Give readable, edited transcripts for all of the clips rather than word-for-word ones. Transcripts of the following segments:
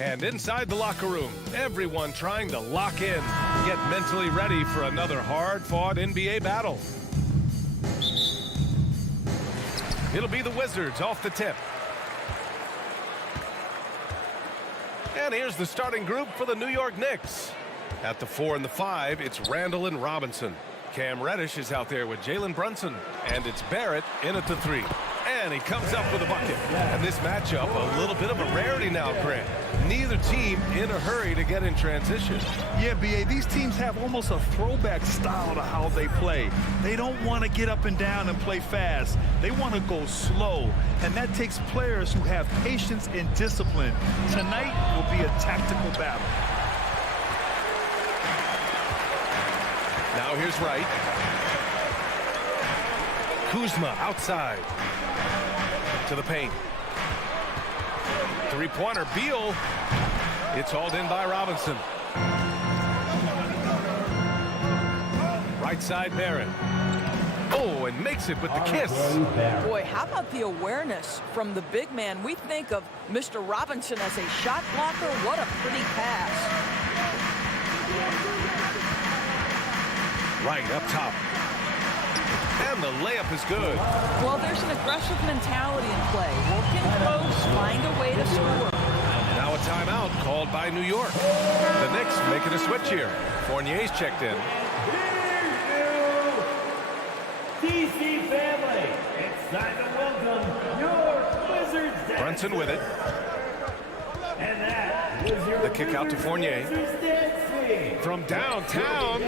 And inside the locker room, everyone trying to lock in, get mentally ready for another hard-fought NBA battle. It'll be the Wizards off the tip. And here's the starting group for the New York Knicks. At the 4 and the 5, it's Randall and Robinson. Cam Reddish is out there with Jalen Brunson. And it's Barrett in at the 3. And he comes up with a bucket. And this matchup, a little bit of a rarity now, Grant. Neither team in a hurry to get in transition. Yeah, B.A., these teams have almost a throwback style to how they play. They don't want to get up and down and play fast. They want to go slow. And that takes players who have patience and discipline. Tonight will be a tactical battle. Now here's Wright. Kuzma outside. To the paint. Three-pointer, Beal. It's hauled in by Robinson. Right side, Barrett. Oh, and makes it with the kiss. Boy, how about the awareness from the big man? We think of Mr. Robinson as a shot blocker. What a pretty pass. Right up top. And the layup is good. Well, there's an aggressive mentality in play. Working close, find a way to score. Now a timeout called by New York. The Knicks making a switch here. Fournier's checked in. DC family, it's time to welcome your Wizards. Brunson with it. And that was your The kick out to Fournier. From downtown.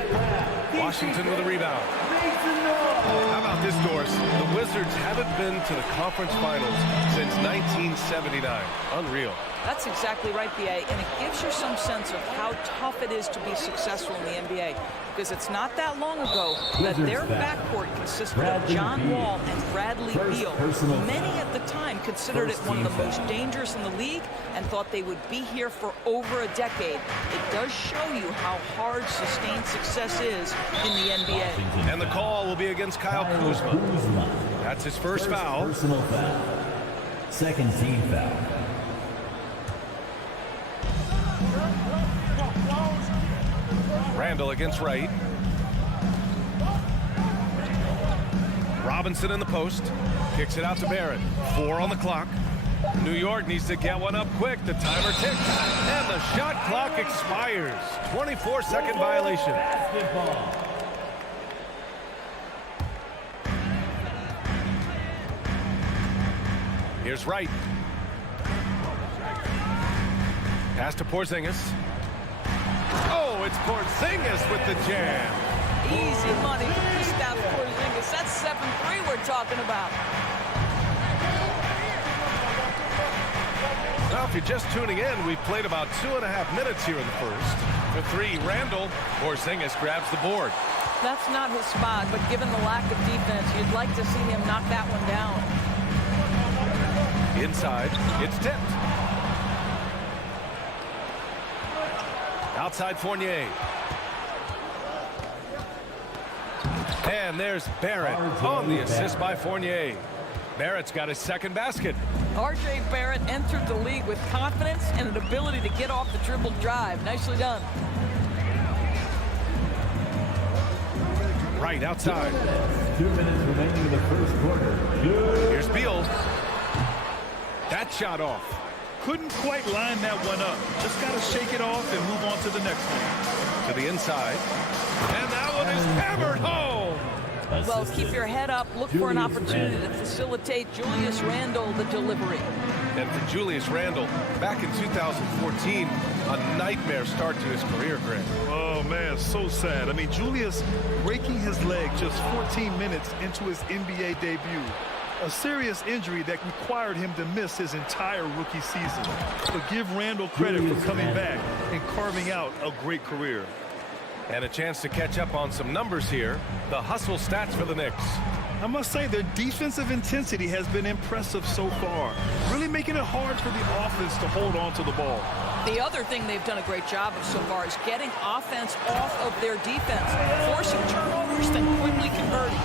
Washington with a rebound. How about this, Doris? The Wizards haven't been to the conference finals since 1979. Unreal. That's exactly right, B.A., and it gives you some sense of how tough it is to be successful in the NBA, because it's not that long ago that their backcourt consisted of John Wall and Bradley Beal. Many at the time considered it one of the most dangerous in the league and thought they would be here for over a decade. It does show you how hard sustained success is in the NBA. And the call will be against Kyle Kuzma. That's his first foul. Personal foul. Second team foul. Randall against Wright. Robinson in the post. Kicks it out to Barrett. 4 on the clock. New York needs to get one up quick. The timer ticks. And the shot clock expires. 24-second violation. Here's Wright. Pass to Porzingis. Oh, it's Porzingis with the jam. Easy money for Kristaps Porzingis. That's 7-3 we're talking about. Now, if you're just tuning in, we've played about 2.5 minutes here in the first. For 3, Randall. Porzingis grabs the board. That's not his spot, but given the lack of defense, you'd like to see him knock that one down. Inside, it's tipped. Outside Fournier. And there's Barrett on the assist by Fournier. Barrett's got his second basket. R.J. Barrett entered the league with confidence and an ability to get off the dribble drive. Nicely done. Right outside. 2 minutes remaining in the first quarter. Here's Beal. That shot off. Couldn't quite line that one up. Just got to shake it off and move on to the next one. To the inside. And that one is hammered home. Well, keep your head up. Look for an opportunity to facilitate Julius Randle the delivery. And for Julius Randle, back in 2014, a nightmare start to his career, Greg. Oh, man, so sad. I mean, Julius breaking his leg just 14 minutes into his NBA debut. A serious injury that required him to miss his entire rookie season. But give Randle credit for coming back and carving out a great career. And a chance to catch up on some numbers here. The hustle stats for the Knicks. I must say their defensive intensity has been impressive so far, really making it hard for the offense to hold on to the ball. The other thing they've done a great job of so far is getting offense off of their defense, forcing turnovers, then quickly converting.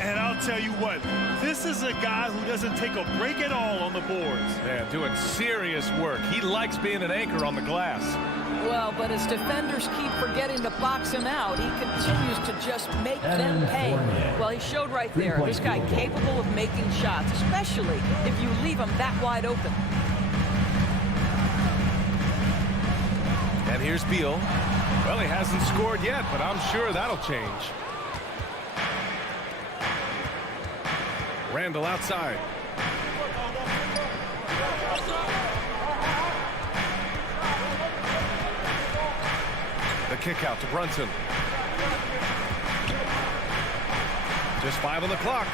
And I'll tell you what, this is a guy who doesn't take a break at all on the boards. Man, doing serious work. He likes being an anchor on the glass. Well, but as defenders keep forgetting to box him out, he continues to just make them pay. Well, he showed right there, this guy capable of making shots, especially if you leave him that wide open. And here's Beal. Well, he hasn't scored yet, but I'm sure that'll change. Randall outside. The kick out to Brunson. Just 5 on the clock.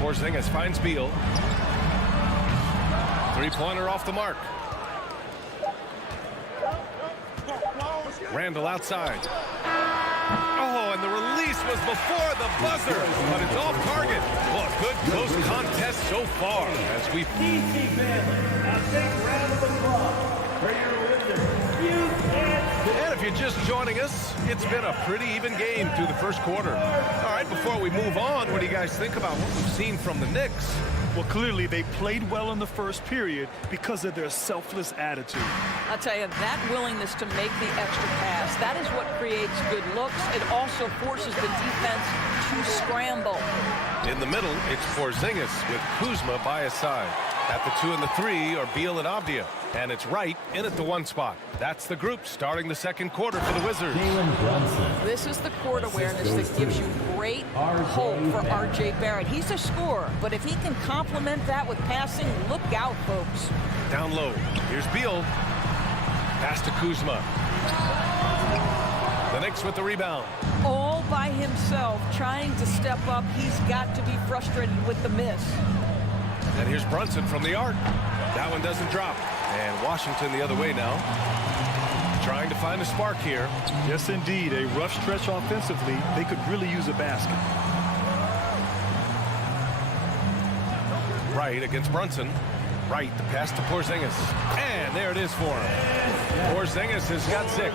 Porzingis finds Beal. Three-pointer off the mark. Randall outside. Oh, and the release was before the buzzer, but it's off target. Well, a good close contest so far as we... DC family, a big round of applause for your Wizards. And if you're just joining us, it's been a pretty even game through the first quarter. All right, before we move on, what do you guys think about what we've seen from the Knicks? Well, clearly they played well in the first period because of their selfless attitude. I'll tell you, that willingness to make the extra pass, that is what creates good looks. It also forces the defense to scramble. In the middle, it's Porzingis with Kuzma by his side. At the 2 and the 3 are Beal and Avdia. And it's right in at the 1 spot. That's the group starting the second quarter for the Wizards. This is the court awareness that gives you great hope for R.J. Barrett. He's a scorer, but if he can complement that with passing, look out, folks. Down low. Here's Beal. Pass to Kuzma. The Knicks with the rebound. All by himself, trying to step up. He's got to be frustrated with the miss. And here's Brunson from the arc. That one doesn't drop. And Washington the other way now. Trying to find a spark here. Yes, indeed. A rough stretch offensively. They could really use a basket. Right against Brunson. Right, the pass to Porzingis. And there it is for him. Porzingis has got 6.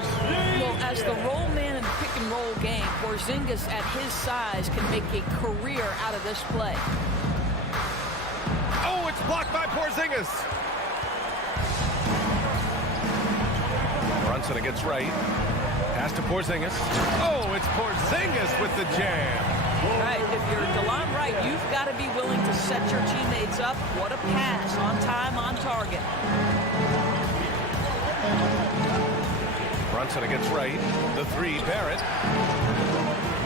Well, as the roll man in the pick-and-roll game, Porzingis at his size can make a career out of this play. Oh, it's blocked by Porzingis. Brunson against right. Pass to Porzingis. Oh, it's Porzingis with the jam. Right, if you're DeLon Wright, you've got to be willing to set your teammates up. What a pass, on time, on target. Brunson against right. The 3, Barrett.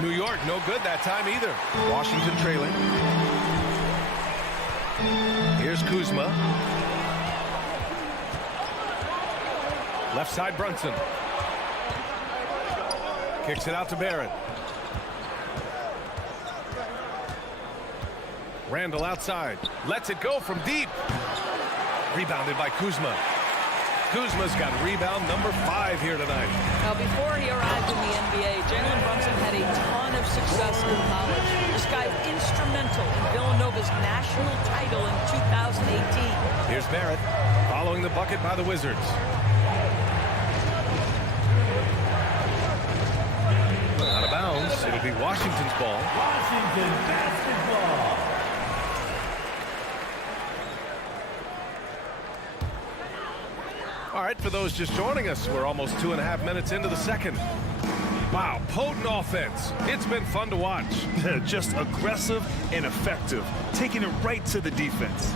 New York, no good that time either. Washington trailing. Here's Kuzma. Left side, Brunson. Kicks it out to Barrett. Randall outside. Lets it go from deep. Rebounded by Kuzma. Kuzma's got rebound number 5 here tonight. Now, before he arrived in the NBA, Jalen Brunson had a ton of success in college. This guy instrumental in Villanova's national title in 2018. Here's Barrett following the bucket by the Wizards. Out of bounds. It'll be Washington's ball. Washington basketball. All right, for those just joining us, we're almost 2.5 minutes into the second. Wow, potent offense. It's been fun to watch. Just aggressive and effective, taking it right to the defense.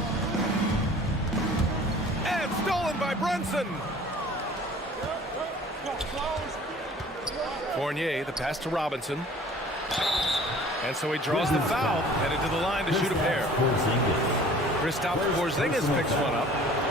And stolen by Brunson. Fournier, the pass to Robinson. And so he draws the foul, headed to the line to shoot a pair. Kristaps Porzingis picks one up.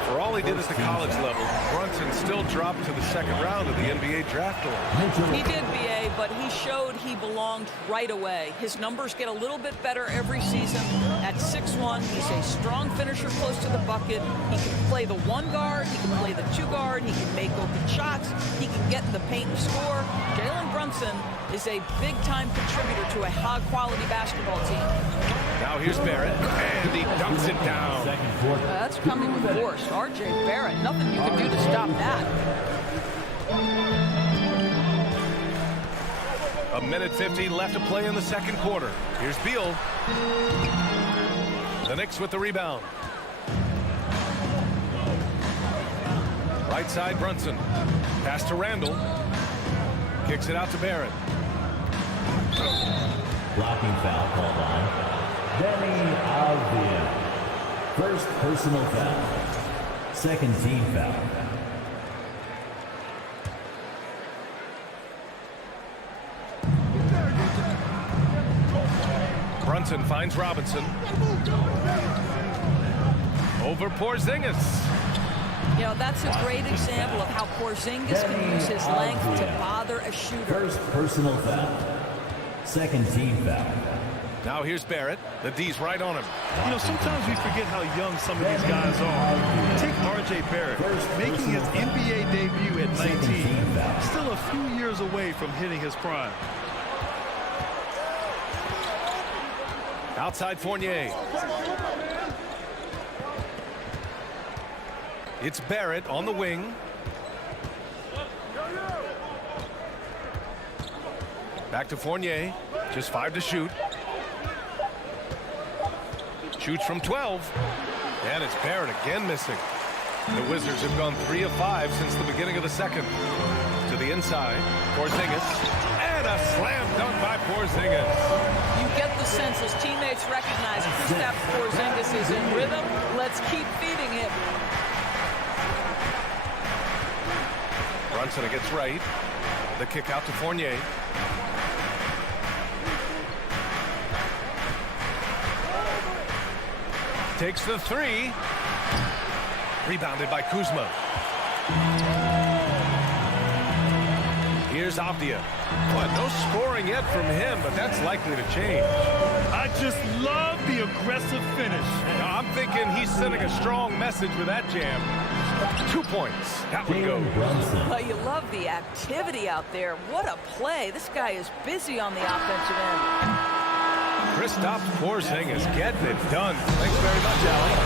For all he did at the college level, Brunson still dropped to the second round of the NBA draft order. He did, B.A., but he showed he belonged right away. His numbers get a little bit better every season. At 6'1", he's a strong finisher close to the bucket. He can play the 1 guard. He can play the 2 guard. He can make open shots. He can get in the paint and score. Jalen Brunson is a big-time contributor to a high-quality basketball team. Now here's Barrett, and he dumps it down. That's coming with force. R.J. Barrett, nothing you can do to stop that. A minute 50 left to play in the second quarter. Here's Beal. The Knicks with the rebound. Right side, Brunson. Pass to Randall. Kicks it out to Barrett. Blocking foul called on Danny Alvia. First personal foul. Second team foul. Brunson finds Robinson. Over Porzingis. You know, that's a great example of how Porzingis can use his length to bother a shooter. First personal foul. Second team foul. Now here's Barrett. The D's right on him. You know, sometimes we forget how young some of these guys are. Take R.J. Barrett, making his NBA debut at 19. Still a few years away from hitting his prime. Outside Fournier. It's Barrett on the wing. Back to Fournier. Just 5 to shoot. Shoots from 12. And it's Barrett again missing. The Wizards have gone 3 of 5 since the beginning of the second. To the inside. Porzingis. And a slam dunk by Porzingis. You get the sense his teammates recognize Kristaps Porzingis is in rhythm. Let's keep feeding him. Brunson gets right. The kick out to Fournier. Takes the 3. Rebounded by Kuzma. Here's Avdia. What, no scoring yet from him, but that's likely to change. I just love the aggressive finish. Now, I'm thinking he's sending a strong message with that jam. 2 points. That would go. Well, you love the activity out there. What a play. This guy is busy on the offensive end. Kristaps Porzingis getting it done. Thanks very much, Allie.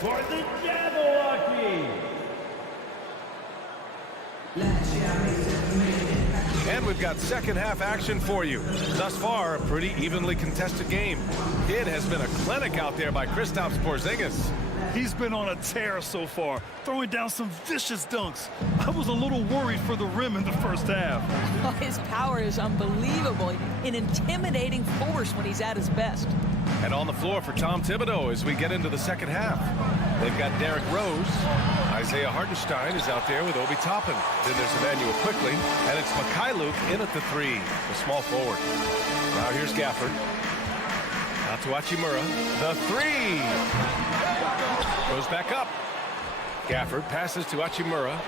For the Jabberwocky. And we've got second half action for you. Thus far, a pretty evenly contested game. It has been a clinic out there by Kristaps Porzingis. He's been on a tear so far, throwing down some vicious dunks. I was a little worried for the rim in the first half. Oh, his power is unbelievable. An intimidating force when he's at his best. And on the floor for Tom Thibodeau as we get into the second half. They've got Derrick Rose. Isaiah Hartenstein is out there with Obi Toppin. Then there's Emmanuel Quickly. And it's Mikhailuk in at the 3, the small forward. Now here's Gafford. Out to Hachimura. The 3. Goes back up. Gafford passes to Hachimura.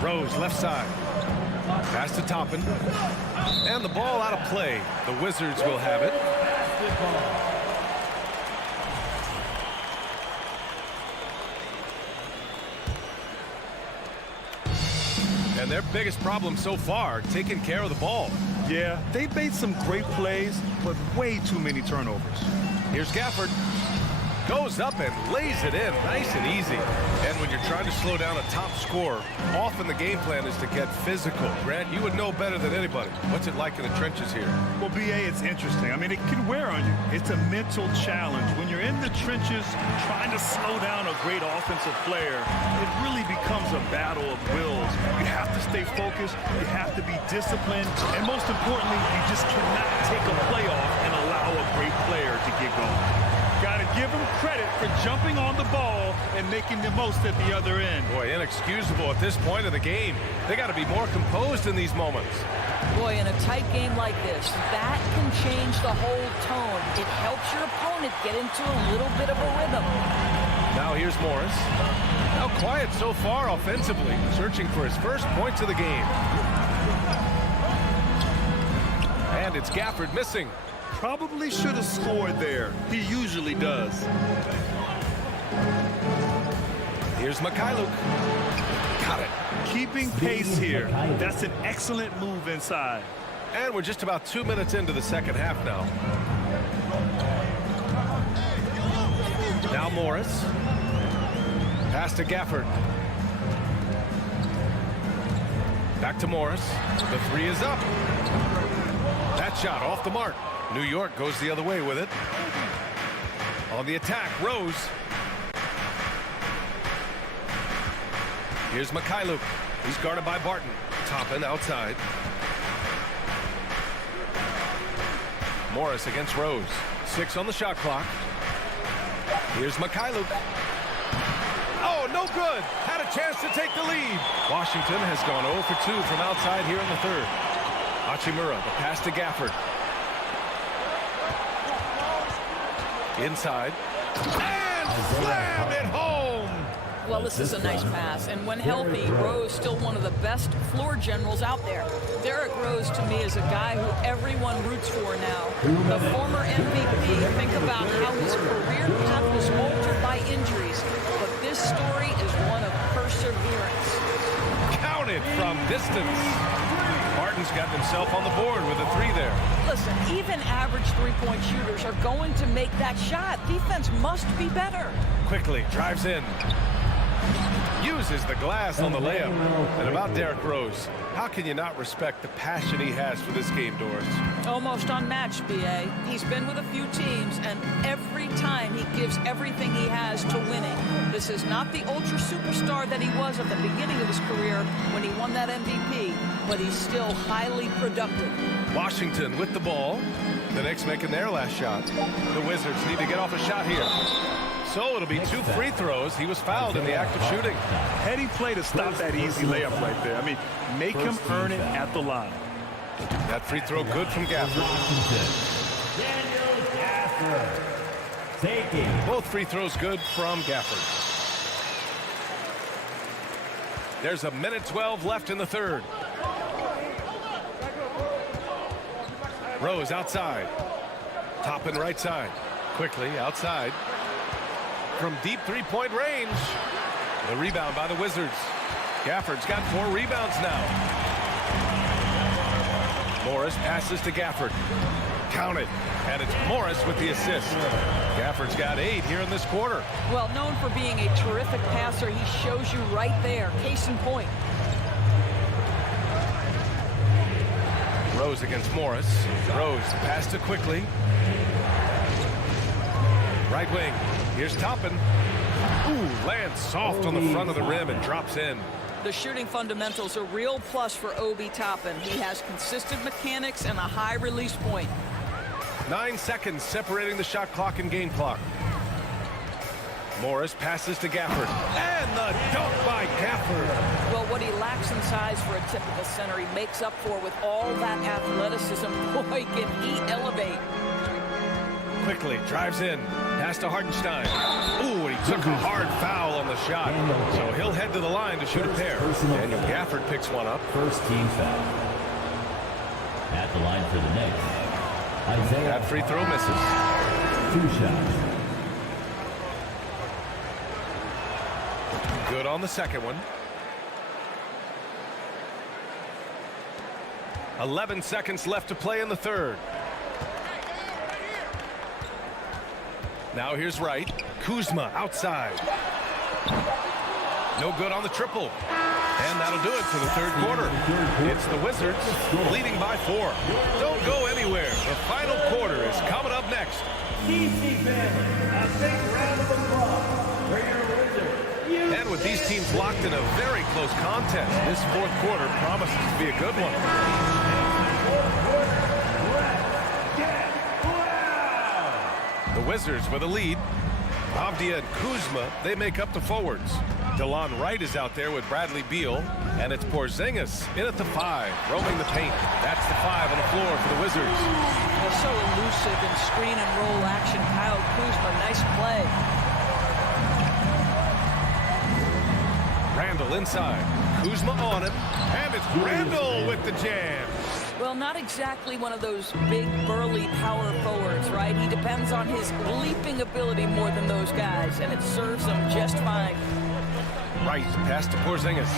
Rose left side. Pass to Toppin. And the ball out of play. The Wizards will have it. And their biggest problem so far, taking care of the ball. Yeah, they've made some great plays, but way too many turnovers. Here's Gafford. Goes up and lays it in nice and easy. And when you're trying to slow down a top scorer, often the game plan is to get physical. Grant, you would know better than anybody. What's it like in the trenches here? Well, B.A., it's interesting. I mean, it can wear on you. It's a mental challenge. When you're in the trenches trying to slow down a great offensive player, it really becomes a battle of wills. You have to stay focused. You have to be disciplined. And most importantly, you just cannot take a play off and allow a great player to get going. Got to give him credit for jumping on the ball and making the most at the other end. Boy, inexcusable at this point of the game. They got to be more composed in these moments. Boy, in a tight game like this, that can change the whole tone. It helps your opponent get into a little bit of a rhythm. Now here's Morris. Now quiet so far offensively, searching for his first points of the game. And it's Gafford missing. Probably should have scored there. He usually does. Here's Here's Mikhailuk. Got it. Keeping pace here. That's an excellent move inside. And we're just about 2 minutes into the second half now. Now Morris. Pass to Gafford. Back to Morris. The three is up. That shot off the mark. New York goes the other way with it. On the attack, Rose. Here's Mikhailuk. He's guarded by Barton. Toppin outside. Morris against Rose. 6 on the shot clock. Here's Mikhailuk. Oh, no good. Had a chance to take the lead. Washington has gone 0 for 2 from outside here in the third. Hachimura, the pass to Gafford. Inside. And slammed it home. Well, this is a nice pass, and when healthy, Rose still one of the best floor generals out there. Derrick Rose, to me, is a guy who everyone roots for now. The former MVP, think about how his career path was altered by injuries, but this story is one of perseverance. Counted from distance. Martin's got himself on the board with a three there. Listen, even average three-point shooters are going to make that shot. Defense must be better. Quickly drives in. Uses the glass on the layup. And about Derrick Rose, how can you not respect the passion he has for this game, Doris? Almost unmatched, B.A. He's been with a few teams, and every time he gives everything he has to winning. This is not the ultra superstar that he was at the beginning of his career when he won that MVP, but he's still highly productive. Washington with the ball. The Knicks making their last shot. The Wizards need to get off a shot here. So it'll be 2 free throws. He was fouled in the act of shooting. Heady play to stop that easy layup right there. I mean, make him earn it at the line. That free throw good from Gafford. Both free throws good from Gafford. There's a minute 12 left in the third. Rose outside. Toppin right side. Quickly outside. From deep three-point range. The rebound by the Wizards. Gafford's got 4 rebounds now. Morris passes to Gafford. Count it. And it's Morris with the assist. Gafford's got 8 here in this quarter. Well, known for being a terrific passer, he shows you right there. Case in point. Rose against Morris. Rose pass to Quickly. Right wing. Here's Toppin. Ooh, lands soft on the front of the rim and drops in. The shooting fundamentals are a real plus for Obi Toppin. He has consistent mechanics and a high release point. 9 seconds separating the shot clock and game clock. Morris passes to Gafford. And the dunk by Gafford. Well, what he lacks in size for a typical center, he makes up for with all that athleticism. Boy, can he elevate. Quickly drives in. Pass to Hartenstein. Ooh, and he took a hard foul on the shot. So he'll head to the line to shoot a pair. Daniel Gafford picks one up. First team foul. At the line for the Knicks. That free throw misses. 2 shots. Good on the second one. 11 seconds left to play in the third. Now here's Wright. Kuzma outside. No good on the triple. And that'll do it for the third quarter. It's the Wizards leading by 4. Don't go anywhere. The final quarter is coming up next. And with these teams locked in a very close contest, this fourth quarter promises to be a good one. The Wizards with a lead. Avdia and Kuzma, they make up the forwards. DeLon Wright is out there with Bradley Beal, and it's Porzingis in at the 5, roaming the paint. That's the 5 on the floor for the Wizards. Well, so elusive in screen and roll action. Kyle Kuzma, nice play. Randall inside. Kuzma on him, and it's Randall with the jam. Well, not exactly one of those big, burly power forwards, right? He depends on his leaping ability more than those guys, and it serves him just fine. Right, pass to Porzingis.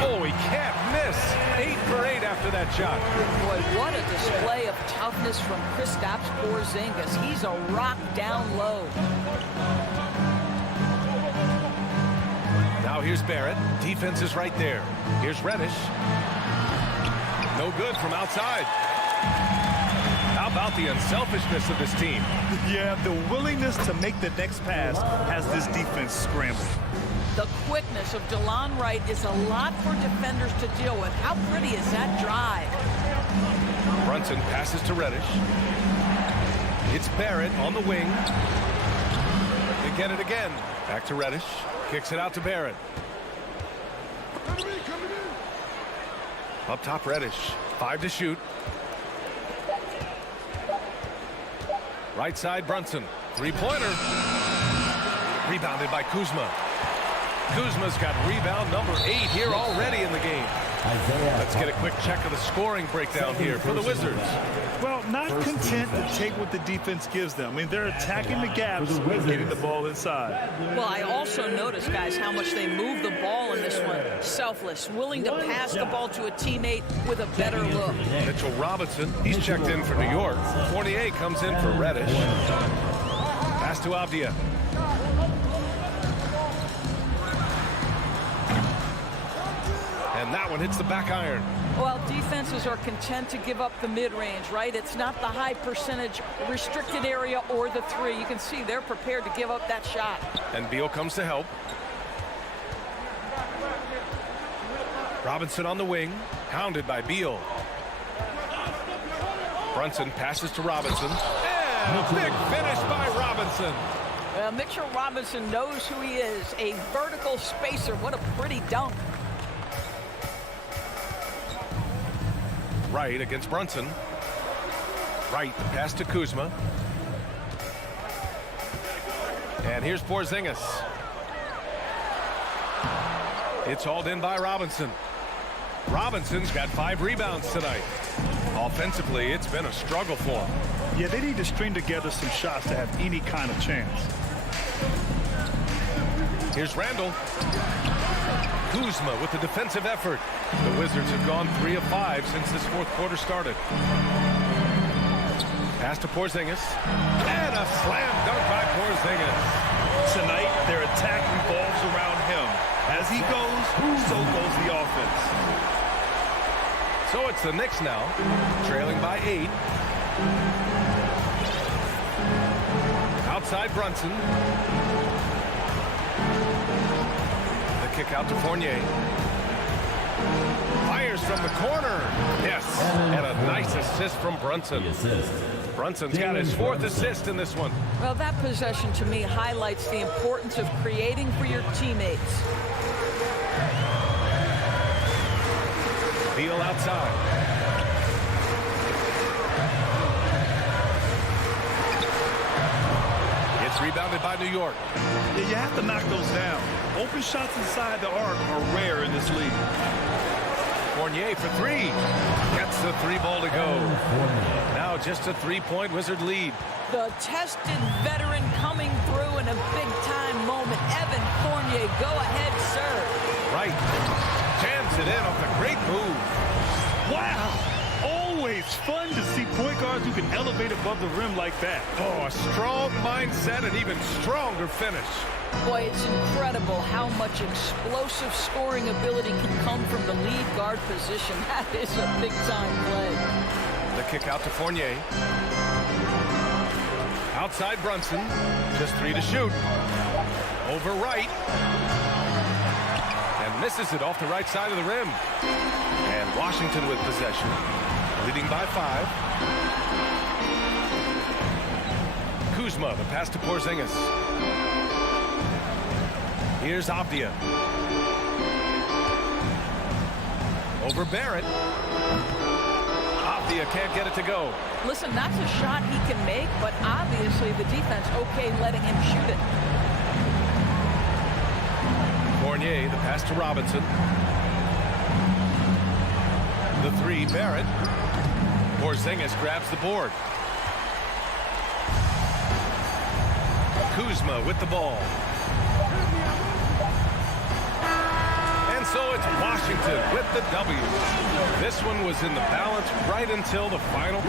Oh, he can't miss. 8 for 8 after that shot. Boy, what a display of toughness from Kristaps Porzingis. He's a rock down low. Now here's Barrett. Defense is right there. Here's Reddish. No good from outside. How about the unselfishness of this team? Yeah, the willingness to make the next pass has this defense scrambled. The quickness of DeLon Wright is a lot for defenders to deal with. How pretty is that drive? Brunson passes to Reddish. It's Barrett on the wing. They get it again. Back to Reddish. Kicks it out to Barrett. Up top, Reddish. 5 to shoot. Right side, Brunson. Three-pointer. Rebounded by Kuzma. Kuzma's got rebound number 8 here already in the game. Let's get a quick check of the scoring breakdown here for the Wizards. Well, not content to take what the defense gives them. I mean, they're attacking the gaps and getting the ball inside. Well, I also noticed, guys, how much they move the ball in this one. Selfless, willing to pass the ball to a teammate with a better look. Mitchell Robinson, he's checked in for New York. Fournier comes in for Reddish. Pass to Avdia. And that one hits the back iron. Well, defenses are content to give up the mid-range, right? It's not the high percentage restricted area or the 3. You can see they're prepared to give up that shot. And Beal comes to help. Robinson on the wing, hounded by Beal. Brunson passes to Robinson. And a big finish by Robinson. Mitchell Robinson knows who he is, a vertical spacer. What a pretty dunk. Wright against Brunson. Wright, the pass to Kuzma. And here's Porzingis. It's hauled in by Robinson. Robinson's got 5 rebounds tonight. Offensively, it's been a struggle for him. Yeah, they need to string together some shots to have any kind of chance. Here's Randall. Kuzma with the defensive effort. The Wizards have gone 3 of 5 since this 4th quarter started. Pass to Porzingis. And a slam dunk by Porzingis. Tonight, their attack revolves around him. As he goes, so goes the offense. So it's the Knicks now, trailing by 8. Outside Brunson. The kick out to Fournier. Fires from the corner. Yes, and a nice assist from Brunson. Brunson's got his 4th assist in this one. Well, that possession to me highlights the importance of creating for your teammates. Beal outside. It's rebounded by New York. Yeah, you have to knock those down. Open shots inside the arc are rare in this league. Fournier for 3. Gets the 3-ball to go. Now just a 3-point Wizard lead. The tested veteran coming through in a big-time moment. Evan Fournier, go ahead, sir. Right. Jams it in off a great move. Wow. Always fun to see point guards who can elevate above the rim like that. Oh, a strong mindset and even stronger finish. Boy, it's incredible how much explosive scoring ability can come from the lead guard position. That is a big-time play. The kick out to Fournier. Outside Brunson. Just 3 to shoot. Over Wright. And misses it off the right side of the rim. And Washington with possession. Leading by 5. Kuzma, the pass to Porzingis. Here's Avdia. Over Barrett. Avdia can't get it to go. Listen, that's a shot he can make, but obviously the defense okay letting him shoot it. Fournier, the pass to Robinson. The 3, Barrett. Porzingis grabs the board. Kuzma with the ball. Washington with the W. This one was in the balance right until the final.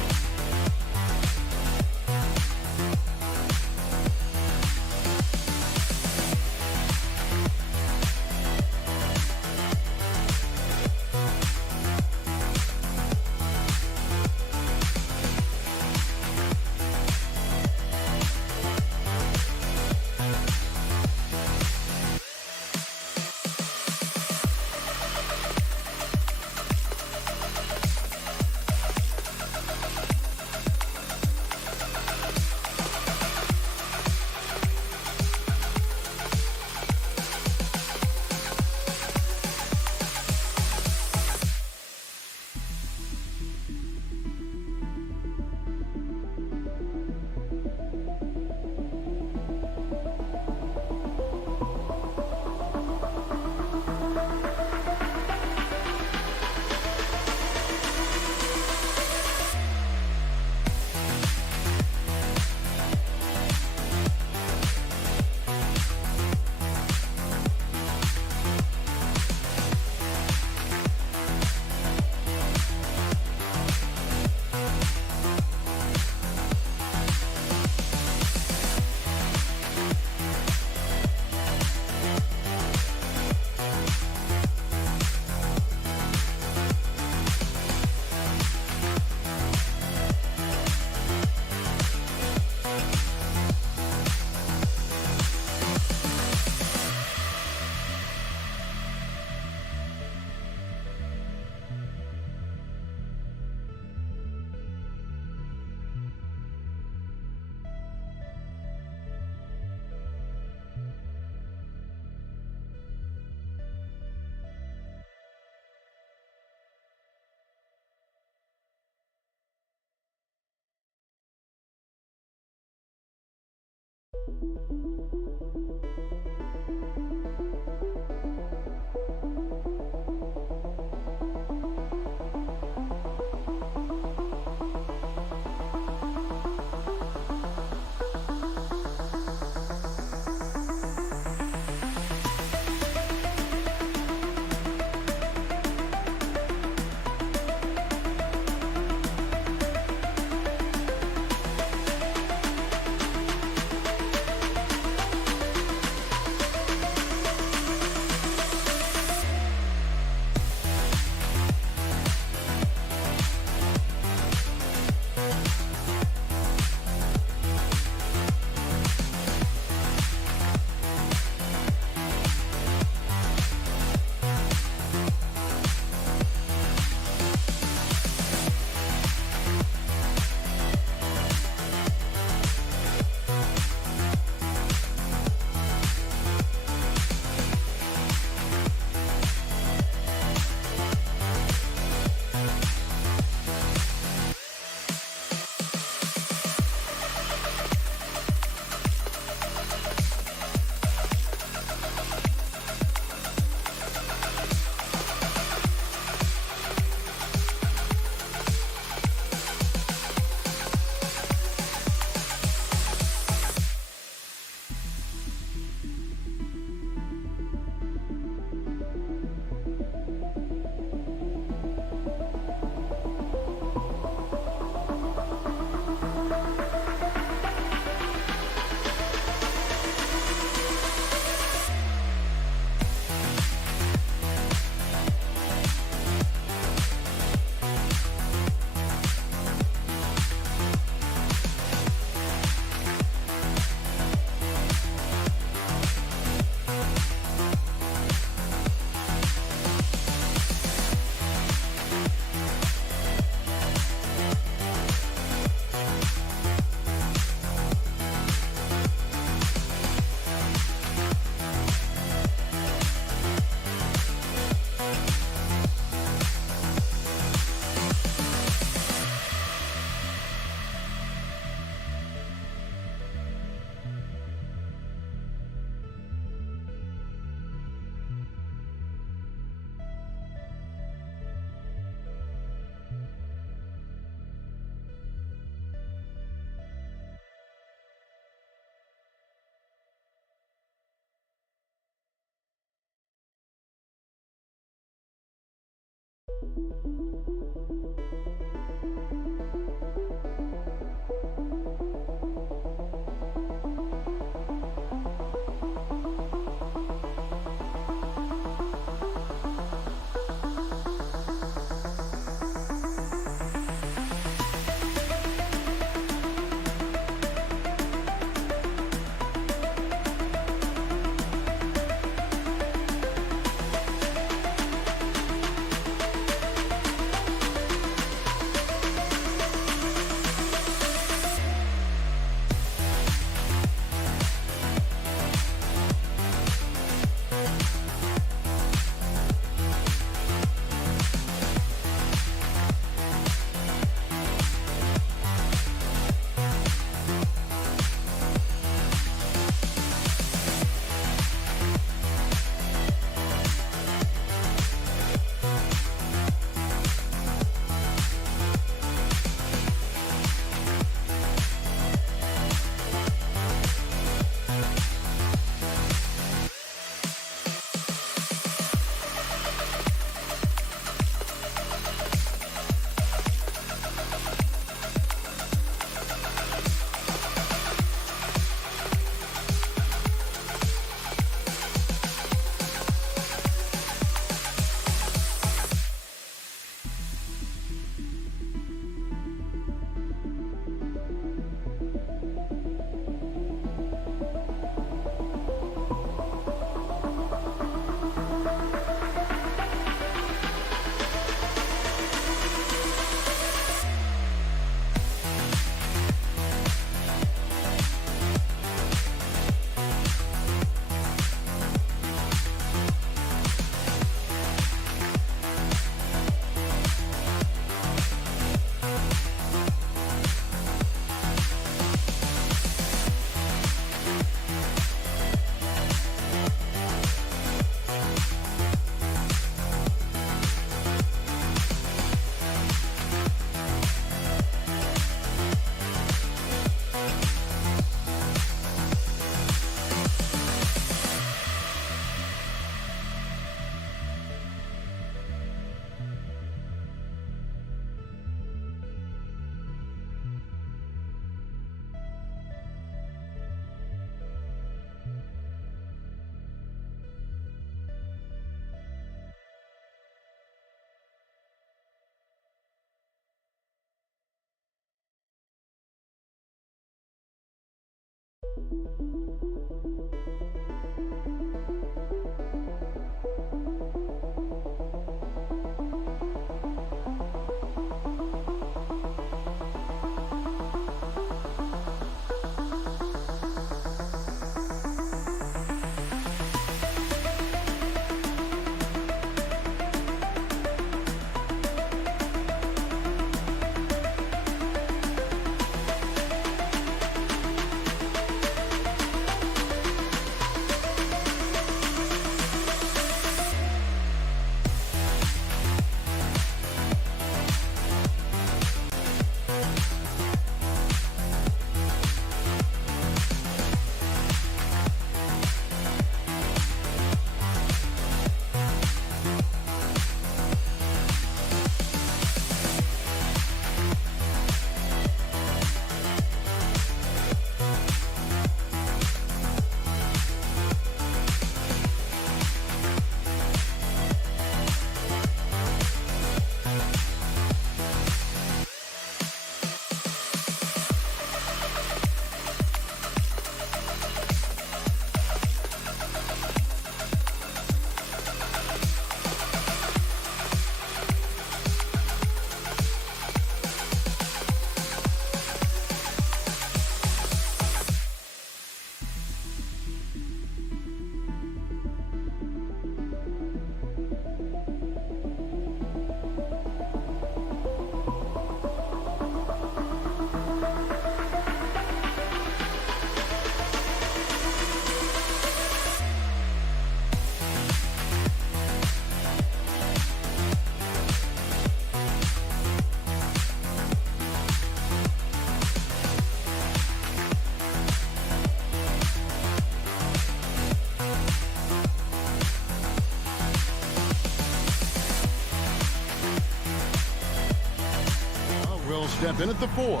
will step in at the 4.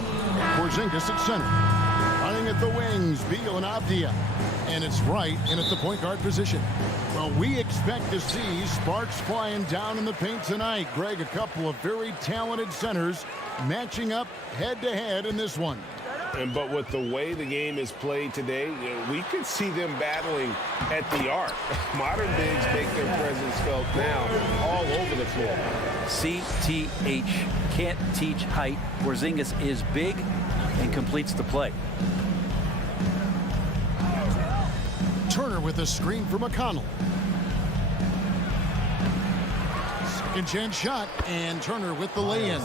Porzingis at center. Running at the wings, Beal and Avdia. And it's Wright in at the point guard position. Well, we expect to see sparks flying down in the paint tonight. Greg, a couple of very talented centers matching up head-to-head in this one. But with the way the game is played today, we could see them battling at the arc. Modern bigs make their presence felt now all over the floor. CTH, can't teach height. Porzingis is big and completes the play. Turner with a screen for McConnell. Second chance shot, and Turner with the lay-in.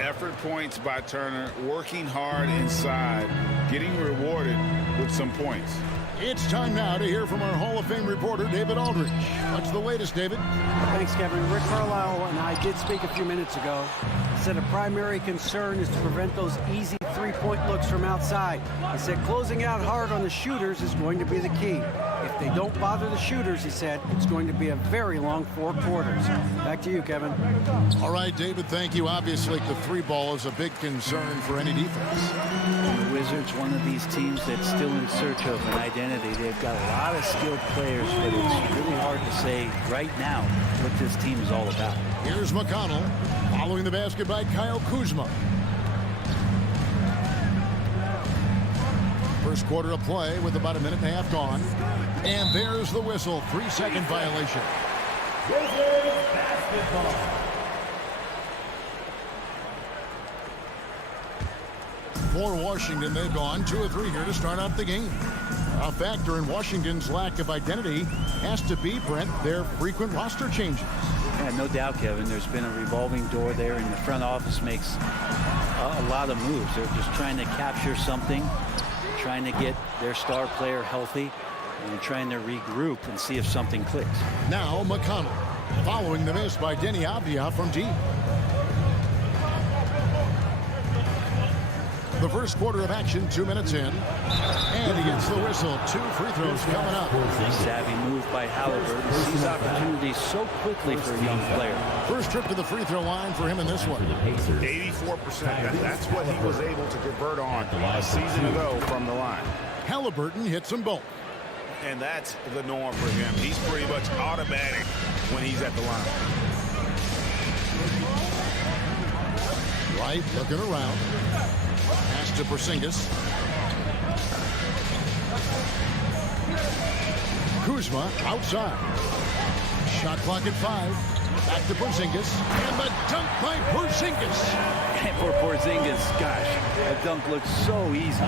Effort points by Turner, working hard inside, getting rewarded with some points. It's time now to hear from our Hall of Fame reporter, David Aldridge. What's the latest, David? Thanks, Kevin. Rick Carlisle and I did speak a few minutes ago. He said a primary concern is to prevent those easy three-point looks from outside. He said closing out hard on the shooters is going to be the key. If they don't bother the shooters, he said, it's going to be a very long 4 quarters. Back to you, Kevin. All right, David, thank you. Obviously, the 3-ball is a big concern for any defense. The Wizards, one of these teams that's still in search of an identity. They've got a lot of skilled players, but it's really hard to say right now what this team is all about. Here's McConnell, following the basket by Kyle Kuzma. First quarter of play with about a minute and a half gone. And there's the whistle, 3-second violation. Wizards basketball. For Washington, they've gone 2 of 3 here to start out the game. A factor in Washington's lack of identity has to be, Brent, their frequent roster changes. Yeah, no doubt, Kevin. There's been a revolving door there, and the front office makes a lot of moves. They're just trying to capture something, trying to get their star player healthy, and trying to regroup and see if something clicks. Now McConnell, following the miss by Denny Avdia from deep. The first quarter of action, 2 minutes in. And he gets the whistle. 2 free throws coming up. Savvy move by Halliburton. Sees opportunities so quickly for a young player. First trip to the free throw line for him in this one. 84%. That's what he was able to convert on a season ago from the line. Halliburton hits them both. And that's the norm for him. He's pretty much automatic when he's at the line. Wright looking around. Pass to Porzingis. Kuzma outside. Shot clock at 5. Back to Porzingis. And the dunk by Porzingis. And for Porzingis, gosh, that dunk looks so easy.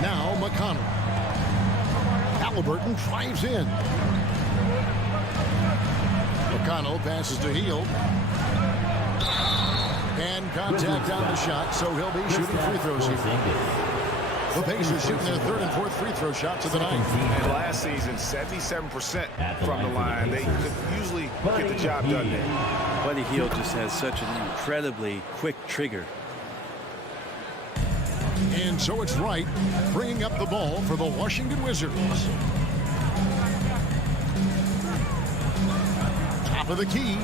Now McConnell. Halliburton drives in. McConnell passes to Hield. And contact on the shot, so he'll be shooting free throws here. The Pacers shooting their 3rd and 4th free throw shots of the night. And last season, 77% from the line. They could usually get the job done there. Buddy Hield just has such an incredibly quick trigger. And so it's Wright bringing up the ball for the Washington Wizards. Top of the key.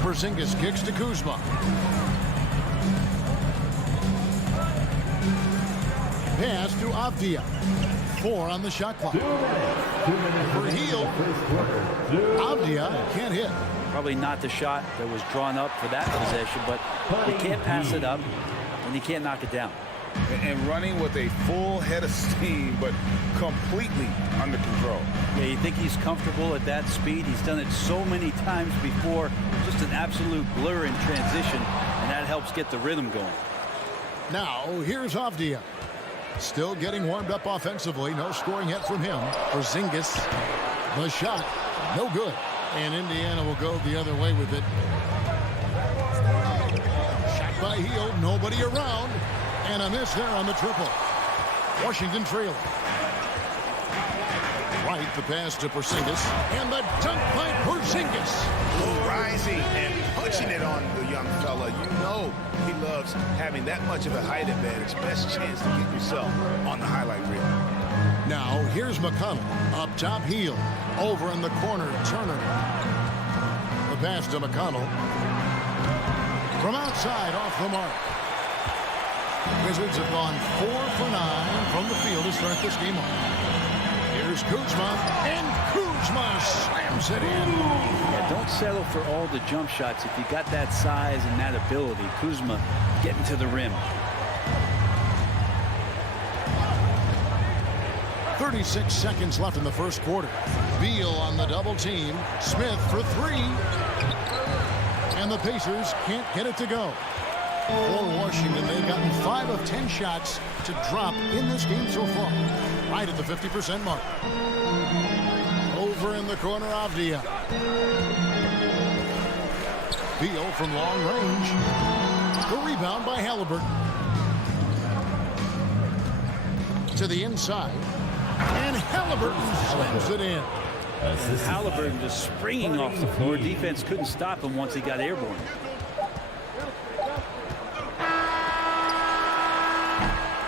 Porzingis kicks to Kuzma. Pass to Avdia. 4 on the shot clock. For Hield. Avdia can't hit. Probably not the shot that was drawn up for that possession, but he can't pass it up, and he can't knock it down. And running with a full head of steam, but completely under control. Yeah, you think he's comfortable at that speed? He's done it so many times before. Just an absolute blur in transition, and that helps get the rhythm going. Now, here's Avdia. Still getting warmed up offensively. No scoring yet from him. Porzingis, the shot, no good. And Indiana will go the other way with it. Shot by Hield, nobody around. And a miss there on the triple. Washington trailing. Right, the pass to Porzingis. And the dunk by Porzingis. Rising and punching it on the young fella. You know he loves having that much of a height advantage. Best chance to get yourself on the highlight reel. Now, here's McConnell. Up top, Hield. Over in the corner, Turner. The pass to McConnell. From outside, off the mark. Wizards have gone 4 for 9 from the field to start this game off. Here's Kuzma, and Kuzma slams it in. Yeah, don't settle for all the jump shots. If you got that size and that ability, Kuzma getting to the rim. 36 seconds left in the first quarter. Beal on the double team. Smith for 3. And the Pacers can't get it to go. For Washington, they've gotten 5 of 10 shots to drop in this game so far. Right at the 50% mark. Over in the corner, Avdia. Beal from long range. The rebound by Halliburton. To the inside. And Halliburton slams it in. Halliburton just springing off the floor. Defense couldn't stop him once he got airborne.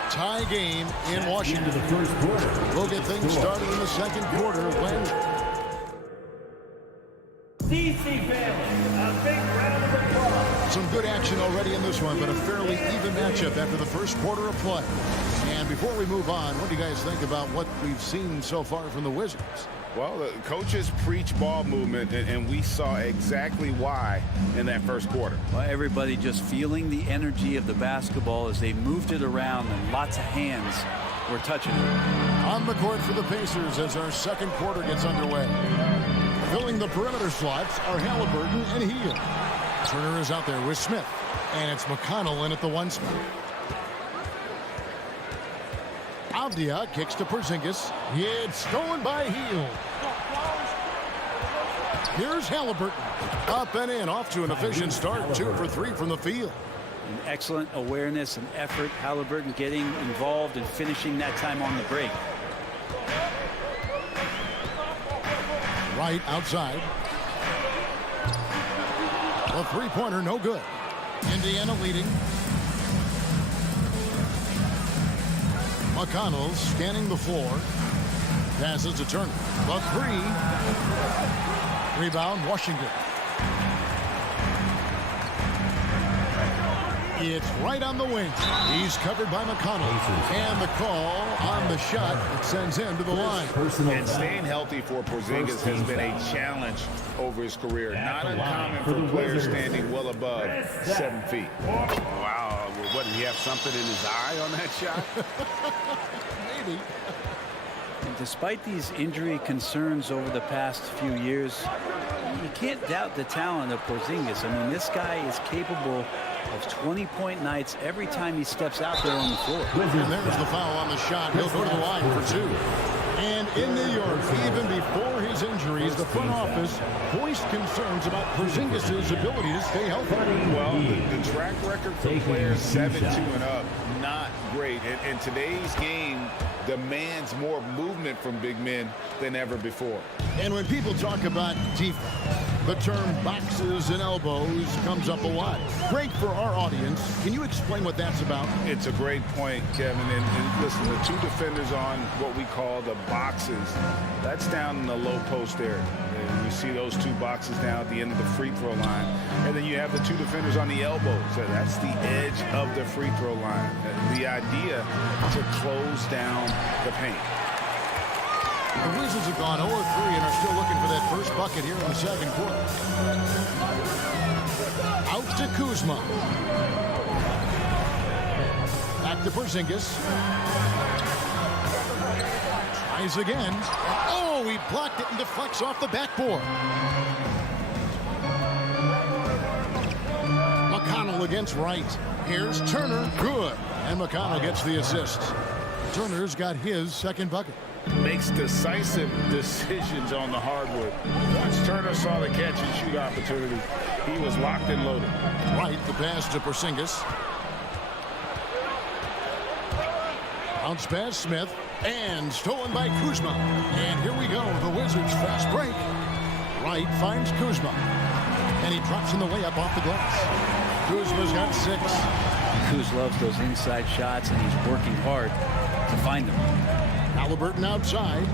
Tie game in Washington. The first quarter. We'll get things started in the second quarter when DC family, a big round of applause. some good action already in this one, but a fairly even matchup after the first quarter of play. And before we move on, what do you guys think about what we've seen so far from the Wizards? Well, the coaches preach ball movement, and we saw exactly why in that first quarter. Well, everybody just feeling the energy of the basketball as they moved it around, and lots of hands were touching it. On the court for the Pacers as our second quarter gets underway. Filling the perimeter slots are Halliburton and Hill. Turner is out there with Smith, and it's McConnell in at the 1 spot. Avdia kicks to Porzingis. It's stolen by Hill. Here's Halliburton. Up and in, off to an efficient start. 2 for 3 from the field. An excellent awareness and effort. Halliburton getting involved and finishing that time on the break. Right outside. The three-pointer, no good. Indiana leading. McConnell scanning the floor. Passes to Turner. The 3. Rebound, Washington. It's right on the wing. He's covered by McConnell. And the call on the shot that sends him to the line. And staying healthy for Porzingis has been a challenge over his career. Not uncommon for players standing well above 7 feet. Wow. What, did he have something in his eye on that shot? Maybe. And despite these injury concerns over the past few years, you can't doubt the talent of Porzingis. I mean, this guy is capable of 20-point nights every time he steps out there on the floor. And there's the foul on the shot. He'll go to the line for 2. And in New York, even before his injuries, the front office voiced concerns about Porzingis' ability to stay healthy. Well, the track record for players 7-2 and up, not great. And today's game demands more movement from big men than ever before. And when people talk about defense, the term boxes and elbows comes up a lot. Great for our audience. Can you explain what that's about? It's a great point, Kevin. And listen, the 2 defenders on what we call the boxes, that's down in the low post area. And you see those 2 boxes down at the end of the free throw line. And then you have the 2 defenders on the elbows. So that's the edge of the free throw line. The idea to close down the paint. The Wizards have gone 0-3 and are still looking for that first bucket here in the second quarter. Out to Kuzma. Back to Porzingis. Tries again. Oh, he blocked it and deflects off the backboard. McConnell against Wright. Here's Turner. Good. And McConnell gets the assist. Turner's got his second bucket. Makes decisive decisions on the hardwood. Once Turner saw the catch and shoot opportunity, he was locked and loaded. Right, the pass to Porzingis. Bounce pass, Smith. And stolen by Kuzma. And here we go, the Wizards fast break. Wright finds Kuzma. And he drops in the layup off the glass. Kuzma's got 6. Kuz loves those inside shots, and he's working hard to find them. Halliburton outside.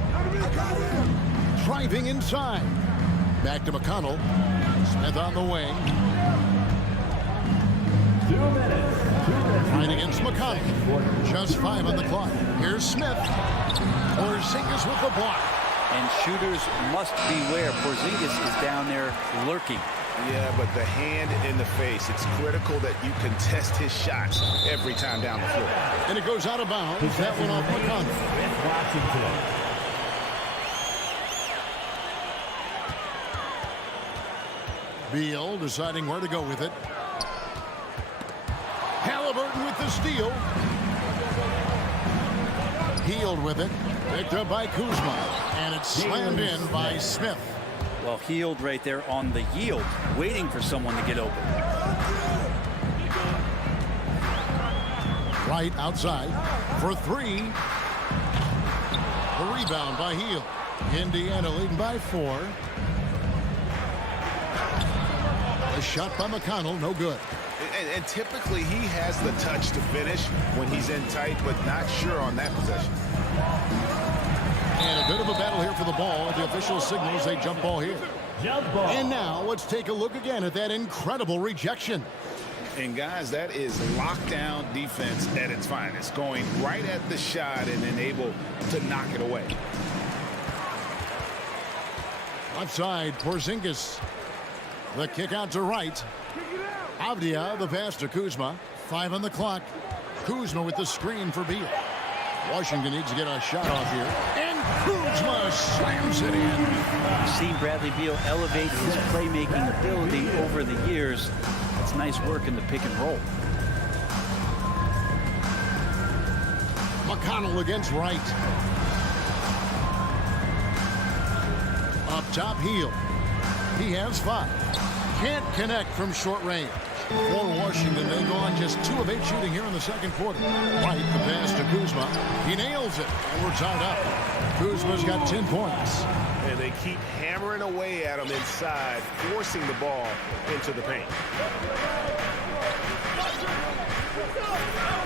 Driving inside. Back to McConnell. Smith on the wing. 2 minutes. Right against McConnell. Just 5 on the clock. Here's Smith. Porzingis with the block. And shooters must beware. Porzingis is down there lurking. Yeah, but the hand in the face, it's critical that you contest his shots every time down the floor. And it goes out of bounds. That one off McConnell. Washington. Beal deciding where to go with it. Halliburton with the steal. Healed with it. Picked up by Kuzma. And it's slammed in by Smith. Well, healed right there on the yield, waiting for someone to get open. Right outside for 3. The rebound by Heald. Indiana leading by 4. A shot by McConnell, no good. And typically he has the touch to finish when he's in tight, but not sure on that possession. And a bit of a battle here for the ball. The official signals a jump ball here. Jump ball. And now let's take a look again at that incredible rejection. And guys, that is lockdown defense at its finest, going right at the shot and then able to knock it away. Outside, Porzingis. The kick out to right. Avdia, the pass to Kuzma. 5 on the clock. Kuzma with the screen for Beal. Washington needs to get a shot off here. And Kuzma slams it in. We've seen Bradley Beal elevate his playmaking ability over the years. That's nice work in the pick and roll. McConnell against Wright. Up top, Heald. He has 5. Can't connect from short range. For Washington, they go on just 2 of 8 shooting here in the second quarter. Wright, the pass to Kuzma. He nails it, and we're tied up. Kuzma's got 10 points. And they keep hammering away at him inside, forcing the ball into the paint.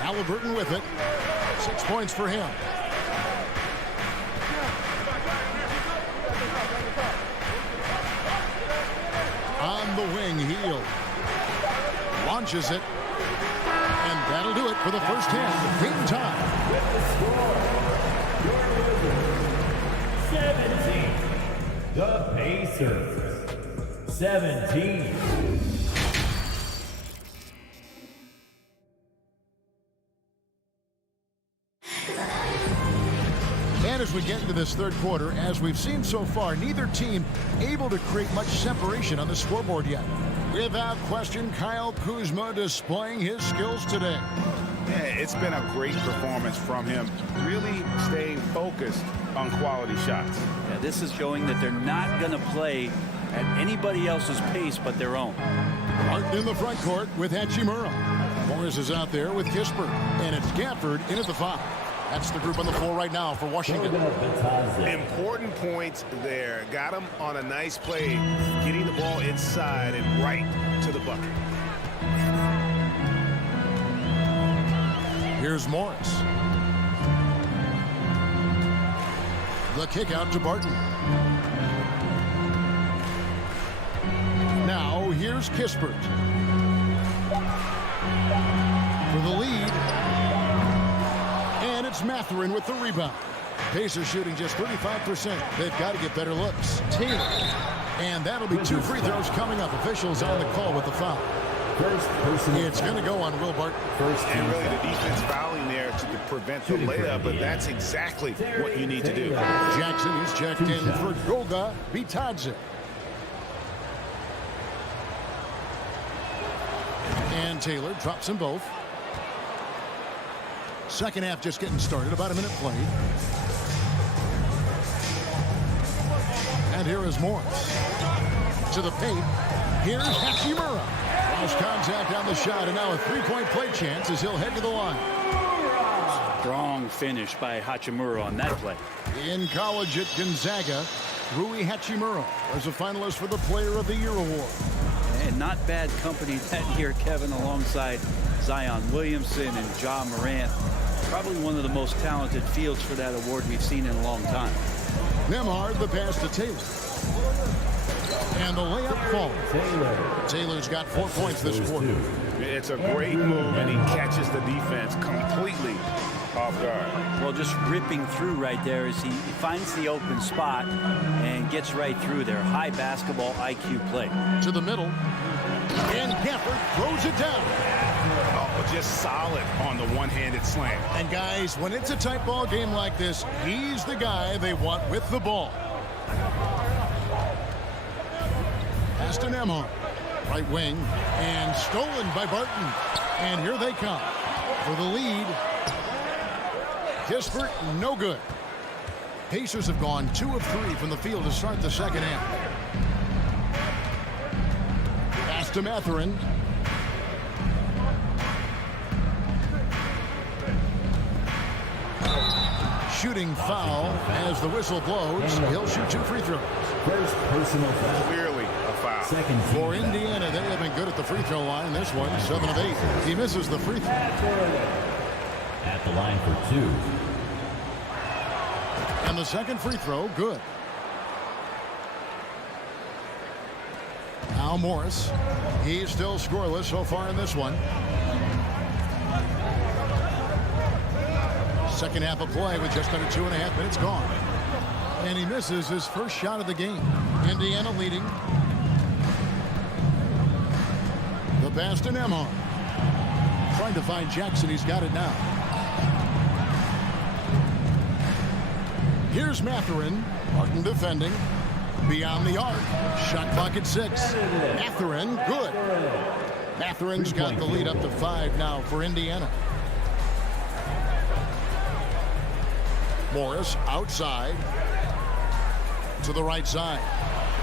Halliburton with it. 6 points for him. On the wing, Heald. Launches it. And that'll do it for the first half. Game time. 17. The Pacers. 17. And as we get into this third quarter, as we've seen so far, neither team able to create much separation on the scoreboard yet. Without question, Kyle Kuzma displaying his skills today. Yeah, it's been a great performance from him, really staying focused on quality shots. Yeah, this is showing that they're not going to play at anybody else's pace but their own. Martin in the front court with Hachimura. Morris is out there with Kispert. And it's Gafford in at the 5. That's the group on the floor right now for Washington. Important points there. Got him on a nice play, getting the ball inside and right to the bucket. Here's Morris. The kick out to Barton. Now here's Kispert. For the lead. And it's Mathurin with the rebound. Pacers shooting just 35%. They've got to get better looks. Taylor. And that'll be 2 free throws coming up. Officials on the call with the foul. It's going to go on Will Barton. And really the defense fouling there to prevent the layup, but that's exactly what you need to do. Jackson is checked in for Goga Bitadze. And Taylor drops them both. Second half just getting started. About a minute played. And here is Morris. To the paint. Here's Hachimura. Lost contact on the shot, and now a 3-point play chance as he'll head to the line. Strong finish by Hachimura on that play. In college at Gonzaga, Rui Hachimura was a finalist for the Player of the Year award. And not bad company that year, Kevin, alongside Zion Williamson and Ja Morant. Probably one of the most talented fields for that award we've seen in a long time. Nembhard, the pass to Taylor. And the layup falls. Taylor's got 4 points this quarter. It's a great move, and he catches the defense completely off guard. Well, just ripping through right there as he finds the open spot and gets right through there. High basketball IQ play. To the middle. And Gafford throws it down. Oh, just solid on the one-handed slam. And guys, when it's a tight ball game like this, he's the guy they want with the ball. Pass to Nembhard. Right wing. And stolen by Barton. And here they come for the lead. Kispert, no good. Pacers have gone 2 of 3 from the field to start the second half. Pass to Mathurin. Shooting foul as the whistle blows. He'll shoot 2 free throws. First personal foul. Clearly a foul. Second team For foul. Indiana, they have been good at the free throw line. This one, 7 of 8. He misses the free throw. At the line for 2. And the second free throw, good. Now Morris. He's still scoreless so far in this one. Second half of play with just under 2.5 minutes gone. And he misses his first shot of the game. Indiana leading. The pass to Nembhard. Trying to find Jackson. He's got it now. Here's Mathurin. Martin defending. Beyond the arc. Shot clock at 6. Mathurin, good. Mathurin's got the lead up to 5 now for Indiana. Morris outside. To the right side.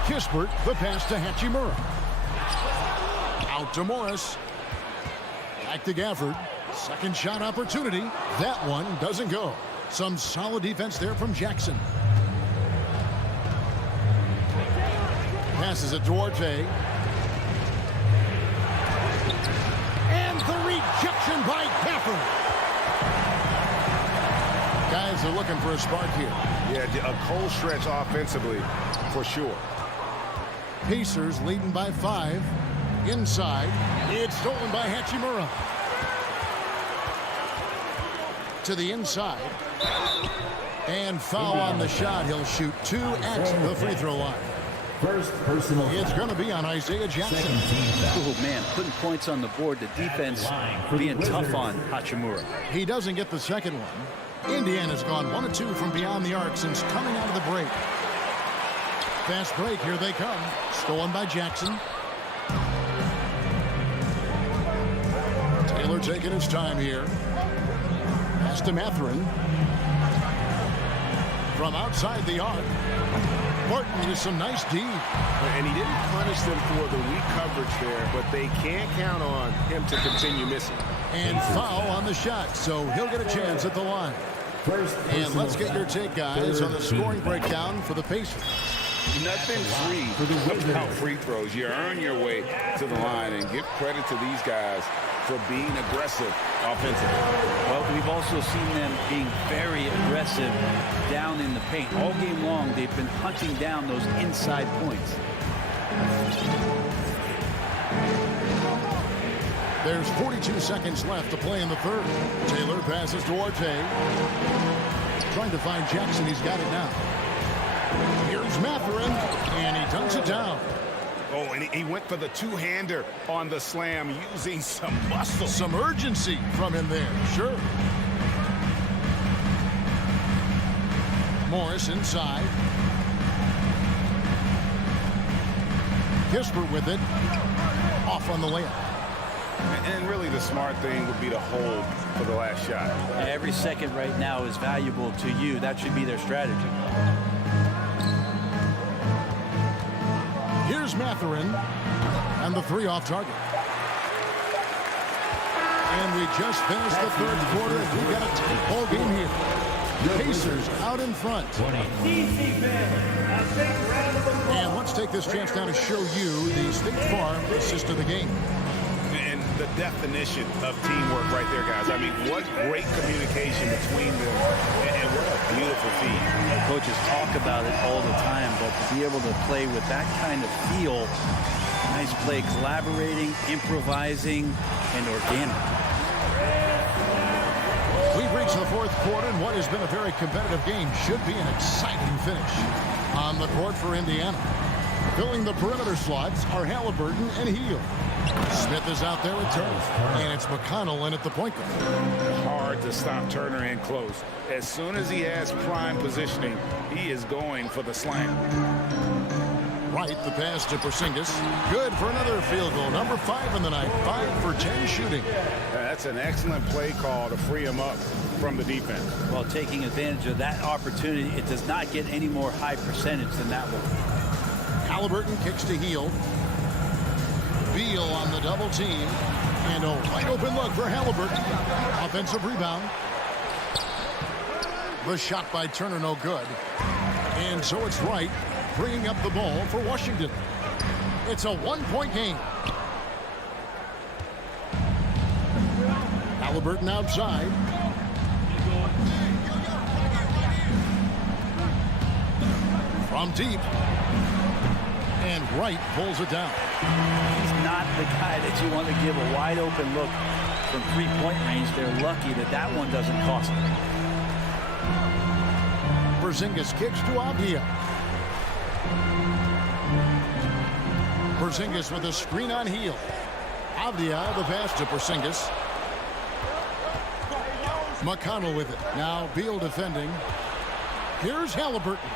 Kispert, the pass to Hachimura. Out to Morris. Back to Gafford. Second shot opportunity. That one doesn't go. Some solid defense there from Jackson. Passes it to Duarte. And the rejection by Gafford. Guys are looking for a spark here. Yeah, a cold stretch offensively, for sure. Pacers leading by 5. Inside. It's stolen by Hachimura. To the inside. And foul on the shot. He'll shoot 2 at the free throw line. First personal foul. It's going to be on Isaiah Jackson. Second team foul. Oh, man, putting points on the board. The defense being tough on Hachimura. He doesn't get the second one. Indiana's gone 1 of 2 from beyond the arc since coming out of the break. Fast break, here they come. Stolen by Jackson. Taylor taking his time here. Pass to Mathurin. From outside the arc. Barton with some nice D. And he didn't punish them for the weak coverage there, but they can't count on him to continue missing. And foul on the shot, so he'll get a chance at the line. First And let's get your take, guys, on the scoring breakdown for the Pacers. Nothing free about free throws. You earn your way to the line, and give credit to these guys for being aggressive offensively. Well, we've also seen them being very aggressive down in the paint. All game long, they've been hunting down those inside points. There's 42 seconds left to play in the third. Taylor passes to Duarte. Trying to find Jackson. He's got it now. Here's Mathurin, and he dunks it down. Oh, and he went for the two-hander on the slam, using some muscle. Some urgency from him there, sure. Morris inside. Kispert with it. Off on the layup. And really the smart thing would be to hold for the last shot. Every second right now is valuable to you. That should be their strategy. Here's Mathurin, and the 3 off target. And we just finished the third quarter. We got a tight ball game here. Pacers out in front. And let's take this chance now to show you the State Farm assist of the game. And the definition of teamwork right there, guys. I mean, what great communication between them, and what a beautiful feat. The coaches talk about it all the time, but to be able to play with that kind of feel, nice play, collaborating, improvising, and organic. We've reached the fourth quarter, and what has been a very competitive game should be an exciting finish. On the court for Indiana, filling the perimeter slots are Halliburton and Hield. Smith is out there with Turner, and it's McConnell in at the point guard. Hard to stop Turner in close. As soon as he has prime positioning, he is going for the slam. Right, the pass to Porzingis. Good for another field goal. Number 5 in the night. 5 for 10 shooting. That's an excellent play call to free him up from the defense. While taking advantage of that opportunity, it does not get any more high percentage than that one. Halliburton kicks to Hield. Beal on the double team. And a wide open look for Halliburton. Offensive rebound. The shot by Turner no good. And so it's Wright bringing up the ball for Washington. It's a 1-point game. Halliburton outside. From deep. And Wright pulls it down. He's not the guy that you want to give a wide open look from three-point range. They're lucky that that one doesn't cost them. Porzingis kicks to Avdia. Porzingis with a screen on Hield. Avdia the pass to Porzingis. McConnell with it. Now Beal defending. Here's Halliburton.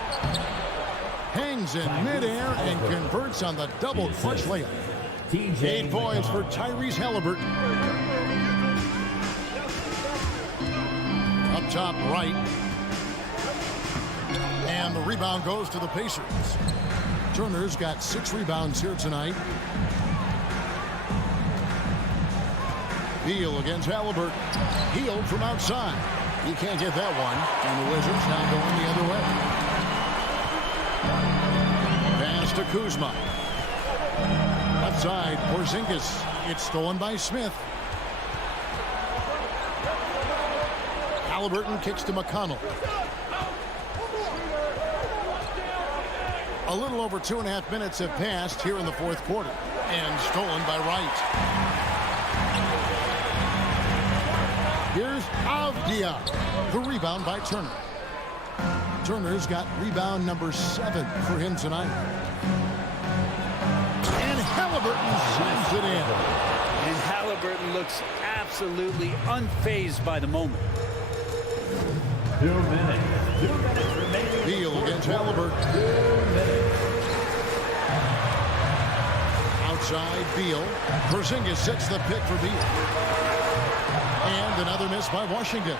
Hangs in midair and converts on the double clutch layup. 8 points for Tyrese Halliburton. Up top right. And the rebound goes to the Pacers. Turner's got 6 rebounds here tonight. Beal against Halliburton. Hield from outside. He can't get that one. And the Wizards now going the other way. Pass to Kuzma. Left side, Porzingis. It's stolen by Smith. Halliburton kicks to McConnell. A little over 2.5 minutes have passed here in the fourth quarter. And stolen by Wright. Here's Avdia. The rebound by Turner. Turner's got rebound number 7 for him tonight. And Halliburton slams it in. And Halliburton looks absolutely unfazed by the moment. 2 minutes. 2 minutes remaining. Beal against Halliburton. 2 minutes. Outside Beal. Porzingis sets the pick for Beal. And another miss by Washington.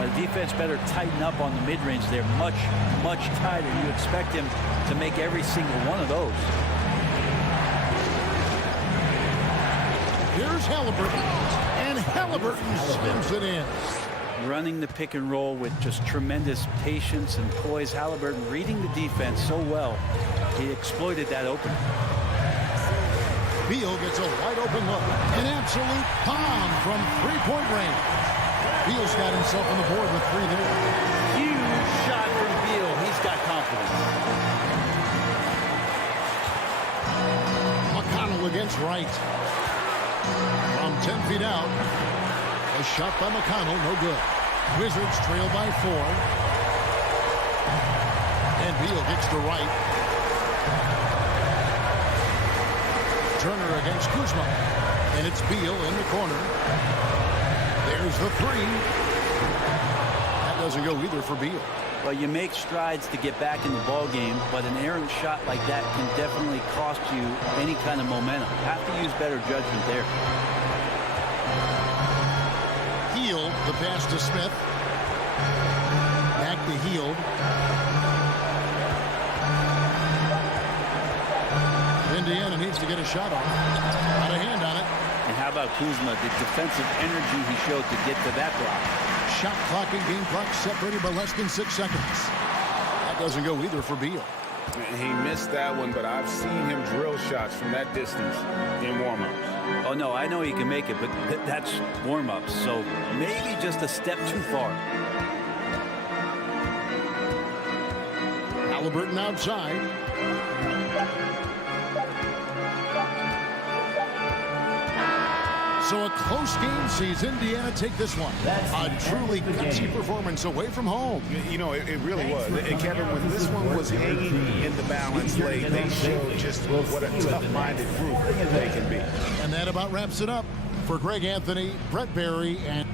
The defense better tighten up on the mid-range. They're much, much tighter. You expect him to make every single one of those. Here's Halliburton. And Halliburton slams it in. Running the pick and roll with just tremendous patience and poise. Halliburton reading the defense so well. He exploited that opening. Beal gets a wide open look. An absolute bomb from three-point range. Beal's got himself on the board with 3 there. Huge shot from Beal. He's got confidence. McConnell against Wright. From 10 feet out. A shot by McConnell, no good. Wizards trail by 4. And Beal gets to Wright. Turner against Kuzma. And it's Beal in the corner. There's the 3. That doesn't go either for Beal. Well, you make strides to get back in the ball game, but an errant shot like that can definitely cost you any kind of momentum. Have to use better judgment there. Hield, the pass to Smith. Back to Hield. Indiana needs to get a shot on it. Got a hand on it. And how about Kuzma, the defensive energy he showed to get to that block. Shot clock and game clock separated by less than 6 seconds. That doesn't go either for Beal. He missed that one, but I've seen him drill shots from that distance in warm-ups. Oh, no, I know he can make it, but that's warm-ups, so maybe just a step too far. Halliburton outside. So a close game sees Indiana take this one. A truly gutsy performance away from home. You know, it really was. And Kevin, when this one was hanging in the balance late, they showed just what a tough-minded group they can be. And that about wraps it up for Greg Anthony, Brett Barry, and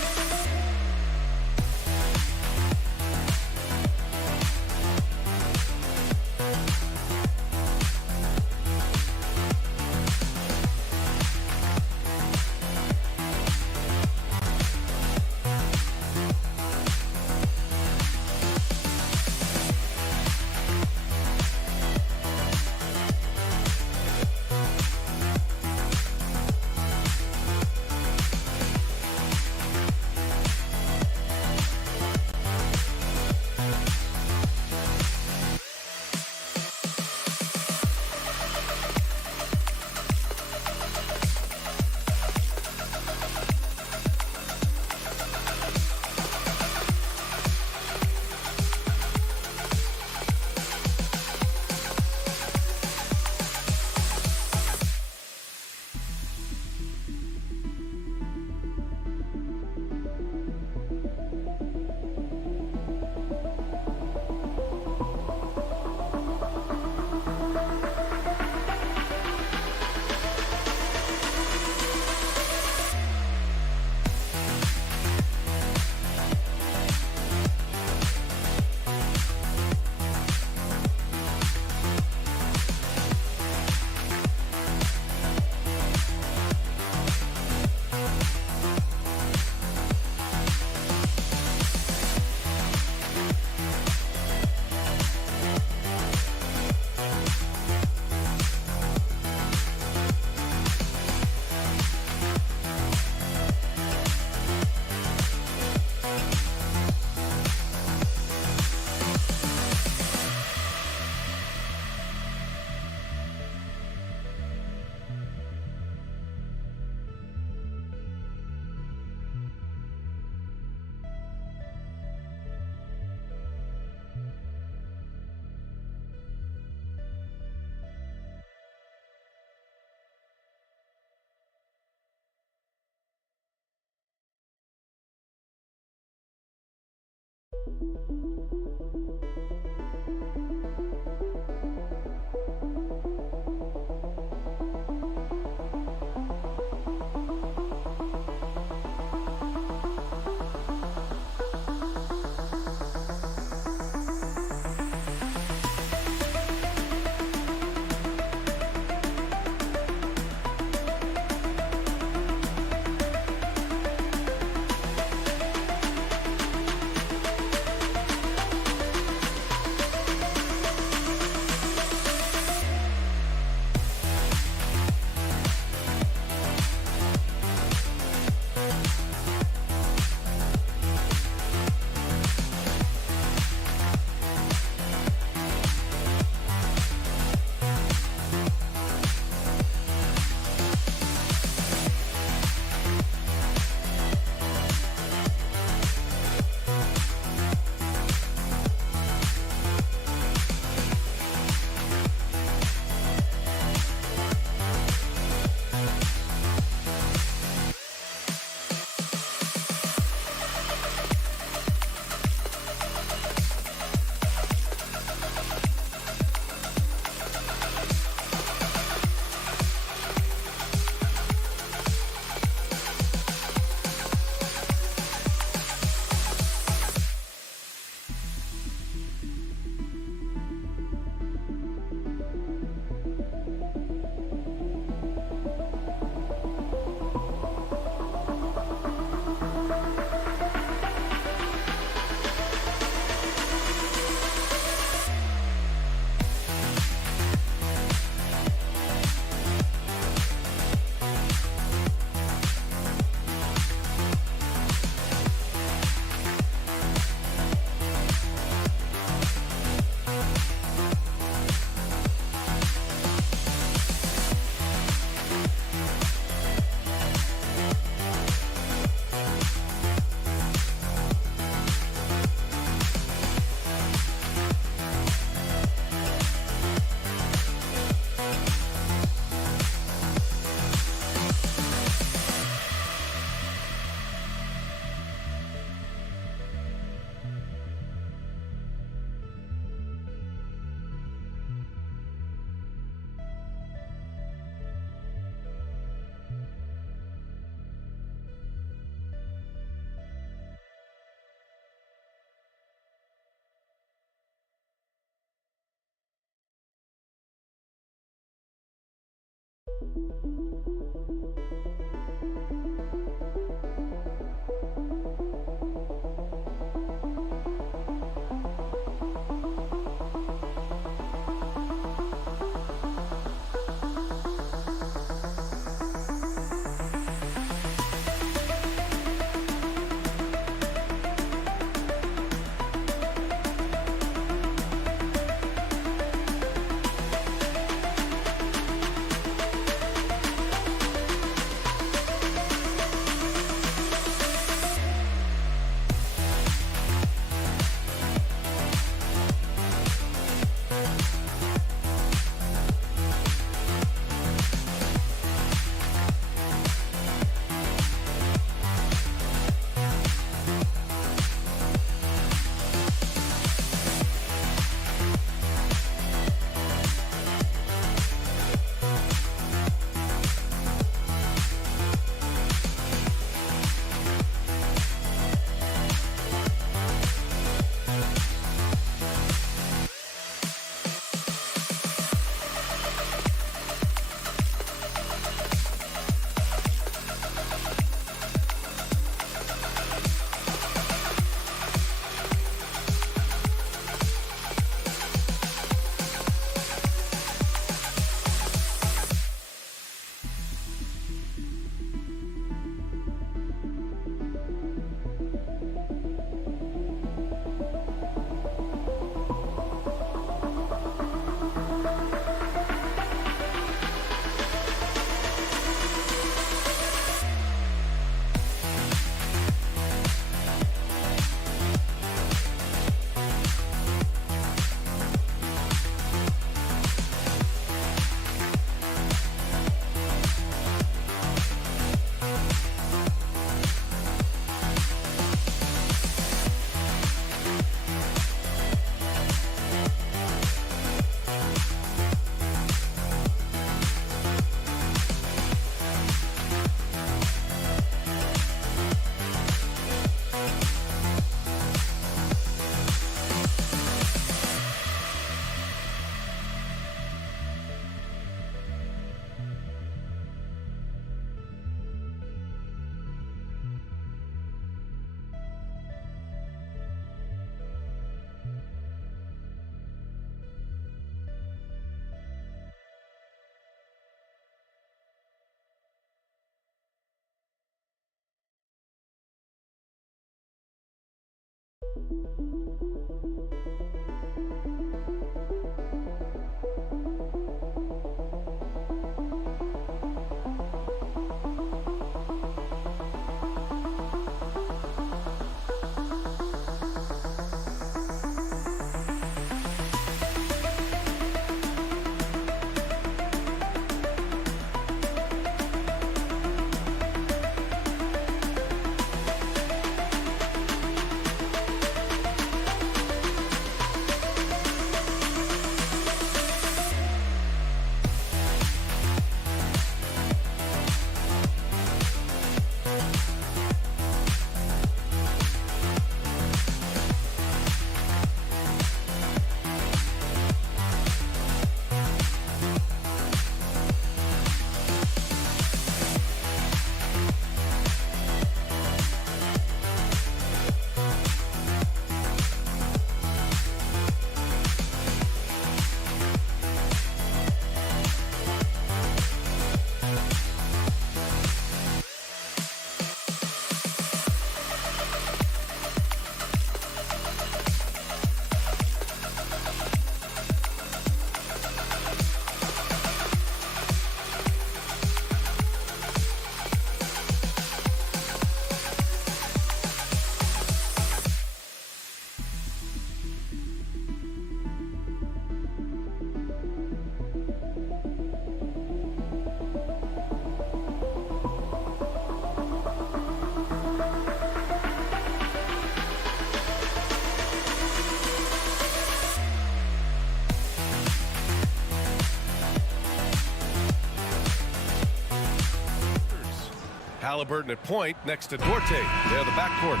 Halliburton at point next to Duarte. They're the backcourt.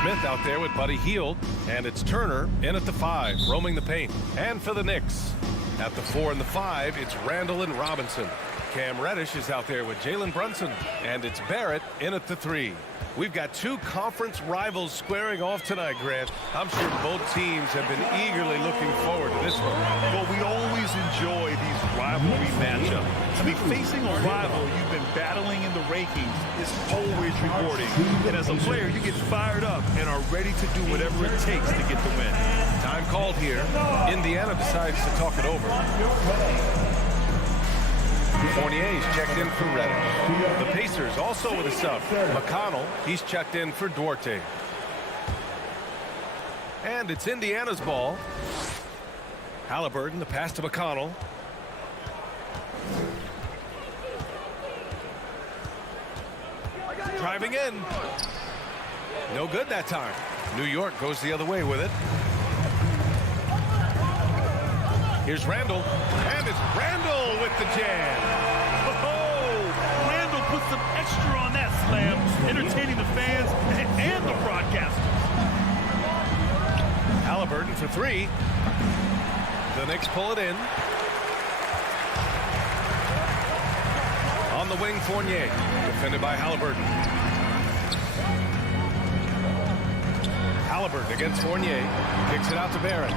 Smith out there with Buddy Hield. And it's Turner in at the 5, roaming the paint. And for the Knicks, at the 4 and the 5, it's Randall and Robinson. Cam Reddish is out there with Jalen Brunson, and it's Barrett in at the 3. We've got two conference rivals squaring off tonight, Grant. I'm sure both teams have been eagerly looking forward to this one. Well, we always enjoy these rivalry matchups. I mean, facing a rival you've been battling in the rankings is always rewarding. And as a player, you get fired up and are ready to do whatever it takes to get the win. Time called here. Indiana decides to talk it over. Fournier's checked in for Reddish. The Pacers also with a sub. McConnell, he's checked in for Duarte. And it's Indiana's ball. Halliburton, the pass to McConnell. Driving in. No good that time. New York goes the other way with it. Here's Randall, and it's Randall with the jam. Oh, Randall put some extra on that slam, entertaining the fans and the broadcasters. Halliburton for 3. The Knicks pull it in. On the wing, Fournier, defended by Halliburton. Halliburton against Fournier, kicks it out to Barrett.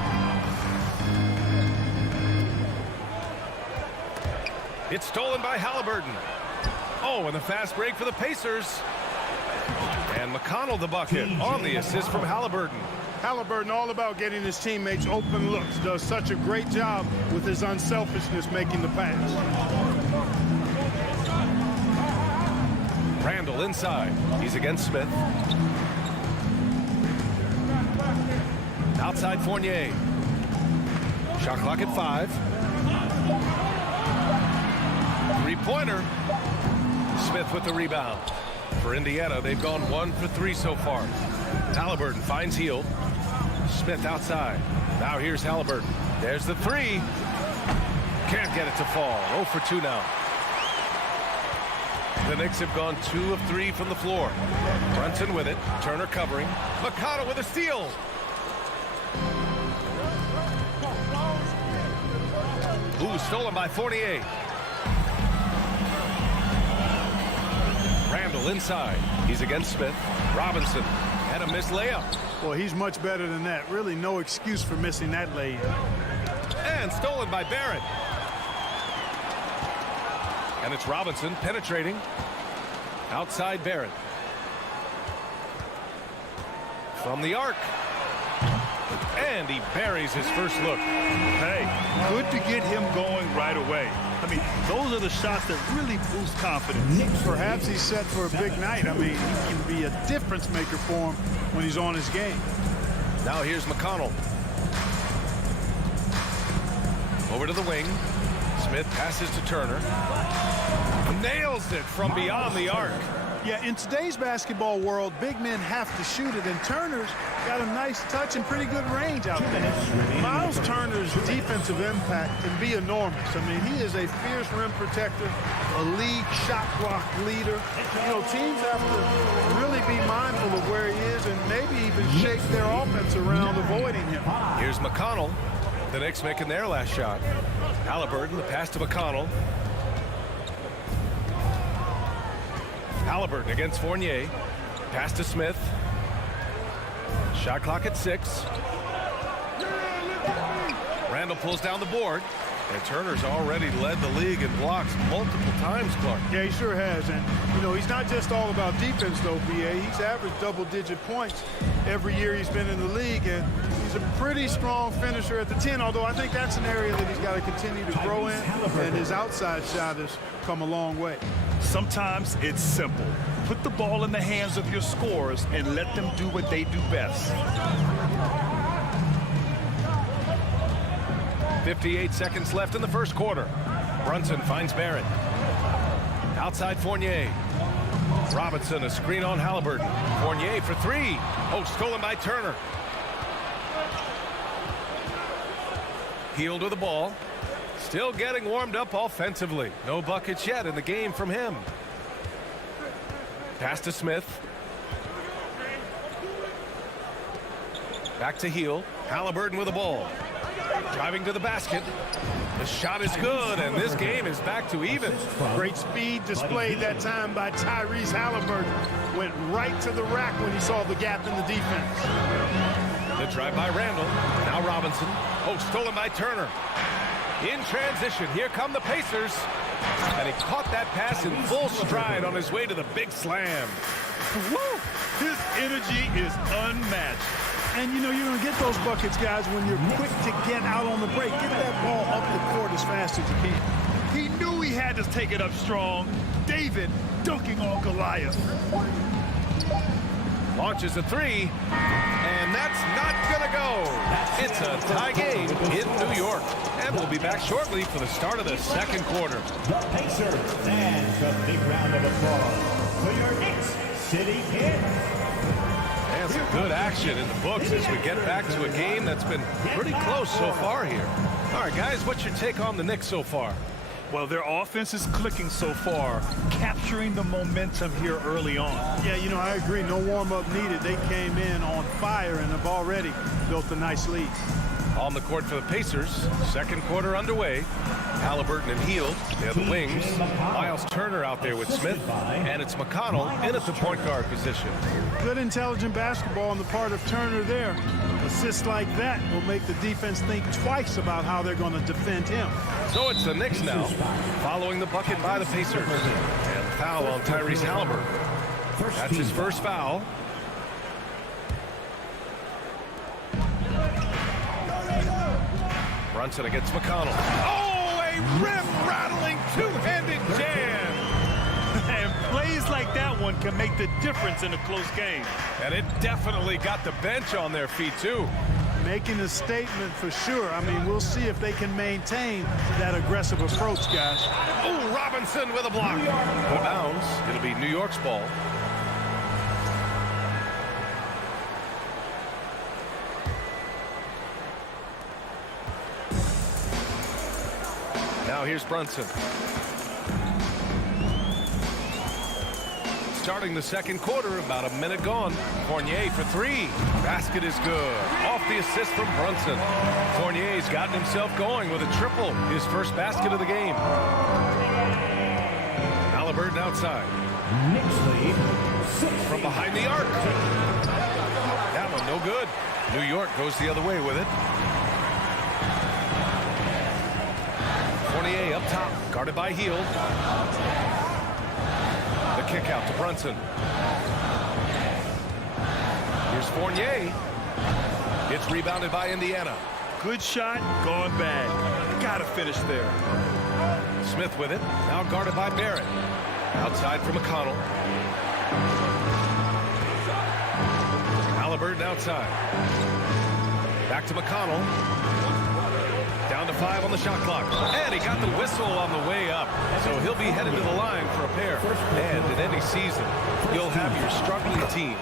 It's stolen by Halliburton. Oh, and the fast break for the Pacers. And McConnell the bucket on the assist from Halliburton. Halliburton all about getting his teammates open looks. Does such a great job with his unselfishness making the pass. Randall inside. He's against Smith. Outside Fournier. Shot clock at 5. Three-pointer. Smith with the rebound. For Indiana, they've gone 1 for 3 so far. Halliburton finds Hield. Smith outside. Now here's Halliburton. There's the 3. Can't get it to fall. 0 for 2 now. The Knicks have gone 2 of 3 from the floor. Brunson with it. Turner covering. McConnell with a steal. Ooh, stolen by Fournier. Randall inside. He's against Smith. Robinson had a missed layup. Well, he's much better than that. Really no excuse for missing that layup. And stolen by Barrett. And it's Robinson penetrating. Outside Barrett. From the arc. And he buries his first look. Hey, good to get him going right away. I mean, those are the shots that really boost confidence. Perhaps he's set for a big night. I mean, he can be a difference maker for him when he's on his game. Now here's McConnell. Over to the wing. Smith passes to Turner. Nails it from beyond the arc. Yeah, in today's basketball world, big men have to shoot it, and Turner's got a nice touch and pretty good range out there. Miles Turner's defensive impact can be enormous. I mean, he is a fierce rim protector, a league shot block leader. You know, teams have to really be mindful of where he is and maybe even shape their offense around avoiding him. Here's McConnell. The Knicks making their last shot. Halliburton, the pass to McConnell. Halliburton against Fournier. Pass to Smith. Shot clock at 6. Randall pulls down the board. And Turner's already led the league in blocks multiple times, Clark. Yeah, he sure has. And, you know, he's not just all about defense, though, B.A. He's averaged double-digit points every year he's been in the league. And he's a pretty strong finisher at the 10, although I think that's an area that he's got to continue to grow in. And his outside shot has come a long way. Sometimes it's simple. Put the ball in the hands of your scorers and let them do what they do best. 58 seconds left in the first quarter. Brunson finds Barrett. Outside Fournier. Robinson, a screen on Halliburton. Fournier for 3. Oh, stolen by Turner. Hield with the ball. Still getting warmed up offensively. No buckets yet in the game from him. Pass to Smith. Back to Hield. Halliburton with the ball. Driving to the basket. The shot is good, and this game is back to even. Great speed displayed that time by Tyrese Halliburton. Went right to the rack when he saw the gap in the defense. The drive by Randall. Now Robinson. Oh, stolen by Turner. In transition, here come the Pacers. And he caught that pass in full stride on his way to the big slam. Woo! His energy is unmatched. And, you know, you're going to get those buckets, guys, when you're quick to get out on the break. Get that ball up the court as fast as you can. He knew he had to take it up strong. David dunking on Goliath. Launches a three, and that's not going to go. It's a tie game in New York. And we'll be back shortly for the start of the second quarter. The Pacers, and a big round of applause for your Knicks City Kid. And some good action in the books as we get back to a game that's been pretty close so far here. All right, guys, what's your take on the Knicks so far? Well, their offense is clicking so far, capturing the momentum here early on. Yeah, you know, I agree. No warm-up needed. They came in on fire and have already built a nice lead. On the court for the Pacers, second quarter underway. Halliburton and Hield, they have the wings. Miles Turner out there with Smith, and it's McConnell in at the point guard position. Good intelligent basketball on the part of Turner there. Assists like that will make the defense think twice about how they're going to defend him. So it's the Knicks now, following the bucket by the Pacers. And foul on Tyrese Halliburton. That's his first foul. Brunson against McConnell. Oh, a rim-rattling two-handed jam. And plays like that one can make the difference in a close game. And it definitely got the bench on their feet, too. Making a statement for sure. I mean, we'll see if they can maintain that aggressive approach, guys. Oh, Robinson with a block. Out of bounds. It'll be New York's ball. Now here's Brunson. Starting the second quarter, about a minute gone. Fournier for three. Basket is good. Off the assist from Brunson. Fournier's gotten himself going with a triple. His first basket of the game. Halliburton outside. Knicks lead. From behind the arc. That one no good. New York goes the other way with it. Fournier up top, guarded by Hield. The kick out to Brunson. Here's Fournier. It's rebounded by Indiana. Good shot, gone bad. Gotta finish there. Smith with it, now guarded by Barrett. Outside for McConnell. Halliburton outside. Back to McConnell. Down to 5 on the shot clock. And he got the whistle on the way up. So he'll be headed to the line for a pair. And in any season, you'll have your struggling teams.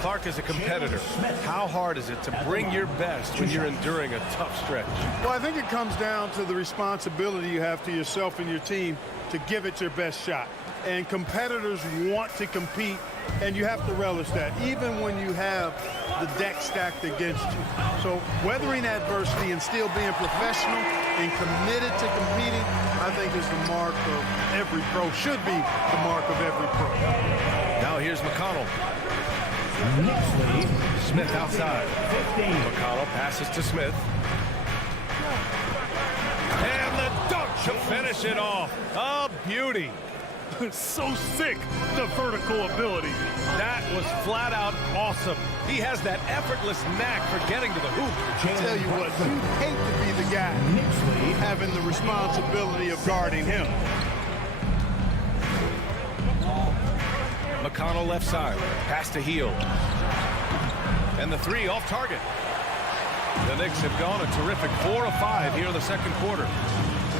Clark is a competitor. How hard is it to bring your best when you're enduring a tough stretch? Well, I think it comes down to the responsibility you have to yourself and your team to give it your best shot. And competitors want to compete, and you have to relish that, even when you have the deck stacked against you. So weathering adversity and still being professional and committed to competing, I think is the mark of every pro, should be the mark of every pro. Now here's McConnell. Knicks lead. Smith outside. 15. McConnell passes to Smith. And the dunk to finish it off. A beauty. So sick, the vertical ability. That was flat out awesome. He has that effortless knack for getting to the hoop. I tell you what, you hate to be the guy having the responsibility of guarding him. McConnell left side. Pass to Hield. And the three off target. The Knicks have gone a terrific 4 of 5 here in the second quarter.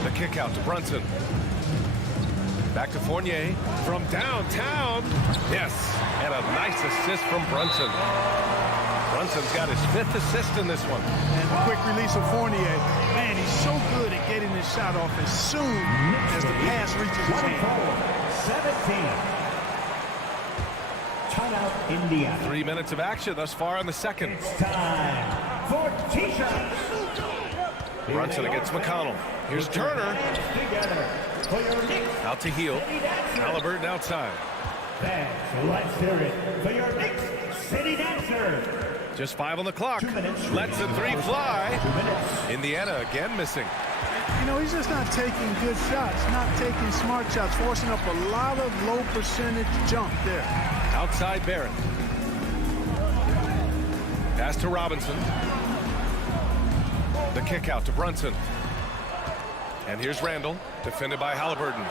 The kick out to Brunson. Back to Fournier from downtown. Yes, and a nice assist from Brunson. Brunson's got his 5th assist in this one. And the quick release of Fournier. Man, he's so good at getting his shot off as soon as the pass reaches his hand. 17. Timeout, Indiana. 3 minutes of action thus far in the second. It's time for T-shirts. Brunson against McConnell. Here's Turner. Out to Heel. Halliburton outside. Fans, let's hear it for your Knicks City Dancer. Just 5 on the clock. 2 minutes. Lets the 3 fly. 2 minutes. Indiana again missing. You know, he's just not taking good shots, not taking smart shots, forcing up a lot of low percentage jump there. Outside Barrett. Pass to Robinson. The kick out to Brunson. And here's Randall, defended by Halliburton.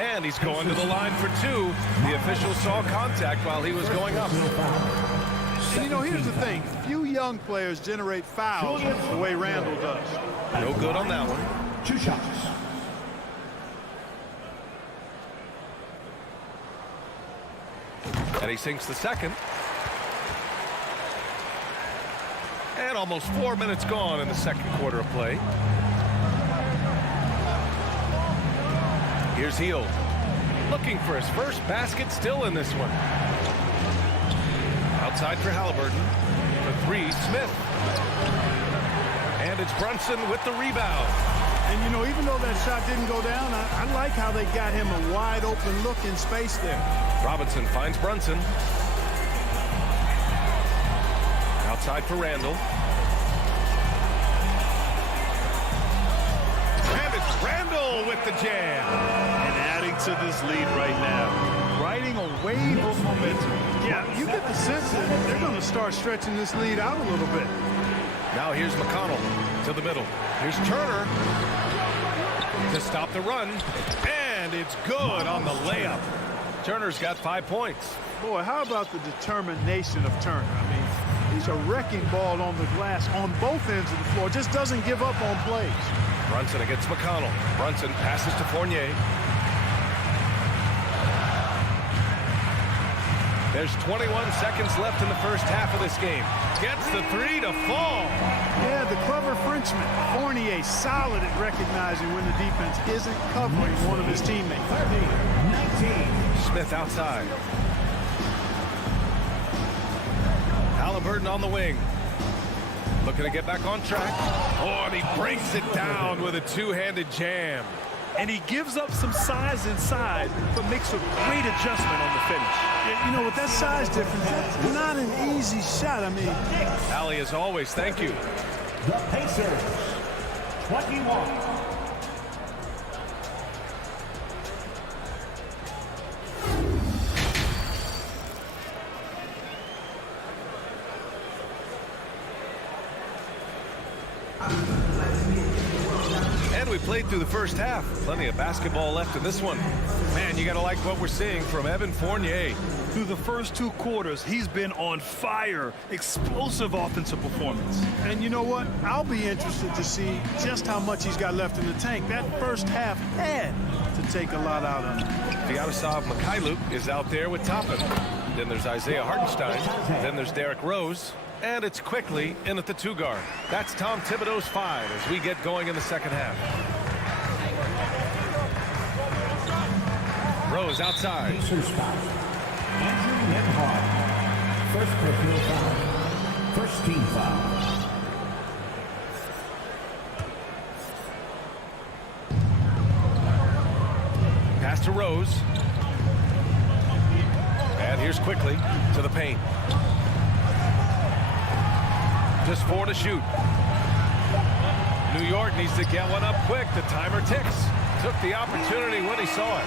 And he's going to the line for 2. The official saw contact while he was going up. And you know, here's the thing. Few young players generate fouls the way Randall does. No good on that one. 2 shots. And he sinks the second. And almost 4 minutes gone in the second quarter of play. Here's Heel. Looking for his first basket, still in this one. Outside for Halliburton. For 3, Smith. And it's Brunson with the rebound. And, you know, even though that shot didn't go down, I like how they got him a wide open look in space there. Robinson finds Brunson. Outside for Randall. And it's Randall with the jam. And adding to this lead right now. Riding a wave of momentum. Yeah, you get the sense that they're going to start stretching this lead out a little bit. Now here's McConnell to the middle. Here's Turner to stop the run. And it's good on the layup. Turner's got 5 points. Boy, how about the determination of Turner? I mean, he's a wrecking ball on the glass on both ends of the floor. Just doesn't give up on plays. Brunson against McConnell. Brunson passes to Fournier. There's 21 seconds left in the first half of this game. Gets the 3 to fall. Yeah, the clever Frenchman. Fournier solid at recognizing when the defense isn't covering one of his teammates. 19. Smith outside. Halliburton on the wing. Looking to get back on track. Oh, and he breaks it down with a two-handed jam. And he gives up some size inside, but makes a great adjustment on the finish. Yeah, you know, with that size difference, that's not an easy shot. I mean, Allie, as always, thank you. The Pacers, 21. And we played through the first half. Plenty of basketball left in this one. Man, you got to like what we're seeing from Evan Fournier. Through the first 2 quarters, he's been on fire. Explosive offensive performance. and you know what? I'll be interested to see just how much he's got left in the tank. That first half had to take a lot out of him. Vyacheslav Mikhailuk is out there with Toppin. Then there's Isaiah Hartenstein. Then there's Derrick Rose. And it's quickly in at the 2 guard. That's Tom Thibodeau's 5 as we get going in the second half. Rose outside. Pacers foul. Andrew Nembhard. First personal foul. First team foul. Pass to Rose. And here's quickly to the paint. Just 4 to shoot. New York needs to get one up quick. The timer ticks. Took the opportunity when he saw it.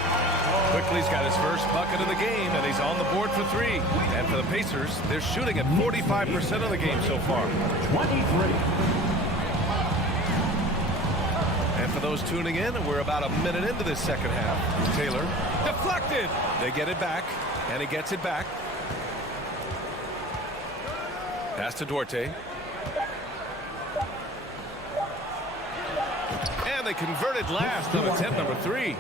Quickly's got his first bucket of the game, and he's on the board for 3. And for the Pacers, they're shooting at 45% of the game so far. 23. And for those tuning in, we're about a minute into this second half. Taylor deflected. They get it back, and he gets it back. Pass to Duarte. And they converted last on attempt number 3.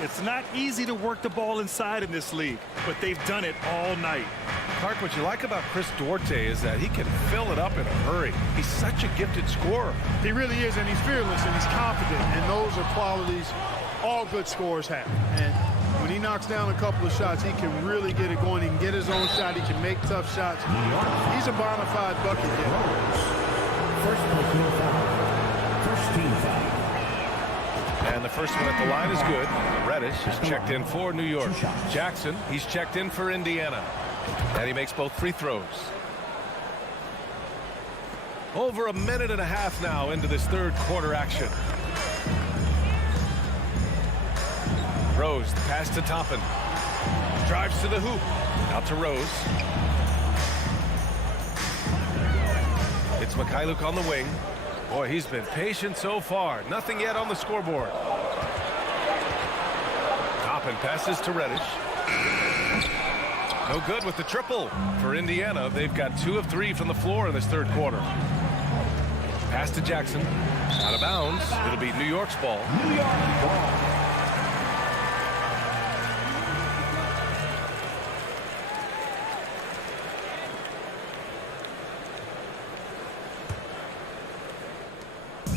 It's not easy to work the ball inside in this league, but they've done it all night. Clark, what you like about Chris Duarte is that he can fill it up in a hurry. He's such a gifted scorer. He really is, and he's fearless, and he's confident, and those are qualities all good scorers have. And when he knocks down a couple of shots, he can really get it going. He can get his own shot. He can make tough shots. He's a bona fide bucket getter. First personal foul. First team foul. And the first one at the line is good. Reddish is checked in for New York. Jackson, he's checked in for Indiana. And he makes both free throws. Over a minute and a half now into this third quarter action. Rose, the pass to Toppin. Drives to the hoop. Out to Rose. It's Mikhailuk on the wing. Boy, he's been patient so far. Nothing yet on the scoreboard. Toppin passes to Reddish. No good with the triple. For Indiana, they've got 2 of 3 from the floor in this third quarter. Pass to Jackson. Out of bounds. It'll be New York's ball. New York ball.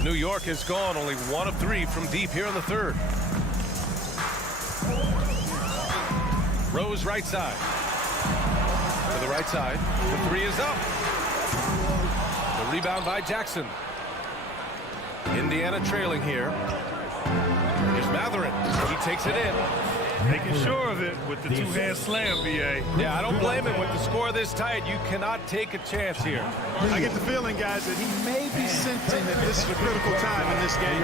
New York has gone only 1 of 3 from deep here in the third. Rose right side. To the right side. The 3 is up. The rebound by Jackson. Indiana trailing here. Here's Matherin. He takes it in. Making sure of it with the two-hand slam, B.A. Yeah, I don't blame him. With the score this tight, you cannot take a chance here. I get the feeling, guys, that he may be sensing that this is a critical time in this game.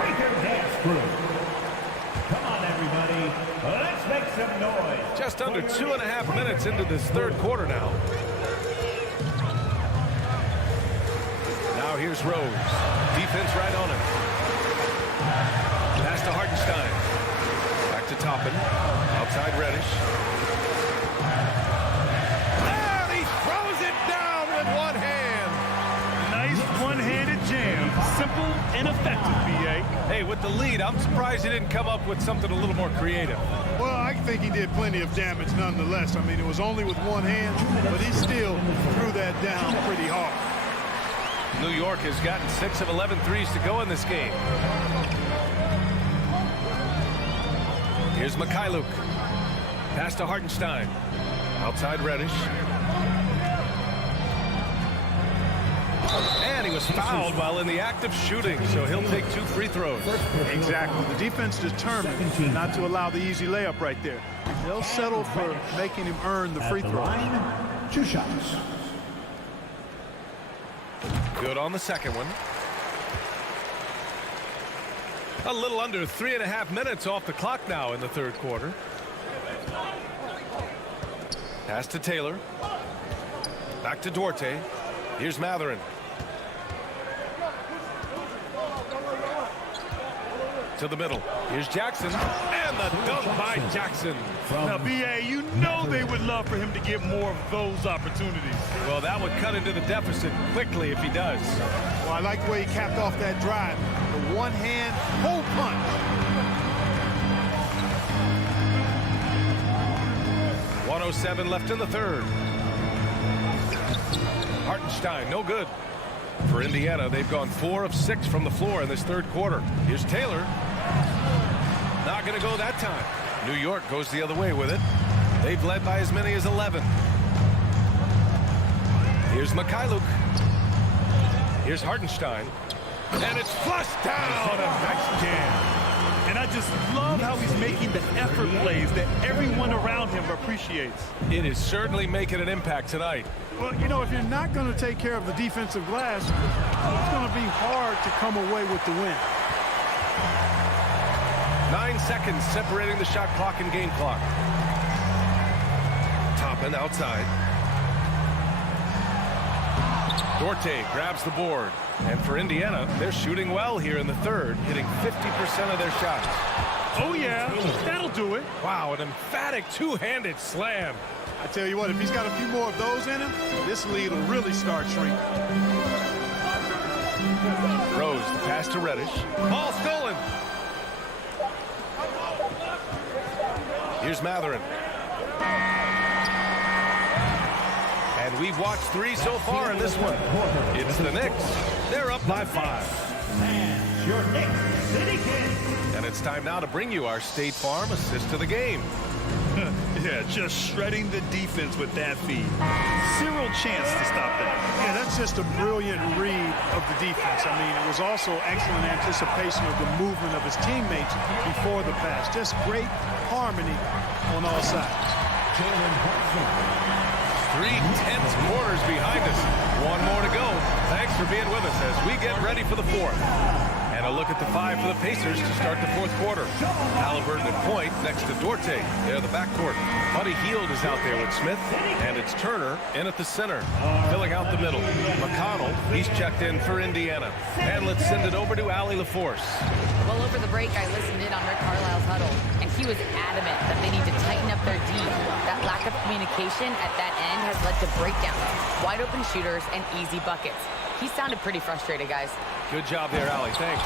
Breaker dance crew. Come on, everybody. Let's make some noise. Just under 2.5 minutes into this third quarter now. Now here's Rose. Defense right on him. Pass to Hartenstein. Back to Toppin. Outside Reddish. And he throws it down with one hand. Nice one-handed jam. Simple and effective, B.A. Hey, with the lead, I'm surprised he didn't come up with something a little more creative. Well, I think he did plenty of damage nonetheless. I mean, it was only with one hand, but he still threw that down pretty hard. New York has gotten 6 of 11 threes to go in this game. Here's Mikhailuk. Pass to Hartenstein. Outside Reddish. And he was fouled while in the act of shooting, so he'll take 2 free throws. Exactly. The defense determined not to allow the easy layup right there. They'll settle for making him earn the free throw. 2 shots. Good on the second one. A little under 3.5 minutes off the clock now in the third quarter. Pass to Taylor. Back to Duarte. Here's Matherin. To the middle. Here's Jackson. And the dunk by Jackson. Now, B.A., you know they would love for him to get more of those opportunities. Well, that would cut into the deficit quickly if he does. Well, I like the way he capped off that drive. The one-hand hole punch. 1:07 left in the third. Hartenstein, no good. For Indiana, they've gone 4 of 6 from the floor in this third quarter. Here's Taylor. Not going to go that time. New York goes the other way with it. They've led by as many as 11. Here's Mikhailuk. Here's Hartenstein. And it's flushed down. A nice jam. And I just love how he's making the effort plays that everyone around him appreciates. It is certainly making an impact tonight. Well, you know, if you're not going to take care of the defensive glass, it's going to be hard to come away with the win. 9 seconds separating the shot clock and game clock. Toppin outside. Duarte grabs the board. And for Indiana, they're shooting well here in the third, hitting 50% of their shots. Oh, yeah, that'll do it. Wow, an emphatic two-handed slam. I tell you what, if he's got a few more of those in him, this lead will really start shrinking. Rose, the pass to Reddish. Ball stolen. Here's Matherin. And we've watched 3 so far in this one. It's the Knicks. They're up by 5. And your Knicks City Kings. And it's time now to bring you our State Farm assist to the game. Yeah, just shredding the defense with that feed. Zero chance to stop that. Yeah, that's just a brilliant read of the defense. I mean, it was also excellent anticipation of the movement of his teammates before the pass. Just great harmony on all sides. 3 tense quarters behind us. One more to go. Thanks for being with us as we get ready for the fourth. And a look at the 5 for the Pacers to start the fourth quarter. Halliburton at point next to Duarte. They're the backcourt. Buddy Hield is out there with Smith, and it's Turner in at the center, filling out the middle. McConnell, he's checked in for Indiana. And let's send it over to Allie LaForce. Well, over the break, I listened in on Rick Carlisle's huddle, and he was adamant that they need to tighten up their D. That lack of communication at that end has led to breakdowns, wide open shooters, and easy buckets. He sounded pretty frustrated, guys. Good job there, Allie. Thanks.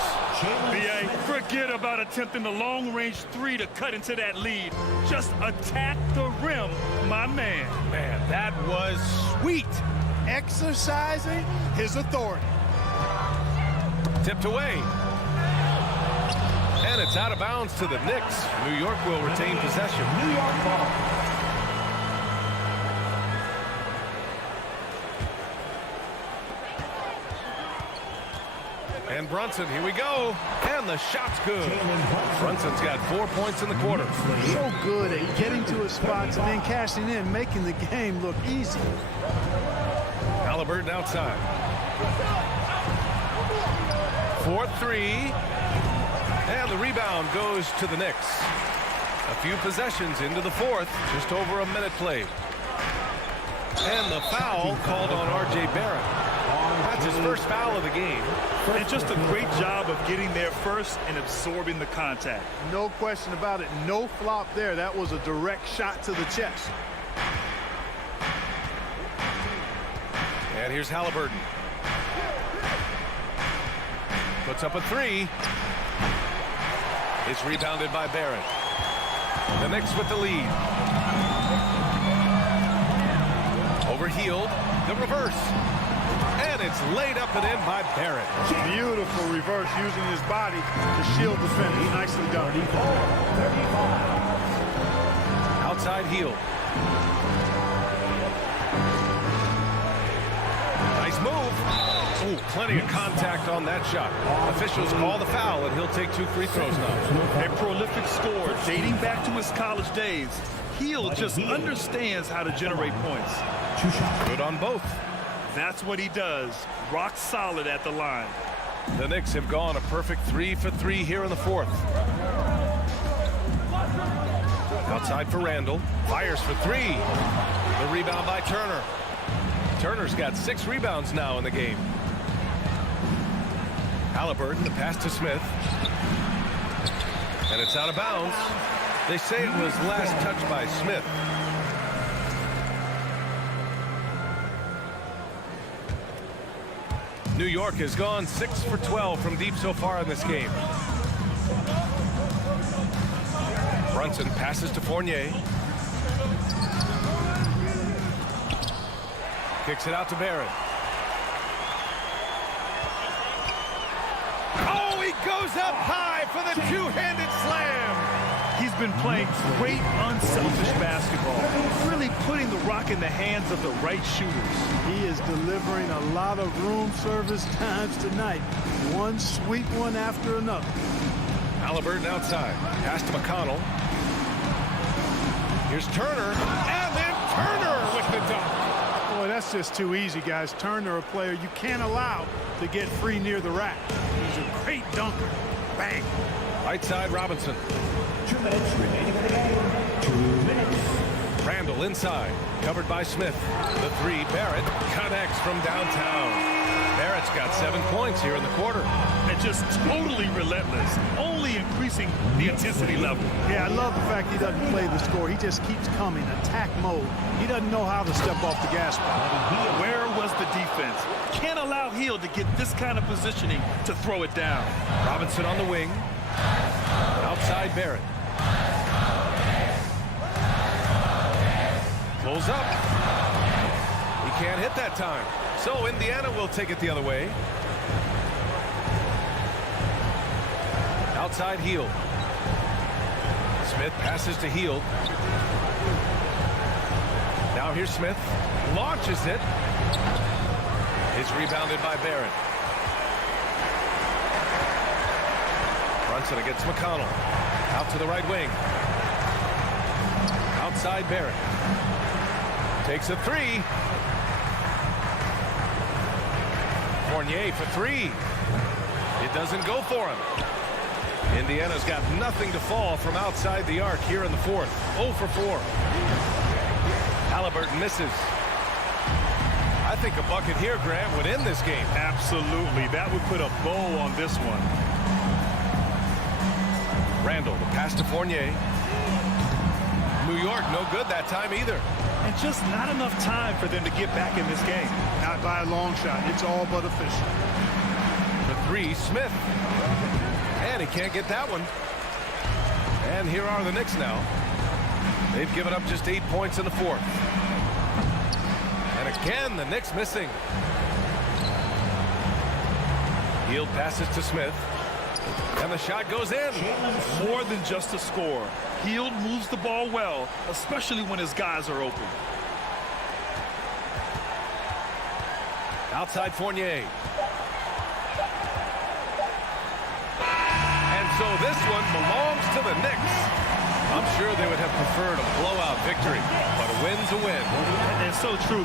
BA, forget about attempting the long-range 3 to cut into that lead. Just attack the rim, my man. Man, that was sweet. Exercising his authority. Tipped away. And it's out of bounds to the Knicks. New York will retain possession. New York ball. And Brunson, here we go. And the shot's good. Brunson's got 4 points in the quarter. So good at getting to his spots and then cashing in, making the game look easy. Halliburton outside. 4-3. And the rebound goes to the Knicks. A few possessions into the fourth. Just over a minute played. And the foul called on R.J. Barrett. That's his first foul of the game. And just a great job of getting there first and absorbing the contact. No question about it. No flop there. That was a direct shot to the chest. And here's Halliburton. Puts up a 3. It's rebounded by Barrett. The Knicks with the lead. Over Hield. The reverse. And it's laid up and in by Barrett. Beautiful reverse using his body to shield defenders. Nicely done. 34, 35. Outside Hield. Nice move. Oh, plenty of contact on that shot. Officials call the foul, and he'll take 2 free throws now. A prolific scorer dating back to his college days. Hield just understands how to generate points. Good on both. That's what he does. Rock solid at the line. The Knicks have gone a perfect 3 for 3 here in the fourth. Outside for Randall. Fires for 3. The rebound by Turner. Turner's got 6 rebounds now in the game. Halliburton, the pass to Smith. And it's out of bounds. They say it was last touched by Smith. New York has gone 6 for 12 from deep so far in this game. Brunson passes to Fournier. Kicks it out to Barrett. Oh, he goes up high for the two-handed slam. He's been playing great, unselfish basketball, really putting the rock in the hands of the right shooters. He is delivering a lot of room service times tonight. One sweet one after another. Halliburton outside. Pass to McConnell. Here's Turner. And then Turner with the dunk. Boy, that's just too easy, guys. Turner, a player you can't allow to get free near the rack. He's a great dunker. Bang. Right side, Robinson. 2 minutes remaining in the game. 2 minutes. Randall inside. Covered by Smith. The 3, Barrett connects from downtown. Barrett's got 7 points here in the quarter. And just totally relentless, only increasing the intensity level. Yeah, I love the fact he doesn't play the score. He just keeps coming, attack mode. He doesn't know how to step off the gas pedal. Where was the defense? Can't allow Hield to get this kind of positioning to throw it down. Robinson on the wing. Outside Barrett. Pulls up. He can't hit that time. So Indiana will take it the other way. Outside Hield. Smith passes to Hield. Now here's Smith. Launches it. It's rebounded by Barrett. Brunson against McConnell. Out to the right wing. Outside Barrett. Takes a three. Fournier for three. It doesn't go for him. Indiana's got nothing to fall from outside the arc here in the fourth. 0 for 4. Halliburton misses. I think a bucket here, Grant, would end this game. Absolutely. That would put a bow on this one. Randall, the pass to Fournier. New York, no good that time either. And just not enough time for them to get back in this game. Not by a long shot. It's all but official. The three, Smith. And he can't get that one. And here are the Knicks now. They've given up just 8 points in the fourth. And again, the Knicks missing. Hield passes to Smith. And the shot goes in. More than just a score. Hield moves the ball well, especially when his guys are open. Outside Fournier. And so this one belongs to the Knicks. I'm sure they would have preferred a blowout victory, but a win's a win. And so true.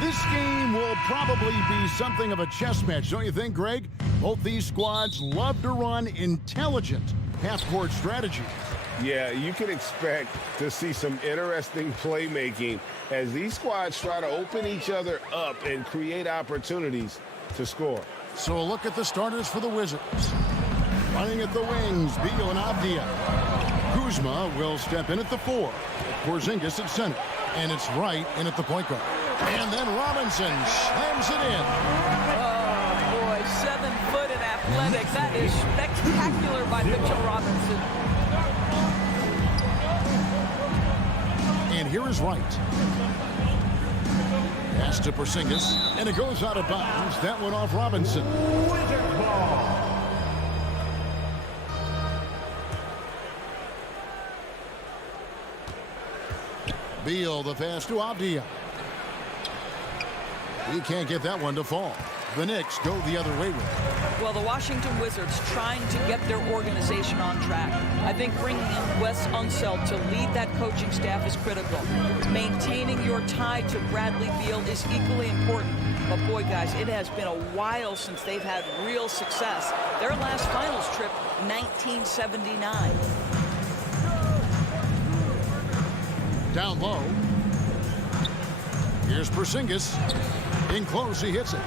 This game will probably be something of a chess match, don't you think, Greg? Both these squads love to run intelligent half-court strategies. Yeah, you can expect to see some interesting playmaking as these squads try to open each other up and create opportunities to score. So a look at the starters for the Wizards. Running at the wings, Beal and Avdia. Kuzma will step in at the 4. Porzingis at center. And it's Wright in at the point guard. And then Robinson slams it in. Oh, boy, 7 foot and athletic. That is spectacular by Mitchell Robinson. And here is Wright. Pass to Porzingis, and it goes out of bounds. That went off Robinson. Wizard ball. Beal, the pass to Avdia. He can't get that one to fall. The Knicks go the other way with it. Well, the Washington Wizards trying to get their organization on track. I think bringing in Wes Unseld to lead that coaching staff is critical. Maintaining your tie to Bradley Beal is equally important. But boy, guys, it has been a while since they've had real success. Their last finals trip, 1979. Down low. Here's Porzingis. In close, he hits it.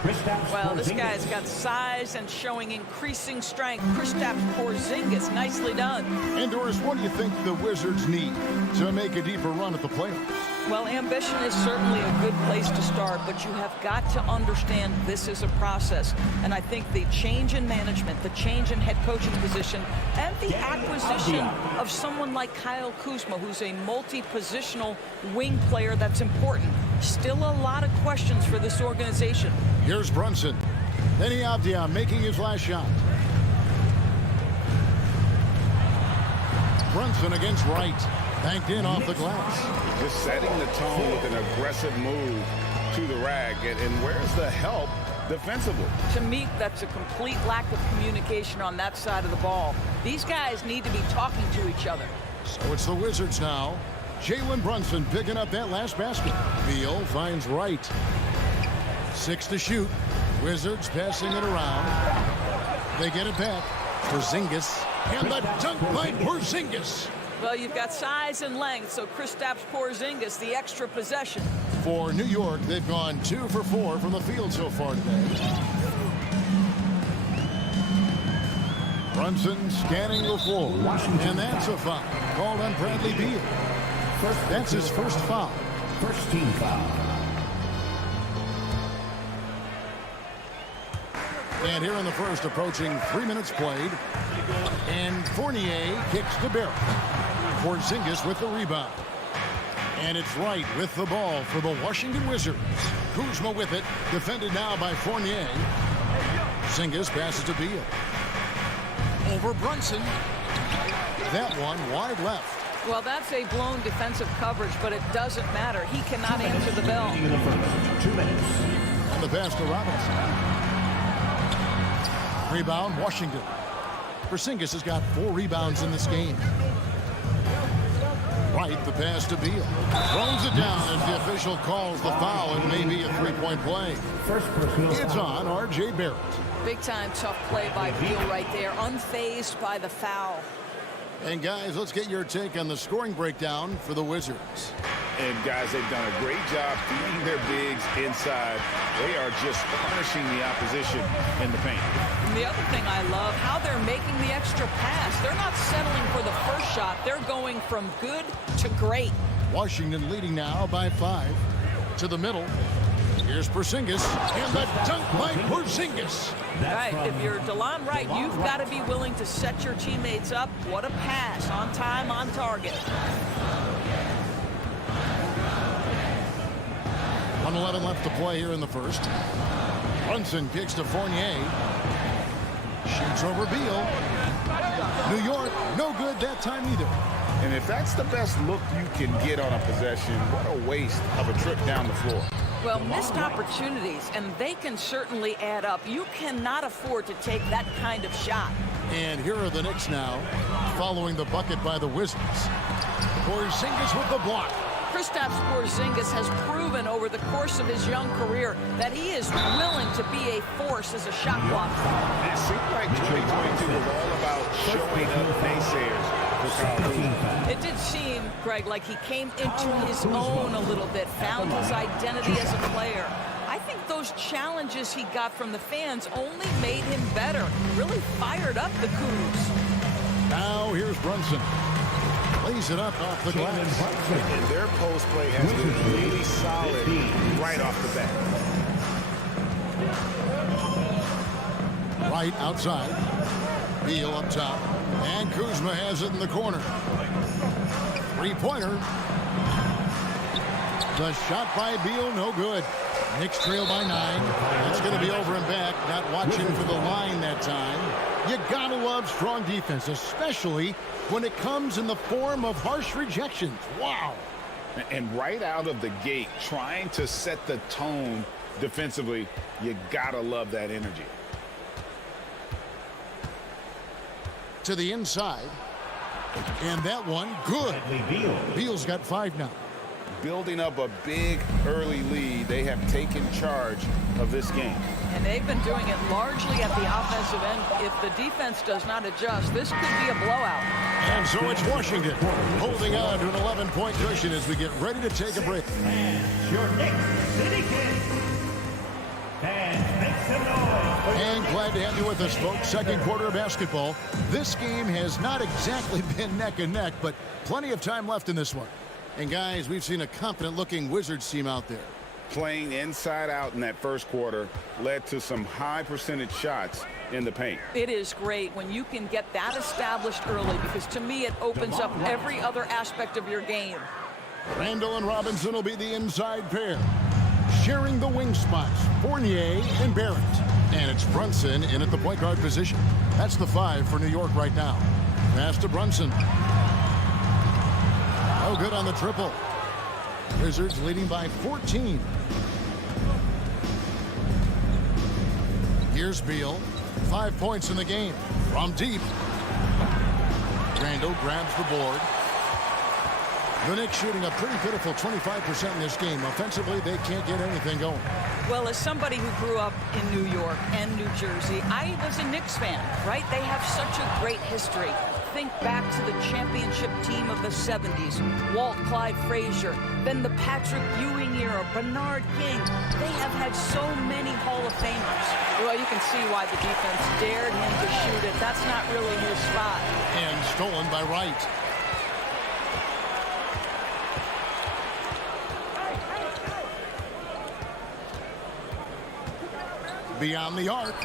Well, this guy's got size and showing increasing strength. Kristaps Porzingis, nicely done. And Doris, what do you think the Wizards need to make a deeper run at the playoffs? Well, ambition is certainly a good place to start, but you have got to understand this is a process. And I think the change in management, the change in head coaching position, and the acquisition of someone like Kyle Kuzma, who's a multi-positional wing player that's important. Still a lot of questions for this organization. Here's Brunson. Then Avdia making his last shot. Brunson against Wright. Banked in off the glass. Just setting the tone with an aggressive move to the rack. And where's the help defensively? To me, that's a complete lack of communication on that side of the ball. These guys need to be talking to each other. So it's the Wizards now. Jalen Brunson picking up that last basket. Beal finds Wright. 6 to shoot. Wizards passing it around. They get it back. Porzingis. And the dunk by Porzingis. Well, you've got size and length, so Kristaps Porzingis, the extra possession. For New York, they've gone 2 for 4 from the field so far today. Brunson scanning the floor. And that's a foul called on Bradley Beal. That's his first foul. First team foul. And here in the first, approaching 3 minutes played. And Fournier kicks to Barrett. Porzingis with the rebound. And it's Wright with the ball for the Washington Wizards. Kuzma with it. Defended now by Fournier. Porzingis passes to Beal. Over Brunson. That one wide left. Well, that's a blown defensive coverage, but it doesn't matter. He cannot answer the bell. 2 minutes. And the pass to Robinson. Rebound, Washington. Porzingis has got 4 rebounds in this game. Wright, the pass to Beal. Throws it down as the official calls the foul. It may be a 3-point play. It's on R.J. Barrett. Big-time tough play by Beal right there, unfazed by the foul. And guys, let's get your take on the scoring breakdown for the Wizards. And guys, they've done a great job feeding their bigs inside. They are just punishing the opposition in the paint. And the other thing I love, how they're making the extra pass. They're not settling for the first shot. They're going from good to great. Washington leading now by 5. To the middle. Here's Porzingis. And the dunk by Porzingis. All right, if you're DeLon Wright, you've got to be willing to set your teammates up. What a pass. On time, on target. 1:11 left to play here in the first. Brunson kicks to Fournier. Shoots over Beal. New York, no good that time either. And if that's the best look you can get on a possession, what a waste of a trip down the floor. Well, missed opportunities, and they can certainly add up. You cannot afford to take that kind of shot. And here are the Knicks now, following the bucket by the Wizards. Porzingis with the block. Kristaps Porzingis has proven over the course of his young career that he is willing to be a force as a shot blocker. It seemed like 2022 was all about showing up naysayers for Kyle Kuzma. It did seem, Greg, like he came into his own a little bit, found his identity as a player. I think those challenges he got from the fans only made him better, really fired up the Cougs. Now here's Brunson. Lays it up off the glass. And their post play has been really solid right off the bat. Right outside. Beal up top. And Kuzma has it in the corner. 3-pointer. The shot by Beal, no good. Knicks trail by 9. It's going to be over and back. Not watching for the line that time. You gotta love strong defense, especially when it comes in the form of harsh rejections. Wow. And right out of the gate, trying to set the tone defensively, you gotta love that energy. to the inside. And that one, good. Beal's got 5 now. Building up a big early lead, they have taken charge of this game. And they've been doing it largely at the offensive end. If the defense does not adjust, this could be a blowout. And so it's Washington holding on to an 11-point cushion as we get ready to take a break. And your Knicks City Kings. And make some noise. And glad to have you with us, folks. Second quarter of basketball. This game has not exactly been neck and neck, but plenty of time left in this one. And guys, we've seen a confident-looking Wizards team out there. Playing inside out in that first quarter led to some high percentage shots in the paint. It is great when you can get that established early, because to me it opens up every other aspect of your game. Randall and Robinson will be the inside pair. Sharing the wing spots, Fournier and Barrett. And it's Brunson in at the point guard position. That's the 5 for New York right now. Pass to Brunson. Oh, good on the triple. Wizards leading by 14. Here's Beal. 5 points in the game. From deep. Randall grabs the board. The Knicks shooting a pretty pitiful 25% in this game. Offensively, they can't get anything going. Well, as somebody who grew up in New York and New Jersey, I was a Knicks fan, right? They have such a great history. Think back to the championship team of the 70s, Walt Clyde Frazier, then the Patrick Ewing era, Bernard King. They have had so many Hall of Famers. Well, you can see why the defense dared him to shoot it. That's not really his spot. And stolen by Wright. Beyond the arc.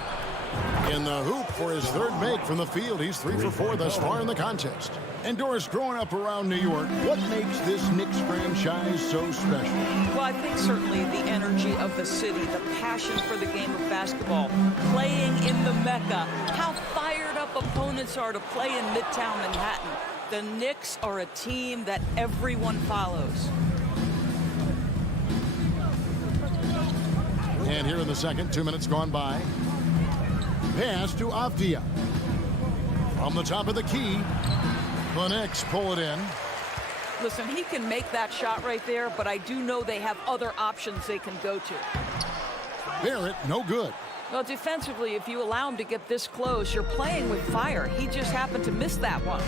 In the hoop for his third make from the field. He's 3 for 4 thus far in the contest. And Doris, growing up around New York, what makes this Knicks franchise so special? Well, I think certainly the energy of the city, the passion for the game of basketball, playing in the Mecca, how fired up opponents are to play in Midtown Manhattan. The Knicks are a team that everyone follows. And here in the second, 2 minutes gone by. Pass to Avdia. From the top of the key, the Knicks pull it in. Listen, he can make that shot right there, but I do know they have other options they can go to. Barrett, no good. Well, defensively, if you allow him to get this close, you're playing with fire. He just happened to miss that one.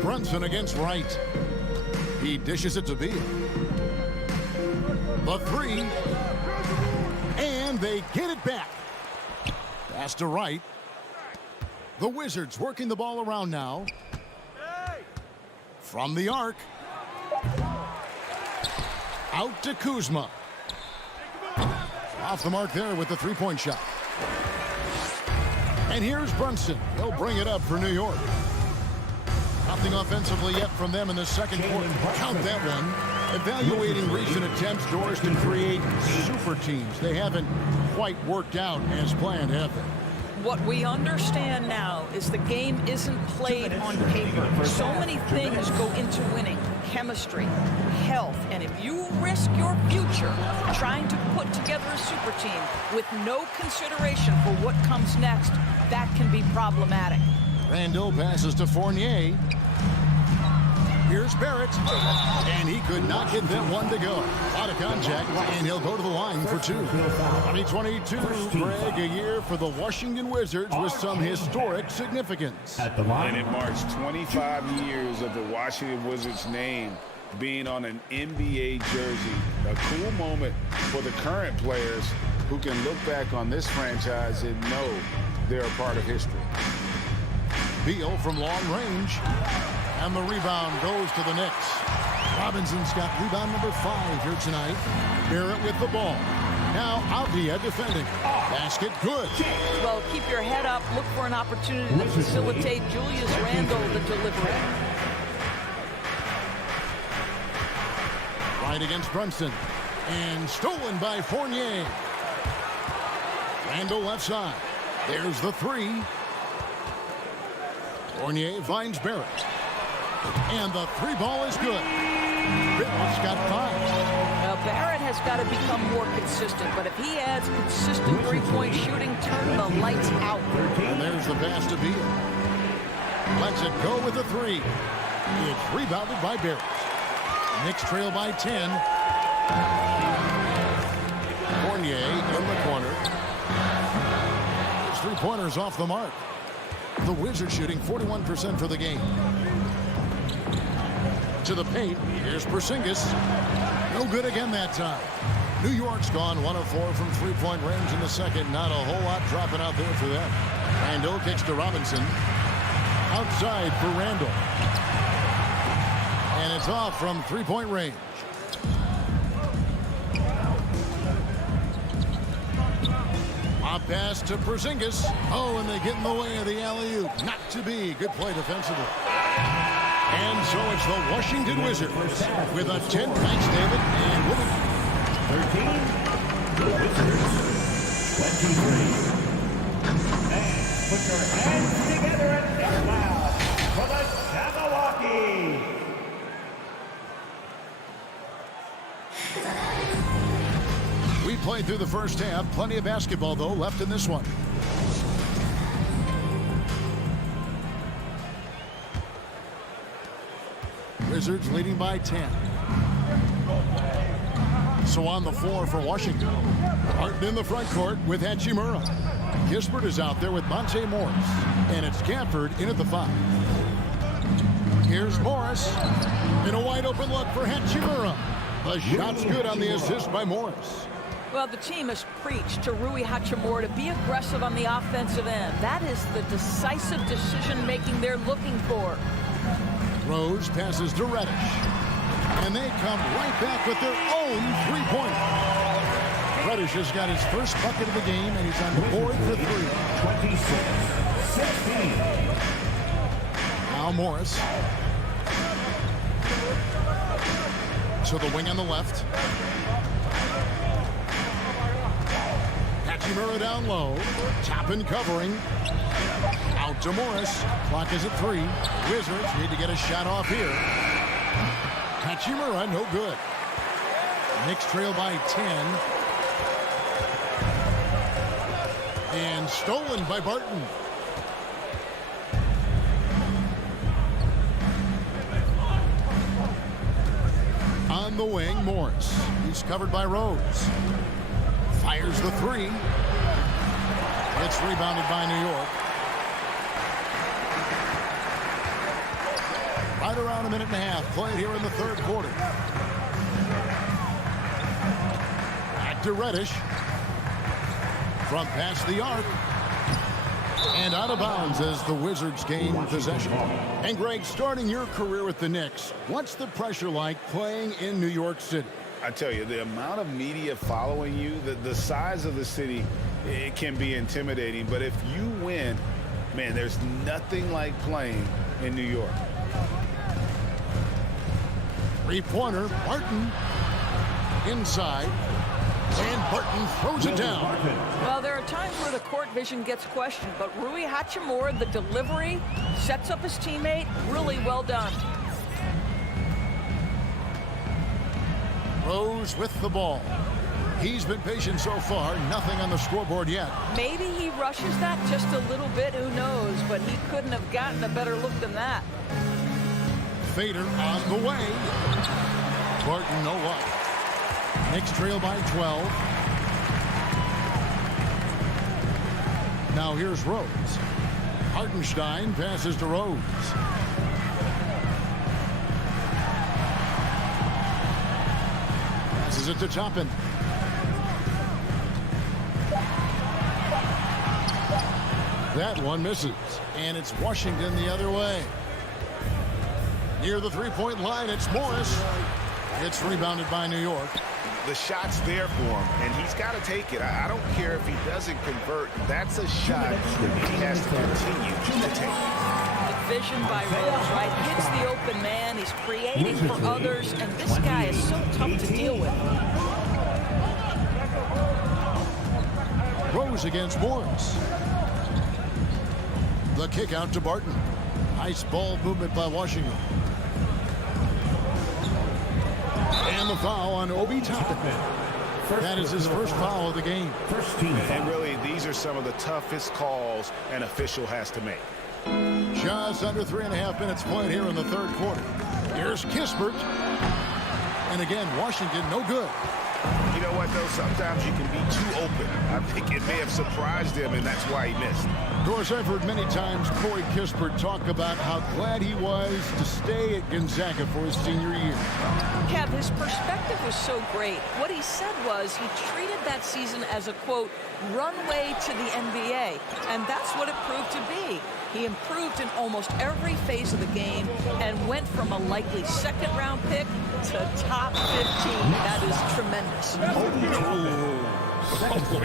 Brunson against Wright. He dishes it to Beal. The 3. And they get it back. Pass to Wright. The Wizards working the ball around now. From the arc. Out to Kuzma. Off the mark there with the 3-point shot. And here's Brunson. He'll bring it up for New York. Nothing offensively yet from them in the second quarter. Count that one. Evaluating recent attempts, Doris, to create super teams. They haven't quite worked out as planned, have they? What we understand now is the game isn't played on paper. So many things go into winning. Chemistry, health, and if you risk your future trying to put together a super team with no consideration for what comes next, that can be problematic. Randall passes to Fournier. Here's Barrett, and he could not get that one to go. Out of contact, and he'll go to the line for 2. 2022, Greg, a year for the Washington Wizards with some historic significance. And it marks 25 years of the Washington Wizards name being on an NBA jersey. A cool moment for the current players who can look back on this franchise and know they're a part of history. Beal from long range. And the rebound goes to the Knicks. Robinson's got rebound number 5 here tonight. Barrett with the ball. Now Avdia defending. Basket good. Well, keep your head up. Look for an opportunity to facilitate Julius Randle the delivery. Right against Brunson. And stolen by Fournier. Randle left side. There's the 3. Fournier finds Barrett. And the 3 ball is good. Barrett's got 5. Barrett has got to become more consistent, but if he adds consistent three-point shooting, turn the lights out. And there's the pass to Beal. Lets it go with the three. It's rebounded by Barrett. Knicks trail by 10. Fournier in the corner. His three-pointers off the mark. The Wizards shooting 41% for the game. To the paint. Here's Skijesss. No good again that time. New York's gone 1 of 4 from three-point range in the second. Not a whole lot dropping out there for them. Randall kicks to Robinson. Outside for Randall. And it's off from three-point range. Pop pass to Skijesss. Oh, and they get in the way of the alley-oop. Not to be. Good play defensively. And so it's the Washington Wizards with a 10. Thanks, David. And we'll be 13. The Wizards. 23. And put your hands together and think loud for the Jabberwocky. We played through the first half. Plenty of basketball, though, left in this one. Wizards leading by 10. So on the floor for Washington. Harden in the front court with Hachimura. Kispert is out there with Monte Morris. And it's Gafford in at the 5. Here's Morris. In a wide open look for Hachimura. The shot's good on the assist by Morris. Well, the team has preached to Rui Hachimura to be aggressive on the offensive end. That is the decisive decision-making they're looking for. Rose passes to Reddish. And they come right back with their own three-pointer. Reddish has got his first bucket of the game, and he's on the board for 3. 26-16. Now Morris. To the wing on the left. Hachimura down low. Toppin covering. Out to Morris. Clock is at 3. Wizards need to get a shot off here. Hachimura, no good. Knicks trail by 10. And stolen by Barton. On the wing, Morris. He's covered by Rose. Fires the 3. It's rebounded by New York. Right around a minute and a half played here in the third quarter. Back to Reddish. From past the arc. And out of bounds as the Wizards gain possession. And Greg, starting your career with the Knicks, what's the pressure like playing in New York City? I tell you, the amount of media following you, the size of the city, it can be intimidating. But if you win, man, there's nothing like playing in New York. Three-pointer, Barton inside, and Barton throws it down. Well, there are times where the court vision gets questioned, but Rui Hachimura, the delivery, sets up his teammate, really well done. Rose with the ball. He's been patient so far, nothing on the scoreboard yet. Maybe he rushes that just a little bit, who knows, but he couldn't have gotten a better look than that. Fader on the way. Barton, no luck. Knicks trail by 12. Now here's Rose. Hartenstein passes to Rose. Passes it to Toppin. That one misses. And it's Washington the other way. Near the three-point line, it's Morris. It's rebounded by New York. The shot's there for him, and he's got to take it. I don't care if he doesn't convert. That's a shot he has to continue to take. The vision by Rose, right? Hits the open man. He's creating for others, and this guy is so tough to deal with. Rose against Morris. The kick out to Barton. Nice ball movement by Washington. And the foul on Obi Toppin. That is his first foul of the game. And really, these are some of the toughest calls an official has to make. Just under 3.5 minutes played here in the third quarter. Here's Kispert. And again, Washington no good. You know what, though? Sometimes you can be too open. I think it may have surprised him, and that's why he missed. Of course, I've heard many times Corey Kispert talk about how glad he was to stay at Gonzaga for his senior year. Kev, his perspective was so great. What he said was he treated that season as a, quote, runway to the NBA, and that's what it proved to be. He improved in almost every phase of the game and went from a likely second-round pick to top 15. That is tremendous.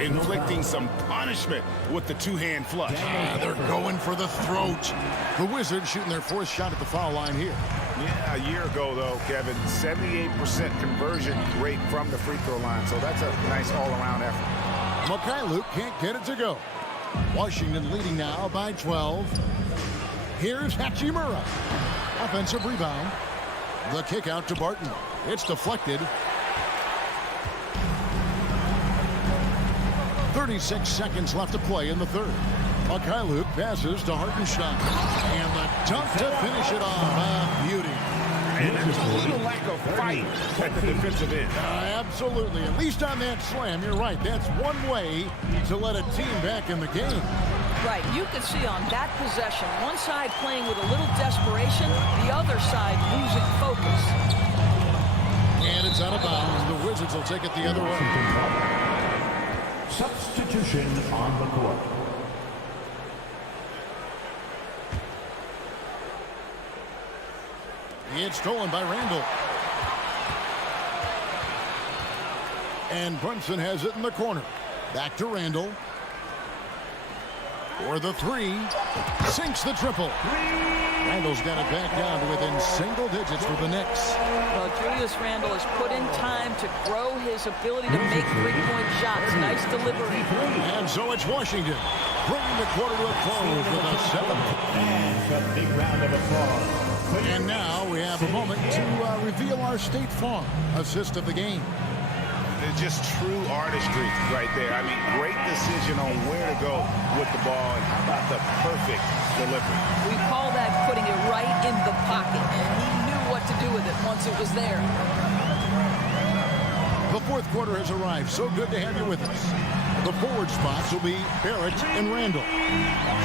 Inflicting some punishment with the two-hand flush. They're going for the throat. The Wizards shooting their fourth shot at the foul line here. Yeah, a year ago, though, Kevin, 78% conversion rate from the free throw line, so that's a nice all-around effort. Mikhailuk can't get it to go. Washington leading now by 12. Here's Hachimura. Offensive rebound. The kick out to Barton. It's deflected. 36 seconds left to play in the third. Mikhailuk passes to Hartenstein. And the dunk to finish it off. Beauty. And there's a little lack of fight at the defensive end. Absolutely. At least on that slam, you're right. That's one way to let a team back in the game. Right. You can see on that possession, one side playing with a little desperation, the other side losing focus. And it's out of bounds. The Wizards will take it the other way. Substitution on the court. It's stolen by Randall. And Brunson has it in the corner. Back to Randall. For the three. Sinks the triple. Randall's got it back down to within single digits for the Knicks. Well, Julius Randle has put in time to grow his ability to make three-point shots. Nice delivery. And so it's Washington bringing the quarter to a close with a 7. And a big round of applause. And now we have a moment to reveal our State Farm assist of the game. It's just true artistry right there. I mean, great decision on where to go with the ball, and how about the perfect delivery. We call that putting it right in the pocket, and he knew what to do with it once it was there. The fourth quarter has arrived. So good to have you with us. The forward spots will be Barrett and Randall.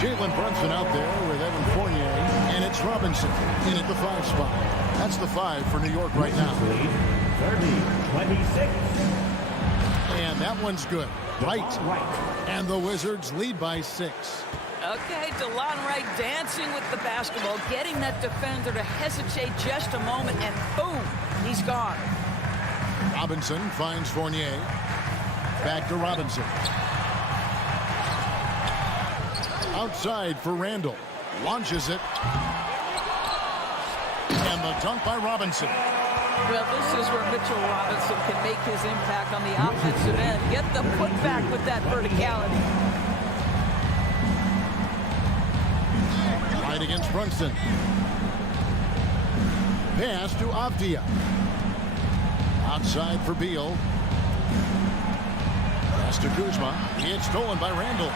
Jalen Brunson out there with Evan Fournier, and it's Robinson in at the 5 spot. That's the 5 for New York right now. 30-26. And that one's good. Right. And the Wizards lead by 6. Okay, DeLon Wright dancing with the basketball, getting that defender to hesitate just a moment, and boom, he's gone. Robinson finds Fournier. Back to Robinson. Outside for Randall. Launches it. And the dunk by Robinson. Well, this is where Mitchell Robinson can make his impact on the offensive end. Get the putback with that verticality. Right against Brunson. Pass to Avdia. Outside for Beal. Pass to Kuzma. It's stolen by Randall.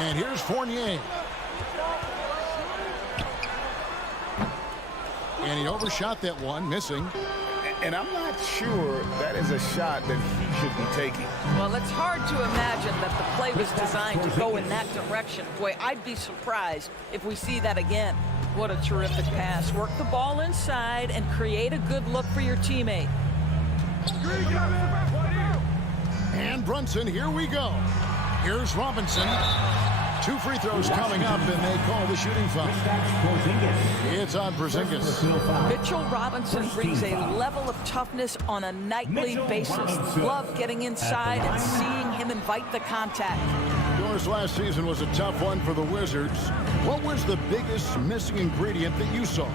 And here's Fournier. And he overshot that one, missing. And I'm not sure that is a shot that he should be taking. Well, it's hard to imagine that the play was designed to go in that direction. Boy, I'd be surprised if we see that again. What a terrific pass. Work the ball inside and create a good look for your teammate. And Brunson, here we go. Here's Robinson. 2 free throws coming up, and they call the shooting foul. It's on Porzingis. Mitchell Robinson brings a level of toughness on a nightly basis. Love getting inside and seeing him invite the contact. Yours last season was a tough one for the Wizards. What was the biggest missing ingredient that you saw?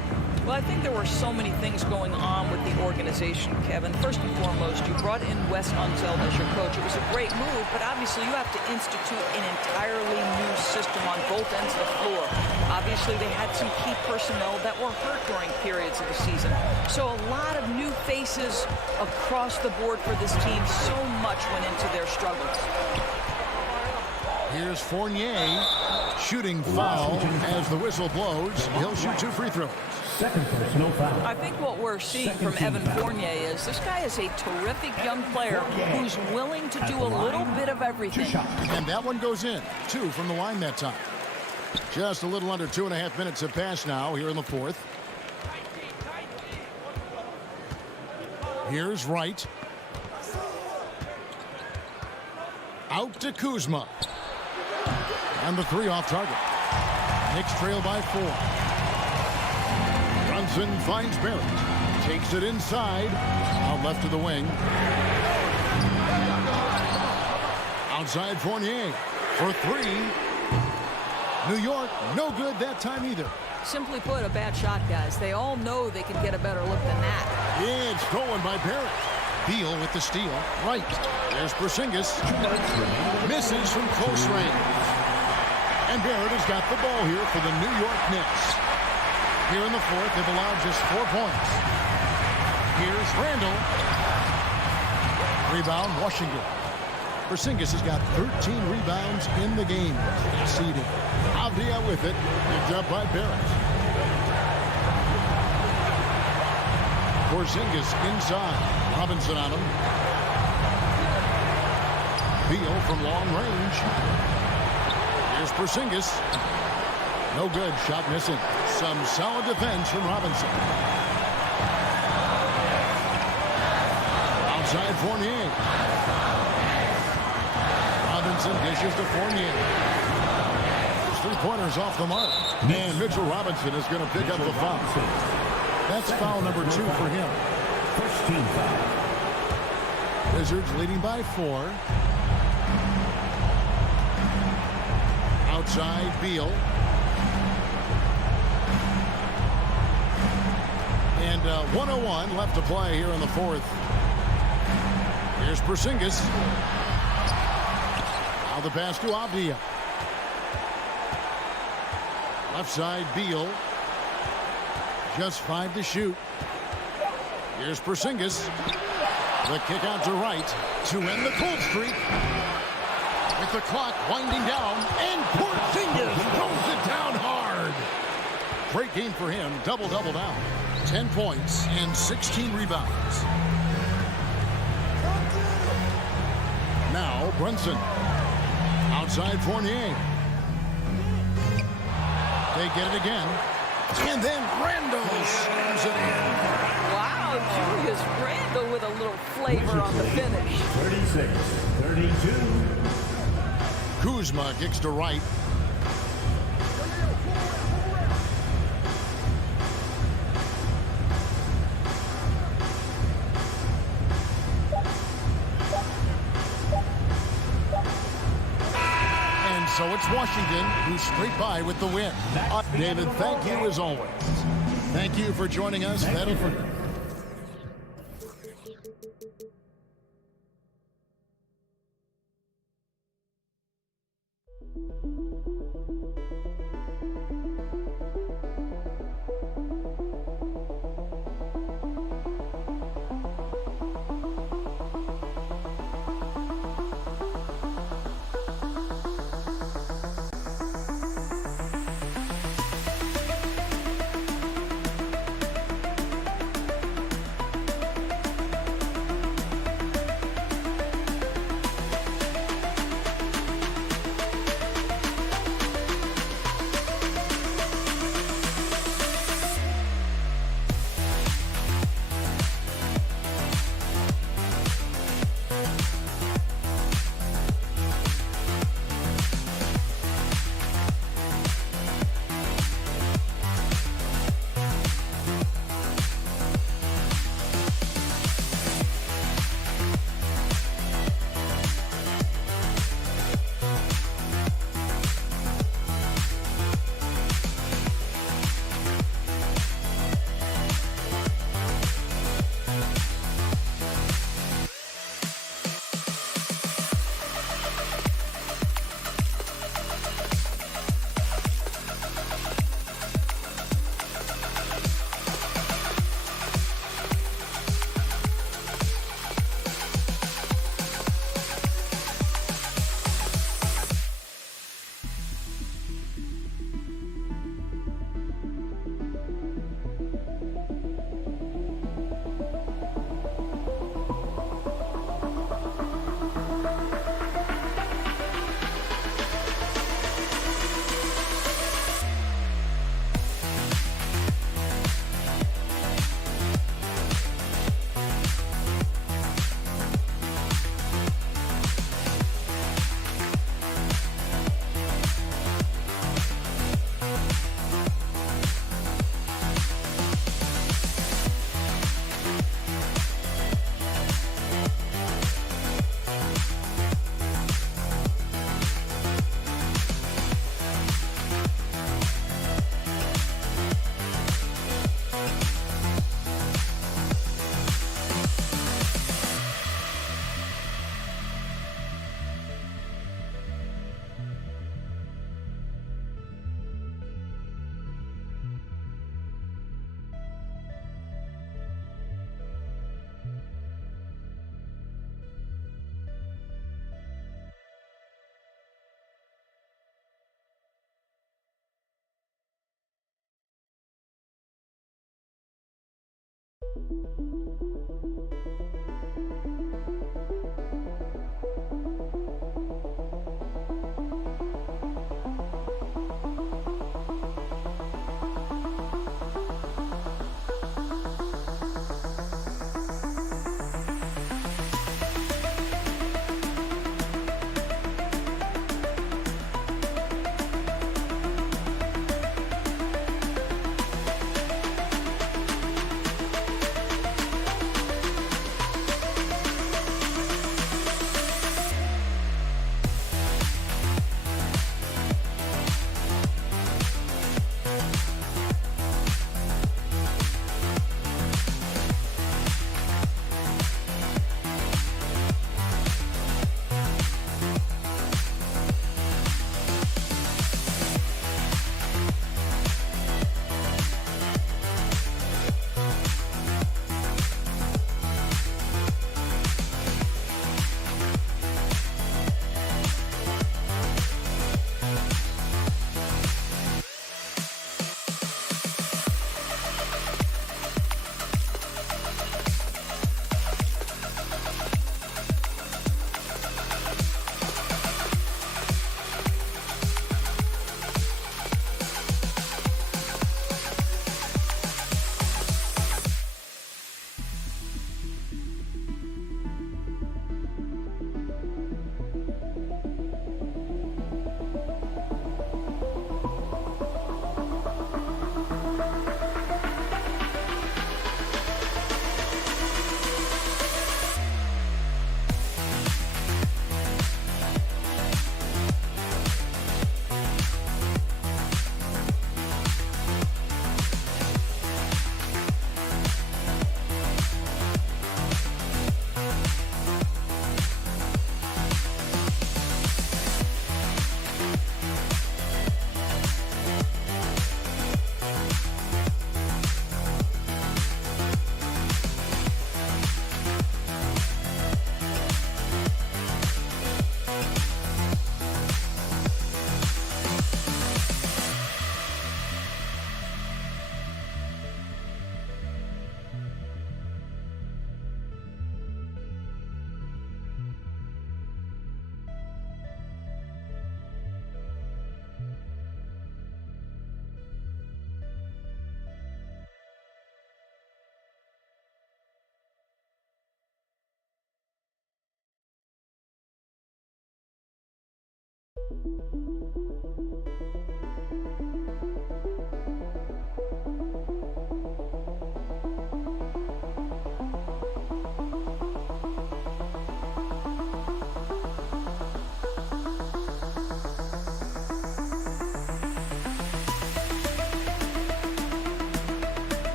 Well, I think there were so many things going on with the organization, Kevin. First and foremost, you brought in Wes Unseld as your coach. It was a great move, but obviously you have to institute an entirely new system on both ends of the floor. Obviously, they had some key personnel that were hurt during periods of the season. So a lot of new faces across the board for this team. So much went into their struggles. Here's Fournier. Shooting foul as the whistle blows. He'll shoot 2 free throws. Second personal foul. I think what we're seeing from Evan Fournier is this guy is a terrific young player who's willing to do a little bit of everything. And that one goes in. 2 from the line that time. Just a little under 2.5 minutes have passed now here in the fourth. Here's Wright. Out to Kuzma. And the 3 off target. Knicks trail by 4. Brunson finds Barrett. Takes it inside. Out left to the wing. Outside Fournier for 3. New York, no good that time either. Simply put, a bad shot, guys. They all know they can get a better look than that. Yeah, it's stolen by Barrett. Beal with the steal. Right. There's Porzingis. Misses from close range. And Barrett has got the ball here for the New York Knicks. Here in the fourth, they've allowed just 4 points. Here's Randall. Rebound, Washington. Porzingis has got 13 rebounds in the game. Conceded. Avdia with it. Picked up by Barrett. Porzingis inside. Robinson on him. Beal from long range. Here's Porzingis. No good. Shot missing. Some solid defense from Robinson. Outside Fournier. Robinson dishes to Fournier. 3-pointers off the mark. And Mitchell Robinson is going to pick up the foul. That's foul number 2 for him. First team foul. Wizards leading by 4. Outside Beal. And 1:01 left to play here in the fourth. Here's Porzingis. Now the pass to Avdia. Left side Beal. Just 5 to shoot. Here's Porzingis. The kick out to Wright to end the cold streak. With the clock winding down, and Porzingis throws it down hard. Great game for him. Double-double down. 10 points and 16 rebounds. Now Brunson. Outside Fournier. They get it again. And then Randall slams it in. Wow, Julius Randle with a little flavor on the finish. 36-32. Kuzma kicks to Wright. And so it's Washington who scraped by with the win. David, thank you as always. Thank you for joining us.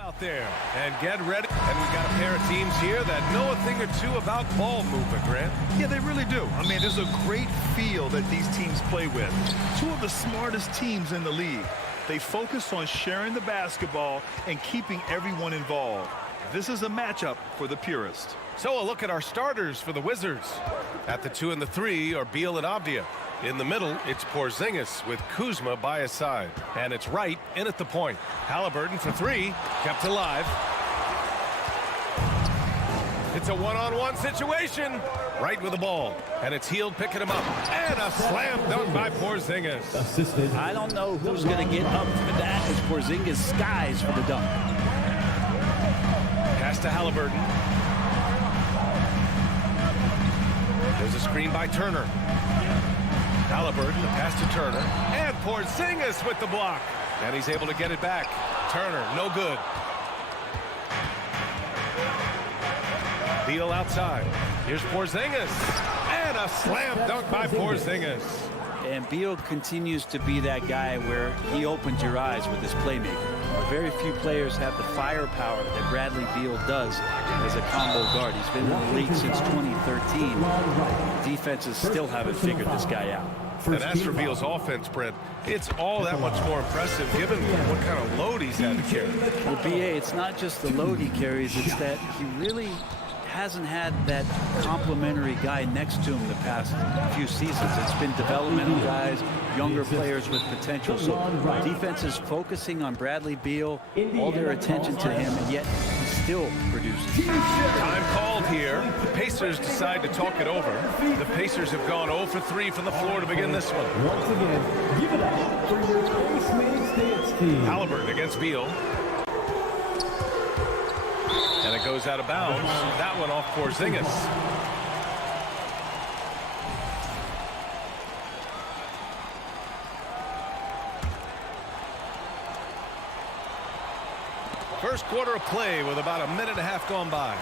Out there and get ready. And we've got a pair of teams here that know a thing or two about ball movement, Grant. Yeah, they really do. I mean, there's a great feel that these teams play with. Two of the smartest teams in the league. They focus on sharing the basketball and keeping everyone involved. This is a matchup for the purist. So a look at our starters for the Wizards. At the 2 and the 3 are Beal and Avdia. In the middle, it's Porzingis with Kuzma by his side. And it's Wright in at the point. Halliburton for 3, kept alive. It's a one-on-one situation. Wright with the ball. And it's Hield picking him up. And a slam dunk by Porzingis. I don't know who's going to get up for that as Porzingis skies for the dunk. Pass to Halliburton. There's a screen by Turner. Halliburton, the pass to Turner. And Porzingis with the block. And he's able to get it back. Turner, no good. Beal outside. Here's Porzingis. And a slam dunk by Porzingis. And Beal continues to be that guy where he opens your eyes with his playmaking. Very few players have the firepower that Bradley Beal does as a combo guard. He's been in the league since 2013. Defenses still haven't figured this guy out. And as for Beal's offense, Brent, it's all that much more impressive given what kind of load he's had to carry. Well, BA, it's not just the load he carries, it's that he really hasn't had that complimentary guy next to him the past few seasons. It's been developmental guys, younger players with potential. So defense is focusing on Bradley Beal, all their attention to him, and yet he still produces. Time called here. The Pacers decide to talk it over. The Pacers have gone 0 for 3 from the floor to begin this one. Once again, give it up for your Space Mates Dance team. Halliburton against Beal. And it goes out of bounds. That one off Porzingis. First quarter of play with about a minute and a half gone by.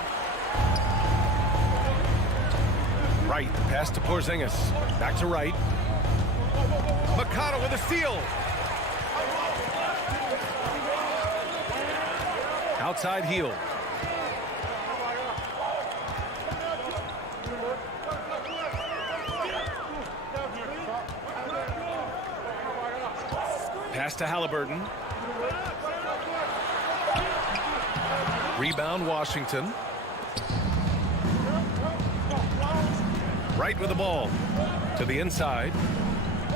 Wright, pass to Porzingis. Back to Wright. Mikata with a steal. Outside Hield. Pass to Halliburton. Rebound Washington. Wright with the ball. To the inside.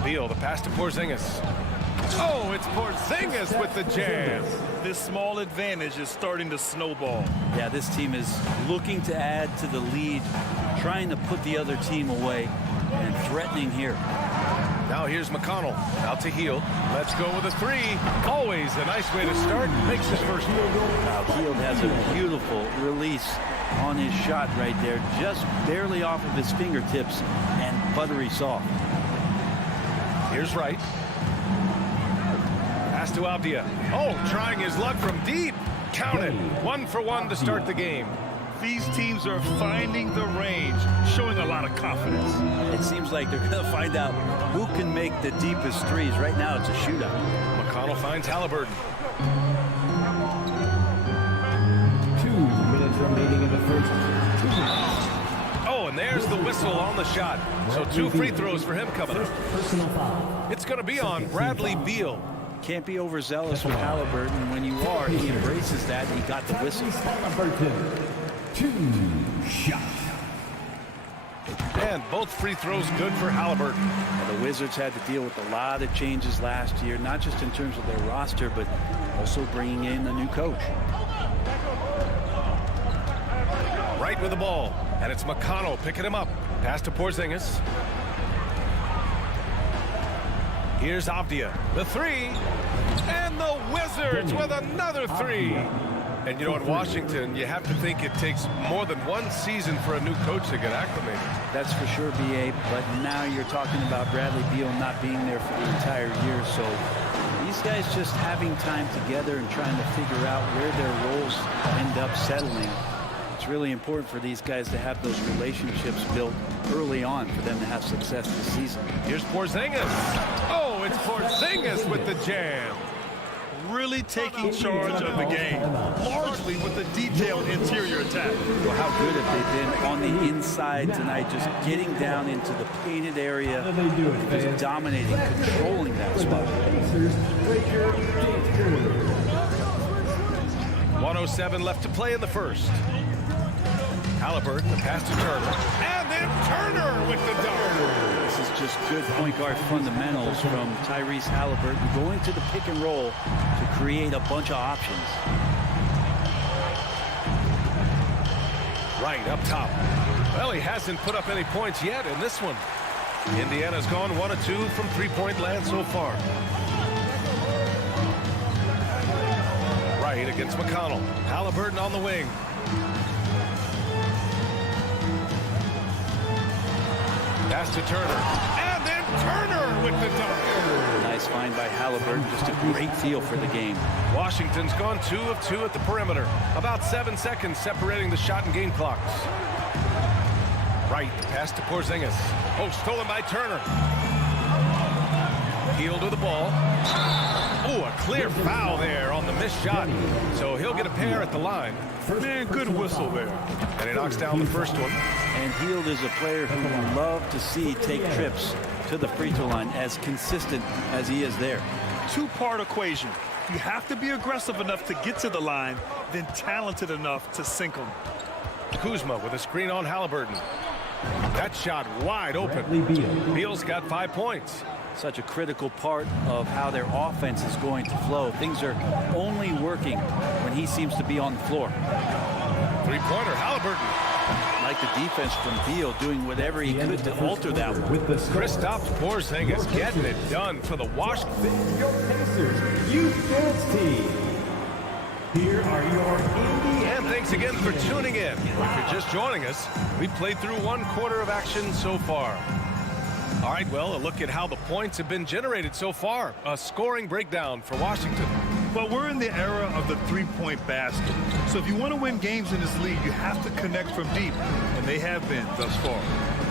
Beal, the pass to Porzingis. Oh, it's Porzingis with the jam. This small advantage is starting to snowball. Yeah, this team is looking to add to the lead, trying to put the other team away, and threatening here. Now here's McConnell. Out to Hield. Let's go with a 3. Always a nice way to start. Makes his first field goal. Now Hield has a beautiful release on his shot right there, just barely off of his fingertips and buttery soft. Here's Wright. Pass to Avdia. Oh, trying his luck from deep. Count it. 1 for 1 to start the game. These teams are finding the range, showing a lot of confidence. It seems like they're going to find out who can make the deepest threes. Right now, it's a shootout. McConnell finds Halliburton. 2 minutes remaining in the first. Oh, and there's the whistle on the shot. So 2 free throws for him coming up. Personal foul. It's going to be on Bradley Beal. Can't be overzealous with Halliburton. When you are, he embraces that, and he got the whistle. Halliburton. 2 shots. And both free throws good for Halliburton. Well, the Wizards had to deal with a lot of changes last year, not just in terms of their roster, but also bringing in a new coach. Right with the ball. And it's McConnell picking him up. Pass to Porzingis. Here's Avdia. The 3. And the Wizards with another 3. And you know, in Washington, you have to think it takes more than 1 season for a new coach to get acclimated. That's for sure, BA. But now you're talking about Bradley Beal not being there for the entire year. So these guys just having time together and trying to figure out where their roles end up settling. It's really important for these guys to have those relationships built early on for them to have success this season. Here's Porzingis. Oh, it's Porzingis with the jam. really taking charge of the game, largely with the detailed interior attack. Well, how good have they been on the inside tonight, just getting down into the painted area, just dominating, controlling that spot. 1:07 left to play in the first. Halliburton, the pass to Turner. And then Turner with the dunk. This is just good point guard fundamentals from Tyrese Halliburton, going to the pick and roll to create a bunch of options. Right up top. Well, he hasn't put up any points yet in this one. Indiana's gone 1 of 2 from three-point land so far. Right against McConnell. Halliburton on the wing. Pass to Turner. And then Turner with the dunk. Nice find by Halliburton. Just a great feel for the game. Washington's gone 2 of 2 at the perimeter. About 7 seconds separating the shot and game clocks. Right, pass to Porzingis. Oh, stolen by Turner. Hield with the ball. Oh, a clear foul there on the missed shot. So he'll get a pair at the line. Man, good whistle there. And he knocks down the first one. And Hield is a player who we love to see take trips to the free throw line, as consistent as he is there. Two-part equation. You have to be aggressive enough to get to the line, then talented enough to sink them. Kuzma with a screen on Halliburton. That shot wide open. Beal's got 5 points. Such a critical part of how their offense is going to flow. Things are only working when he seems to be on the floor. Three-pointer, Halliburton. Like the defense from Beal, doing whatever he could to alter that one. Kristaps Porzingis getting it done for the Washington. Pacers Youth Dance Team. Here are your And thanks again for tuning in. If you're just joining us, we've played through 1 quarter of action so far. All right, well, a look at how the points have been generated so far. A scoring breakdown for Washington. Well, we're in the era of the three-point basket. So if you want to win games in this league, you have to connect from deep, and they have been thus far.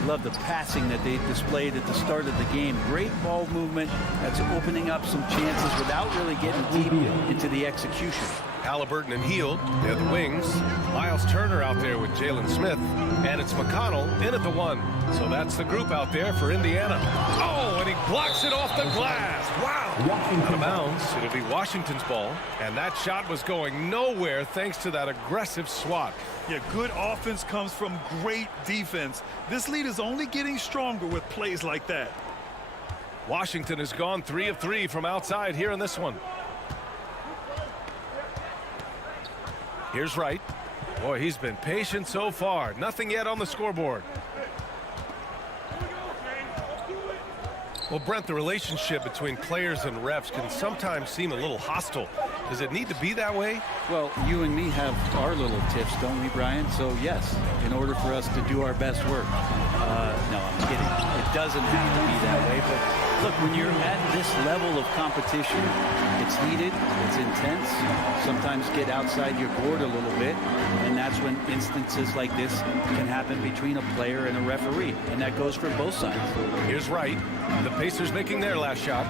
Love the passing that they displayed at the start of the game. Great ball movement that's opening up some chances without really getting deep into the execution. Halliburton and Hield, they're the wings. Miles Turner out there with Jalen Smith. And it's McConnell in at the 1. So that's the group out there for Indiana. Oh, and he blocks it off the glass. Wow. Out of bounds. It'll be Washington's ball. And that shot was going nowhere thanks to that aggressive swat. Yeah, good offense comes from great defense. This lead is only getting stronger with plays like that. Washington has gone 3 of 3 from outside here in this one. Here's Wright. Boy, he's been patient so far. Nothing yet on the scoreboard. Well, Brent, the relationship between players and refs can sometimes seem a little hostile. Does it need to be that way? Well, you and me have our little tips, don't we, Brian? So, yes, in order for us to do our best work. No, I'm kidding. It doesn't have to be that way. But, look, when you're at this level of competition, it's heated, it's intense. Sometimes get outside your board a little bit. And that's when instances like this can happen between a player and a referee. And that goes for both sides. Here's Wright. The Pacers making their last shot.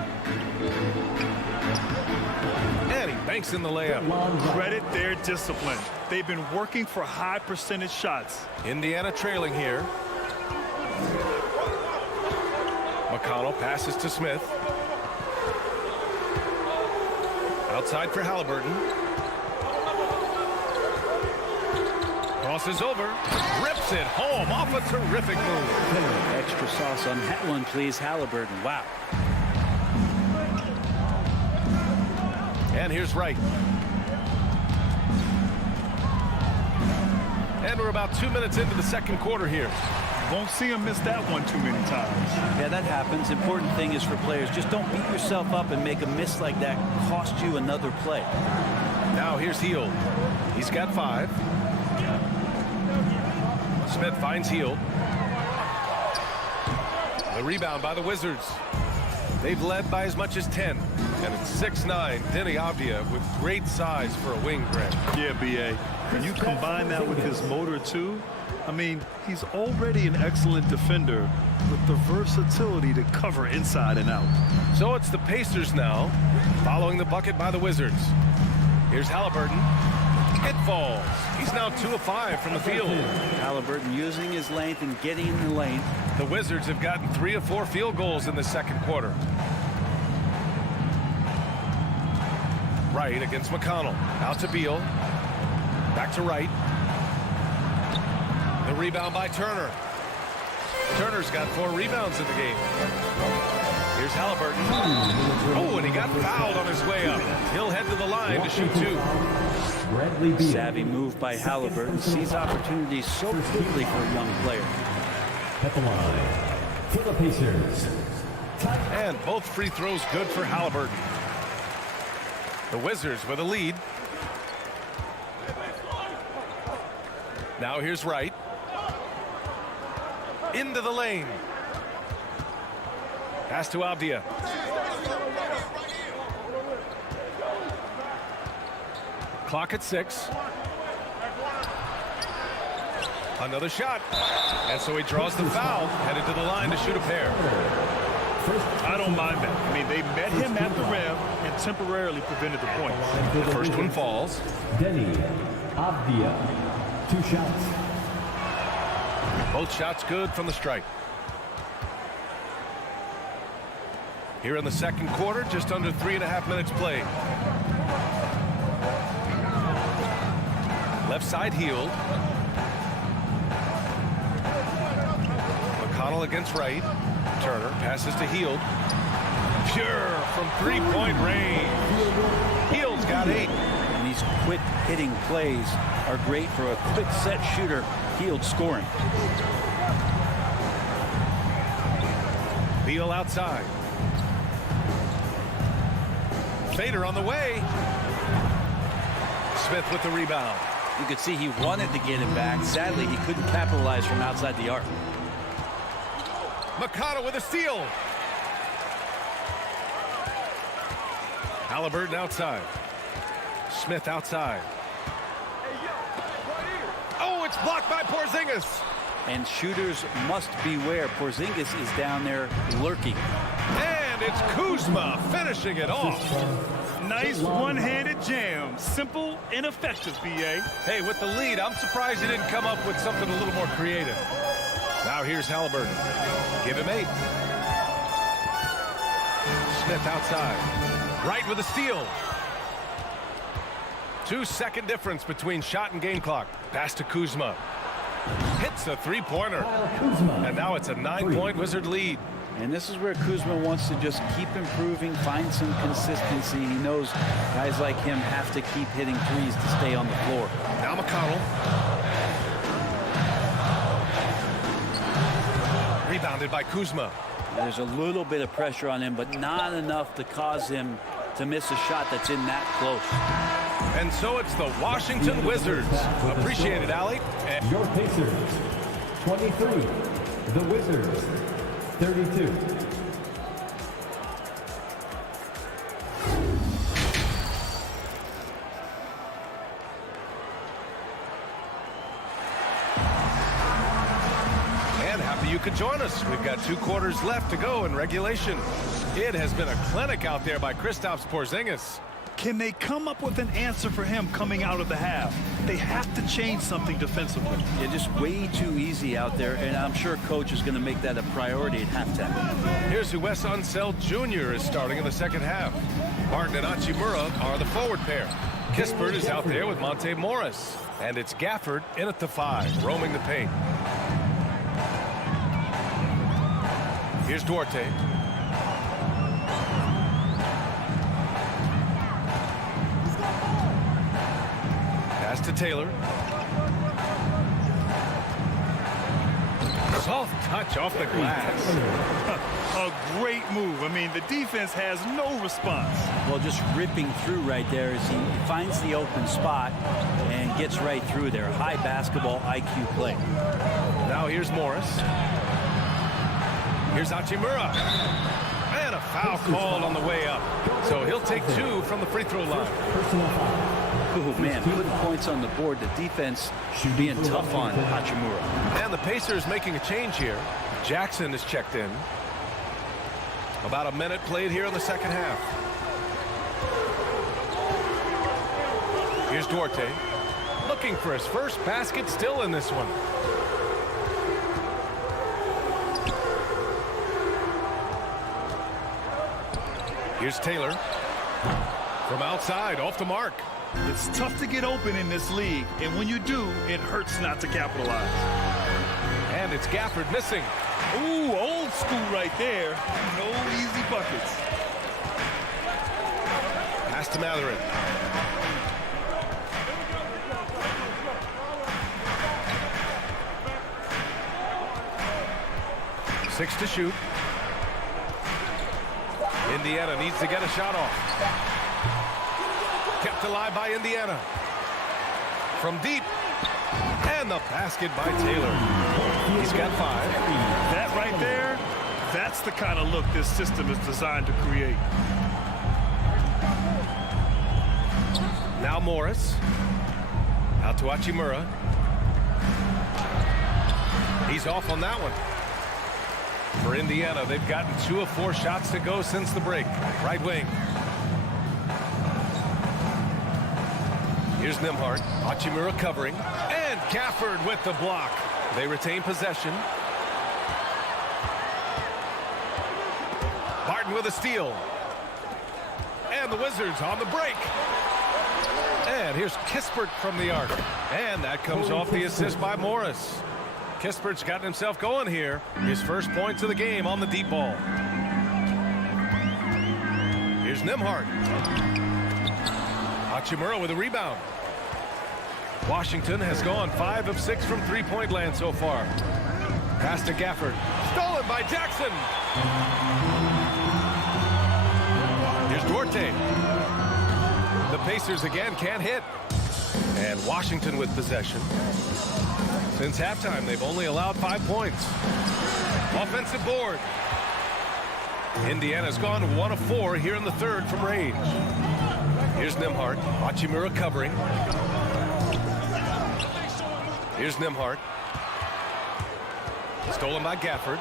And he banks in the layup. Credit their discipline. They've been working for high percentage shots. Indiana trailing here. McConnell passes to Smith. Outside for Halliburton. Crosses over. Rips it home off a terrific move. Extra sauce on that one, please, Halliburton. Wow. And here's Wright. And we're about 2 minutes into the second quarter here. Won't see him miss that one too many times. Yeah, that happens. Important thing is for players, just don't beat yourself up and make a miss like that cost you another play. Now here's Hield. He's got 5. Smith finds Hield. The rebound by the Wizards. They've led by as much as 10. And it's 6'9", Denny Avdia with great size for a wing grab. Yeah, B.A. When you combine that with his motor, too, I mean, he's already an excellent defender with the versatility to cover inside and out. So it's the Pacers now. Following the bucket by the Wizards. Here's Halliburton. It falls. He's now 2 of 5 from the field. Halliburton using his length and getting in the lane. The Wizards have gotten 3 of 4 field goals in the second quarter. Wright against McConnell. Out to Beal. Back to Wright. The rebound by Turner. Turner's got 4 rebounds in the game. Here's Halliburton. Oh, and he got fouled on his way up. He'll head to the line to shoot 2. Savvy move by Halliburton. Sees opportunities so quickly for a young player. At the line for the Pacers. And both free throws good for Halliburton. The Wizards with a lead. Now here's Wright. Into the lane. Pass to Avdia. Clock at 6. Another shot. And so he draws the foul, headed to the line to shoot a pair. I don't mind that. I mean, they met him at the rim and temporarily prevented the point. The first one falls. Denny Avdia. 2 shots. Both shots good from the stripe. Here in the second quarter, just under 3.5 minutes played. Left side Hield. McConnell against Wright. Turner passes to Hield. Pure from 3-point range. Hield's got 8. And these quick hitting plays are great for a quick set shooter. Hield scoring. Beal outside. Fader on the way. Smith with the rebound. You could see he wanted to get it back. Sadly, he couldn't capitalize from outside the arc. McConnell with a steal. Halliburton outside. Smith outside. Oh, it's blocked by Porzingis. And shooters must beware. Porzingis is down there lurking. And it's Kuzma finishing it off. Nice one-handed jam. Simple and effective, B.A. Hey, with the lead, I'm surprised he didn't come up with something a little more creative. Now here's Halliburton. Give him 8. Smith outside. Wright with a steal. 2-second difference between shot and game clock. Pass to Kuzma. Hits a 3-pointer. And now it's a 9-point Wizard lead. And this is where Kuzma wants to just keep improving, find some consistency. He knows guys like him have to keep hitting threes to stay on the floor. Now McConnell. Rebounded by Kuzma. There's a little bit of pressure on him, but not enough to cause him to miss a shot that's in that close. And so it's the Washington Wizards. Appreciate it, Allie. And your Pacers, 23. The Wizards, 32. And happy you could join us. We've got 2 quarters left to go in regulation. It has been a clinic out there by Kristaps Porzingis. Can they come up with an answer for him coming out of the half? They have to change something defensively. Yeah, just way too easy out there, and I'm sure coach is going to make that a priority at halftime. Here's who Wes Unseld Jr. is starting in the second half. Martin and Hachimura are the forward pair. Kispert is out there with Monte Morris. And it's Gafford in at the 5, roaming the paint. Here's Duarte. Pass to Taylor. Soft touch off the glass. A great move. I mean, the defense has no response. Well, just ripping through right there as he finds the open spot and gets right through there. High basketball IQ play. Now here's Morris. Here's Hachimura. And a foul called on the way up. So he'll take 2 from the free throw line. Oh, man, putting points on the board. The defense being tough on Hachimura. And the Pacers making a change here. Jackson is checked in. About a minute played here in the second half. Here's Duarte. Looking for his first basket still in this one. Here's Taylor. From outside, off the mark. It's tough to get open in this league, and when you do, it hurts not to capitalize. And it's Gafford missing. Ooh, old school right there. No easy buckets. Pass to Matherin. Six to shoot. Indiana needs to get a shot off. Kept alive by Indiana. From deep. And the basket by Taylor. He's got 5. That right there, that's the kind of look this system is designed to create. Now Morris. Out to Hachimura. He's off on that one. For Indiana, they've gotten 2 of 4 shots to go since the break. Right wing. Here's Nembhard. Hachimura covering. And Gafford with the block. They retain possession. Barton with a steal. And the Wizards on the break. And here's Kispert from the arc. And that comes off the assist by Morris. Kispert's gotten himself going here. His first points of the game on the deep ball. Here's Nembhard. Hachimura with a rebound. Washington has gone 5 of 6 from three-point land so far. Pass to Gafford. Stolen by Jackson. Here's Duarte. The Pacers again can't hit. And Washington with possession. Since halftime, they've only allowed 5 points. Offensive board. Indiana's gone 1 of 4 here in the third from range. Here's Nembhard. Hachimura covering. Here's Nembhard. Stolen by Gafford.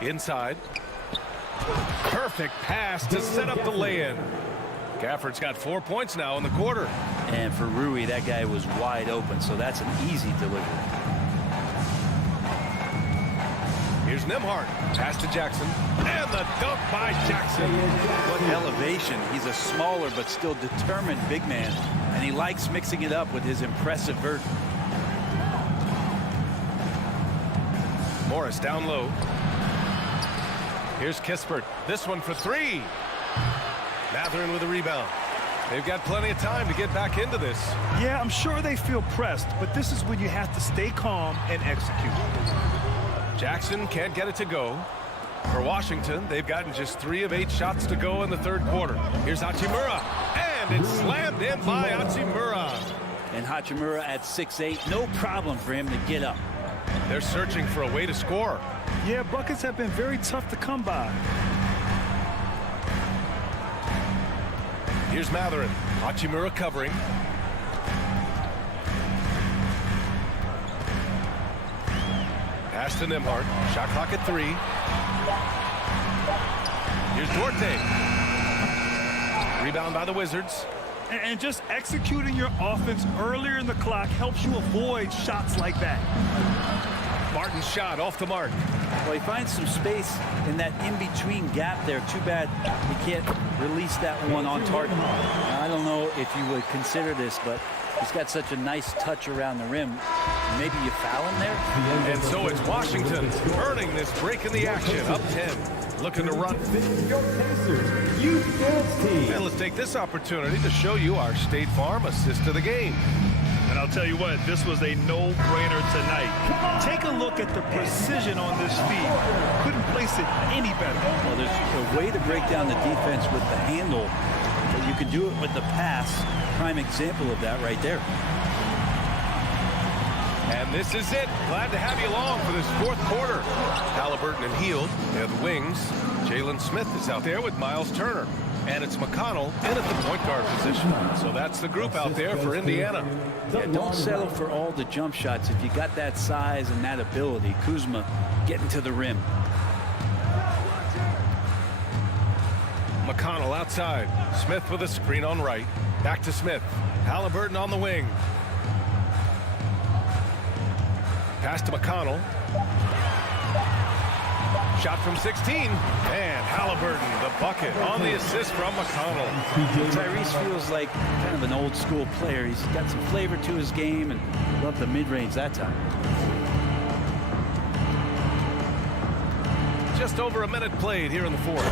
Inside. Perfect pass to set up the lay-in. Gafford's got 4 points now in the quarter. And for Rui, that guy was wide open, so that's an easy delivery. Here's Nembhard. Pass to Jackson. And the dunk by Jackson. What elevation. He's a smaller but still determined big man. And he likes mixing it up with his impressive vert. Morris down low. Here's Kispert. This one for 3. Matherin with a rebound. They've got plenty of time to get back into this. Yeah, I'm sure they feel pressed, but this is when you have to stay calm and execute. Jackson can't get it to go. For Washington, they've gotten just 3 of 8 shots to go in the third quarter. Here's Hachimura. And it's slammed in by Hachimura. And Hachimura at 6'8", no problem for him to get up. They're searching for a way to score. Yeah, buckets have been very tough to come by. Here's Matherin. Hachimura covering. Pass to Nembhard. Shot clock at 3. Here's Duarte. Rebound by the Wizards. And just executing your offense earlier in the clock helps you avoid shots like that. Martin's shot off the mark. Well, he finds some space in that in-between gap there. Too bad he can't release that one on target. Now, I don't know if you would consider this, but he's got such a nice touch around the rim. Maybe you foul him there? And so it's Washington earning this break in the action. Up 10. Looking to run. And let's take this opportunity to show you our State Farm assist of the game. And I'll tell you what, this was a no-brainer tonight. Take a look at the precision on this feed. Couldn't place it any better. Well, there's a way to break down the defense with the handle, but you can do it with the pass. Prime example of that right there. And this is it. Glad to have you along for this fourth quarter. Halliburton and Hield, they're the wings. Jalen Smith is out there with Miles Turner. And it's McConnell in at the point guard position. So that's the group out there for Indiana. Yeah, don't settle for all the jump shots. If you got that size and that ability, Kuzma getting to the rim. McConnell outside. Smith with a screen on right. Back to Smith. Halliburton on the wing. Pass to McConnell. Shot from 16. And Halliburton, the bucket on the assist from McConnell. Tyrese feels like kind of an old school player. He's got some flavor to his game and loved the mid-range that time. Just over a minute played here in the fourth.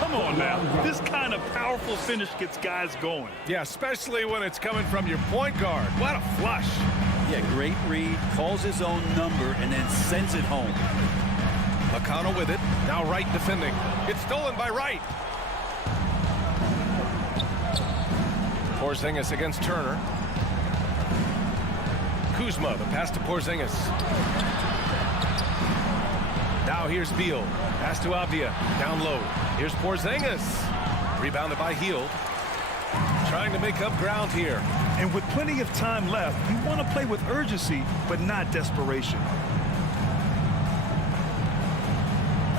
Come on now. This kind of powerful finish gets guys going. Yeah, especially when it's coming from your point guard. What a flush. Yeah, great read, calls his own number, and then sends it home. McConnell with it. Now Wright defending. It's stolen by Wright. Porzingis against Turner. Kuzma, the pass to Porzingis. Now here's Beal. Pass to Avdia. Down low. Here's Porzingis. Rebounded by Hield. Trying to make up ground here. And with plenty of time left, you want to play with urgency, but not desperation.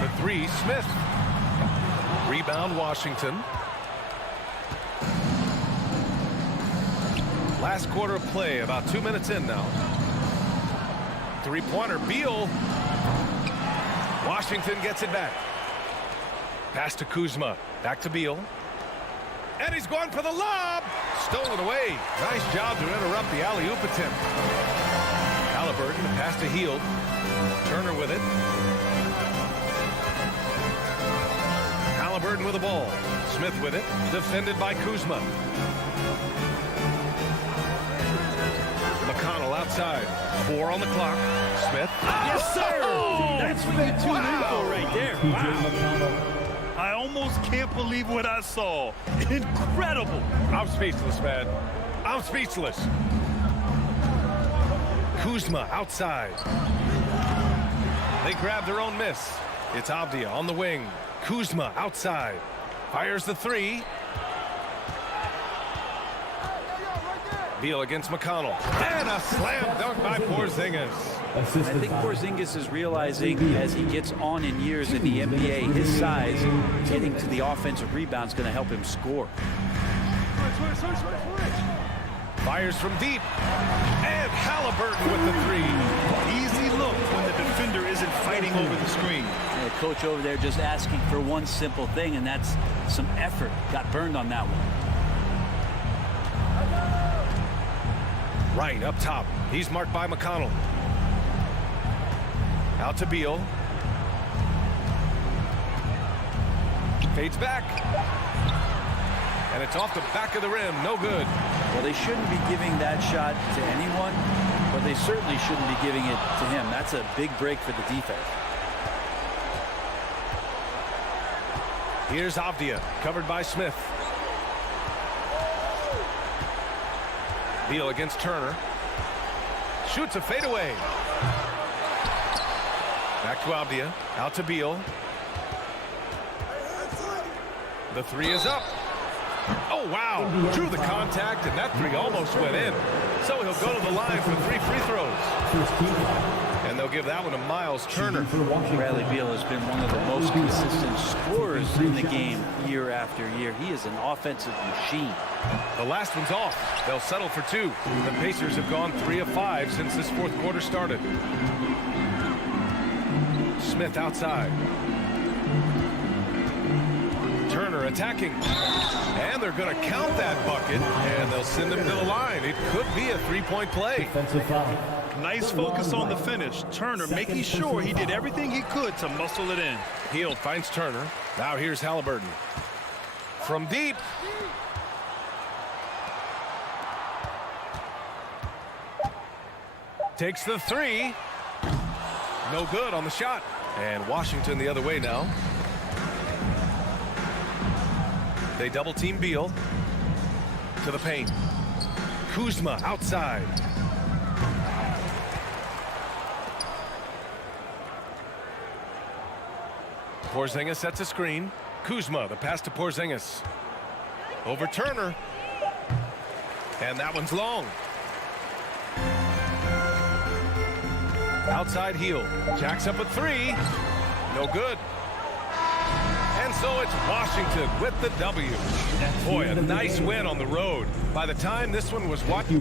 The three, Smith. Rebound, Washington. Last quarter of play, about 2 minutes in now. Three-pointer, Beal. Washington gets it back. Pass to Kuzma. Back to Beal. And he's going for the lob. Stolen away. Nice job to interrupt the alley-oop attempt. Halliburton, pass to Hield. Turner with it. Halliburton with the ball. Smith with it. Defended by Kuzma. McConnell outside. 4 on the clock. Smith. Yes, sir! That's what you tune in for right there. Wow. I almost can't believe what I saw. Incredible. I'm speechless, man. I'm speechless. Kuzma outside. They grab their own miss. It's Avdia on the wing. Kuzma outside. Fires the three. Beal against McConnell. And a slam dunk by Porzingis. I think Porzingis is realizing as he gets on in years in the NBA, his size, getting to the offensive rebound is going to help him score. Fires from deep. And Halliburton with the three. Easy look when the defender isn't fighting over the screen. And the coach over there just asking for one simple thing, and that's some effort. Got burned on that one. Right up top. He's marked by McConnell. Out to Beal. Fades back. And it's off the back of the rim. No good. Well, they shouldn't be giving that shot to anyone, but they certainly shouldn't be giving it to him. That's a big break for the defense. Here's Avdia, covered by Smith. Beal against Turner. Shoots a fadeaway. Back to Avdia. Out to Beal. The three is up. Oh, wow. Drew the contact, and that three almost went in. So he'll go to the line for 3 free throws. And they'll give that one to Miles Turner. Bradley Beal has been one of the most consistent scorers in the game year after year. He is an offensive machine. The last one's off. They'll settle for 2. The Pacers have gone 3 of 5 since this fourth quarter started. Smith outside. Turner attacking. And they're going to count that bucket, and they'll send him to the line. It could be a 3-point play. Nice focus on the finish. Turner making sure he did everything he could to muscle it in. Hield finds Turner. Now here's Halliburton. From deep. Takes the 3. No good on the shot. And Washington the other way now. They double team Beal. To the paint. Kuzma outside. Porzingis sets a screen. Kuzma, the pass to Porzingis. Over Turner. And that one's long. Outside Hield. Jacks up a 3. No good. And So it's Washington with the W. Boy, a nice win on the road. By the time this one was watched.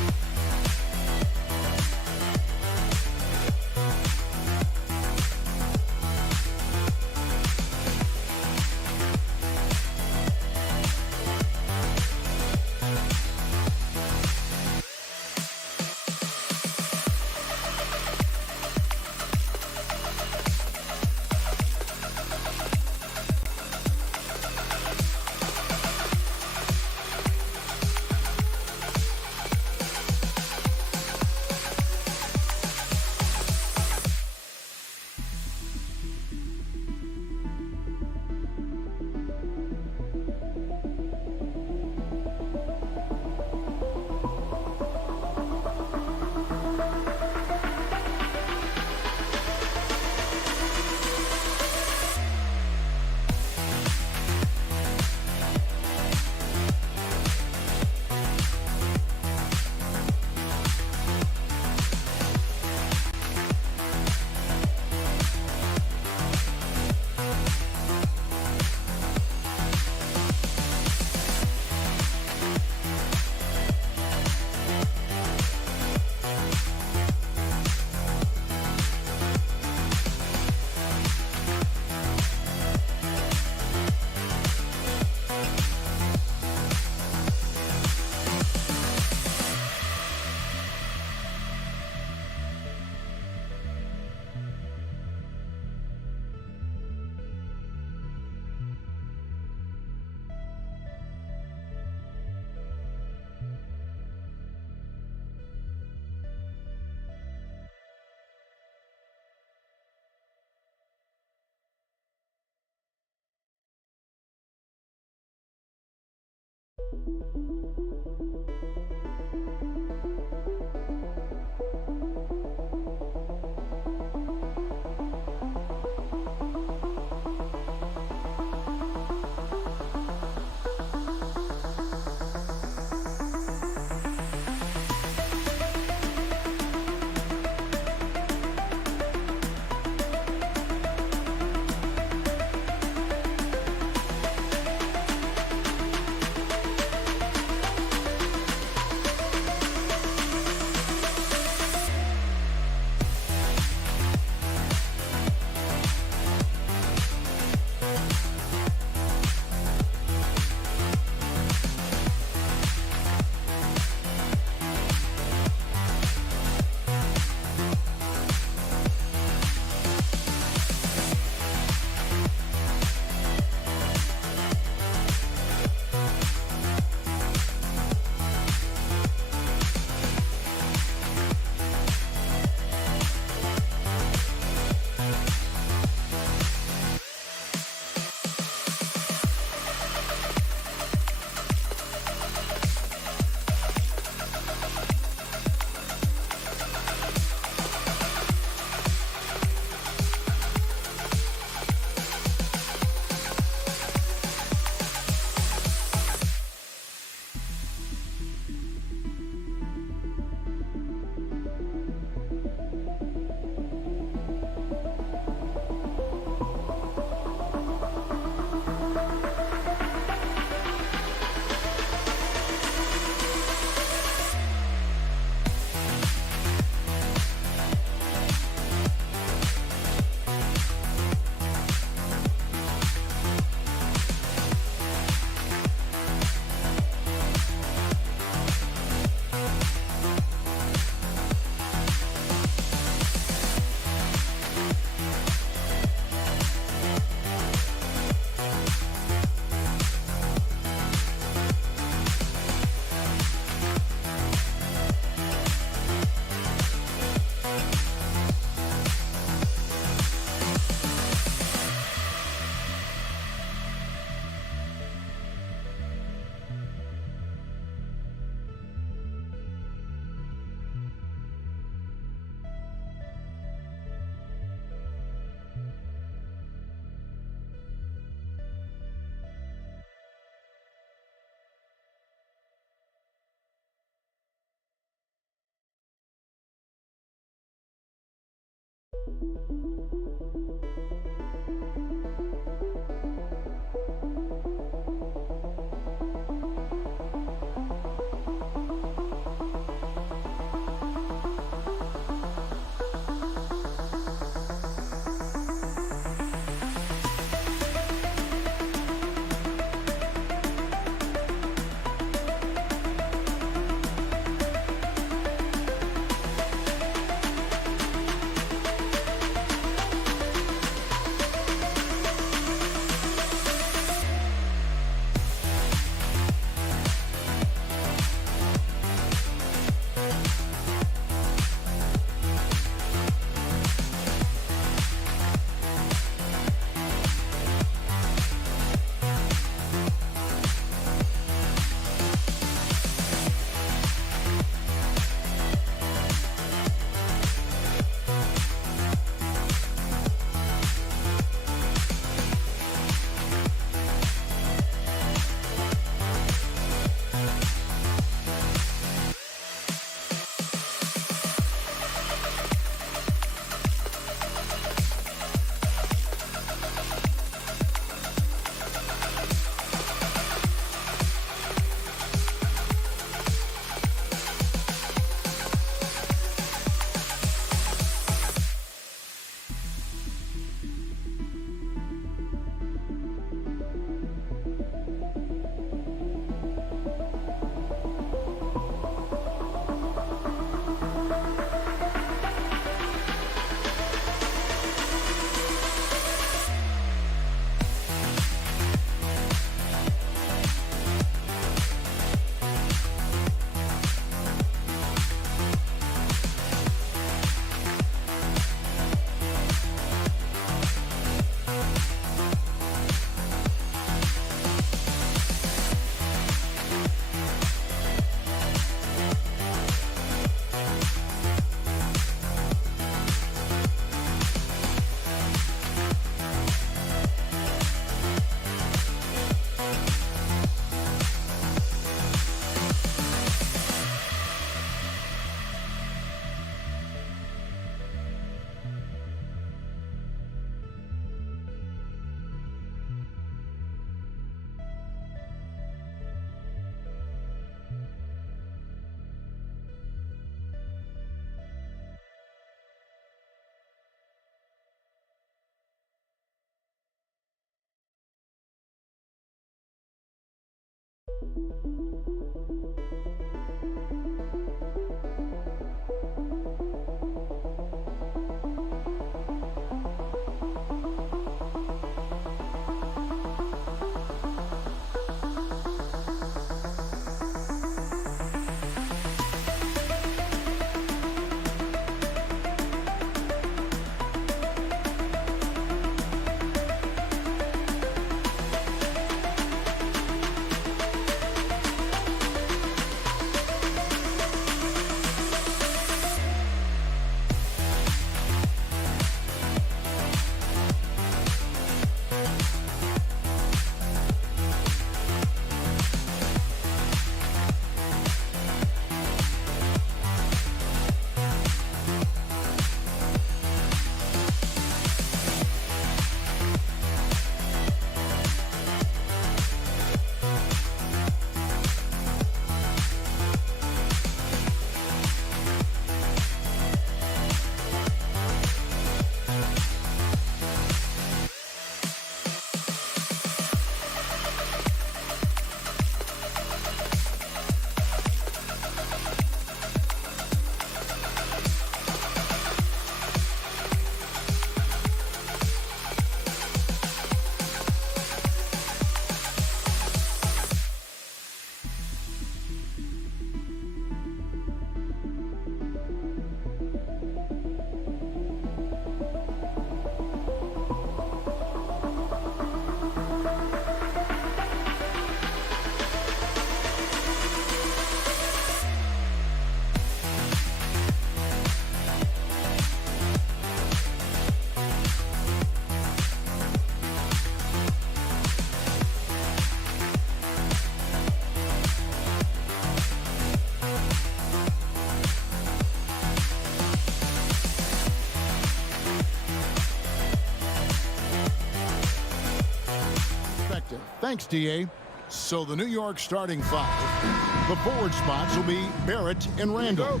perspective. Thanks, DA. So the New York starting five. The forward spots will be Barrett and Randall.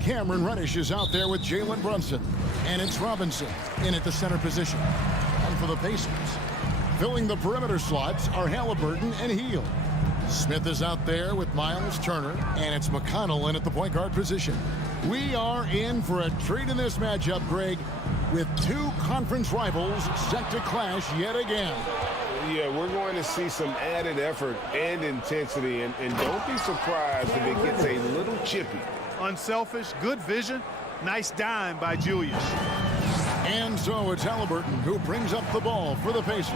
Cameron Reddish is out there with Jalen Brunson. And it's Robinson in at the center position. And for the Pacers, filling the perimeter slots are Halliburton and Hield. Smith is out there with Miles Turner. And it's McConnell in at the point guard position. We are in for a treat in this matchup, Greg, with two conference rivals set to clash yet again. Yeah, we're going to see some added effort and intensity, and don't be surprised if it gets a little chippy. Unselfish, good vision, nice dime by Julius. And so it's Halliburton who brings up the ball for the Pacers.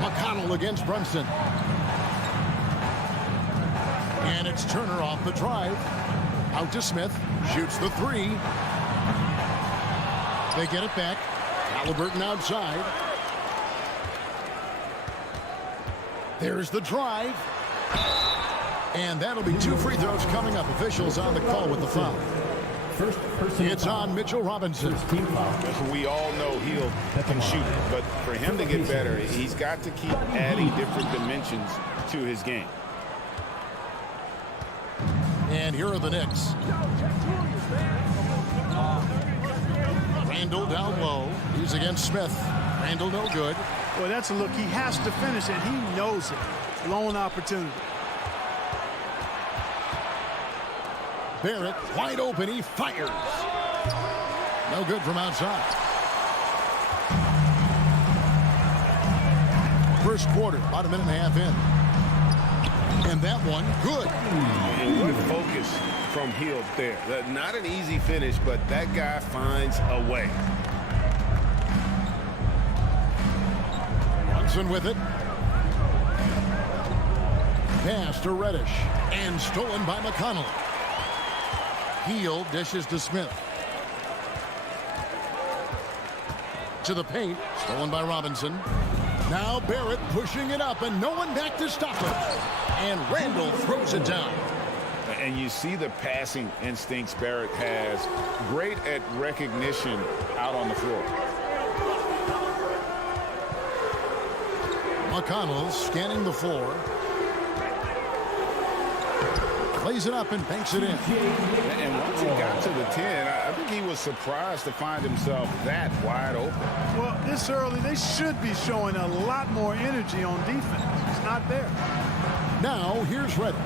McConnell against Brunson. And it's Turner off the drive. Out to Smith. Shoots the three. They get it back. Halliburton outside. There's the drive. And that'll be two free throws coming up. Officials on the call with the foul. It's on Mitchell Robinson. We all know Hield can shoot, but for him to get better, he's got to keep adding different dimensions to his game. And here are the Knicks. Randall down low. He's against Smith. Randall no good. Well, that's a look. He has to finish, and he knows it. Lone opportunity. Barrett wide open. He fires. No good from outside. First quarter, about a minute and a half in. And that one, good. And what focus from Hield there. Not an easy finish, but that guy finds a way. Brunson with it. Pass to Reddish. And stolen by McConnell. Hield dishes to Smith. To the paint. Stolen by Robinson. Now Barrett pushing it up, and no one back to stop it. And Randall throws it down. And you see the passing instincts Barrett has. Great at recognition out on the floor. McConnell scanning the floor. Plays it up and banks it in. And once he got to the 10, I think he was surprised to find himself that wide open. Well, this early, they should be showing a lot more energy on defense. It's not there. Now, here's Reddish.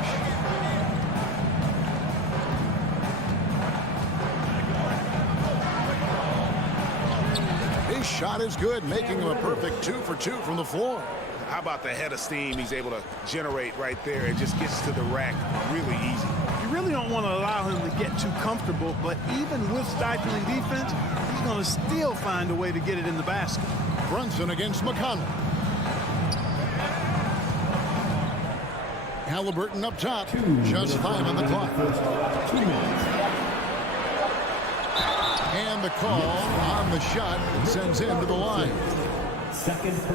His shot is good, making him a perfect 2 for 2 from the floor. How about the head of steam he's able to generate right there? It just gets to the rack really easy. You really don't want to allow him to get too comfortable, but even with stifling defense, he's going to still find a way to get it in the basket. Brunson against McConnell. Halliburton up top. Just 5 on the clock. And the call on the shot sends him to the line.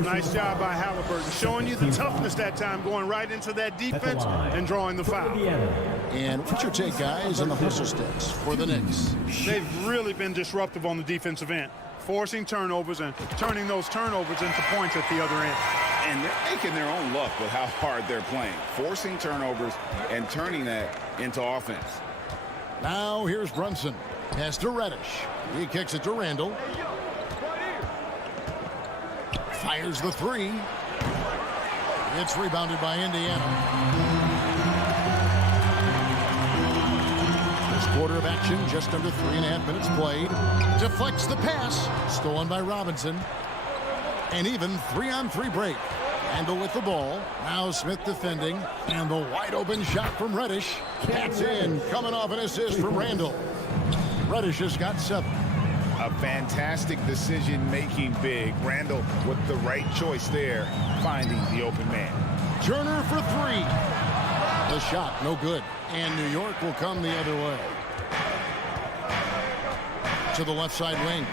Nice job by Halliburton, showing you the toughness that time, going right into that defense and drawing the foul. And what's your take, guys, on the hustle sticks for the Knicks? They've really been disruptive on the defensive end, forcing turnovers and turning those turnovers into points at the other end. And they're making their own luck with how hard they're playing, forcing turnovers and turning that into offense. Now here's Brunson. Pass to Reddish. He kicks it to Randall. Fires the three. It's rebounded by Indiana. First quarter of action, just under 3.5 minutes played. Deflects the pass. Stolen by Robinson. And even 3-on-3 break. Randall with the ball. Now Smith defending. And the wide open shot from Reddish. That's in. Coming off an assist from Randall. Reddish has got 7. A fantastic decision-making big. Randall with the right choice there, finding the open man. Turner for 3. The shot, no good. And New York will come the other way. To the left side wing.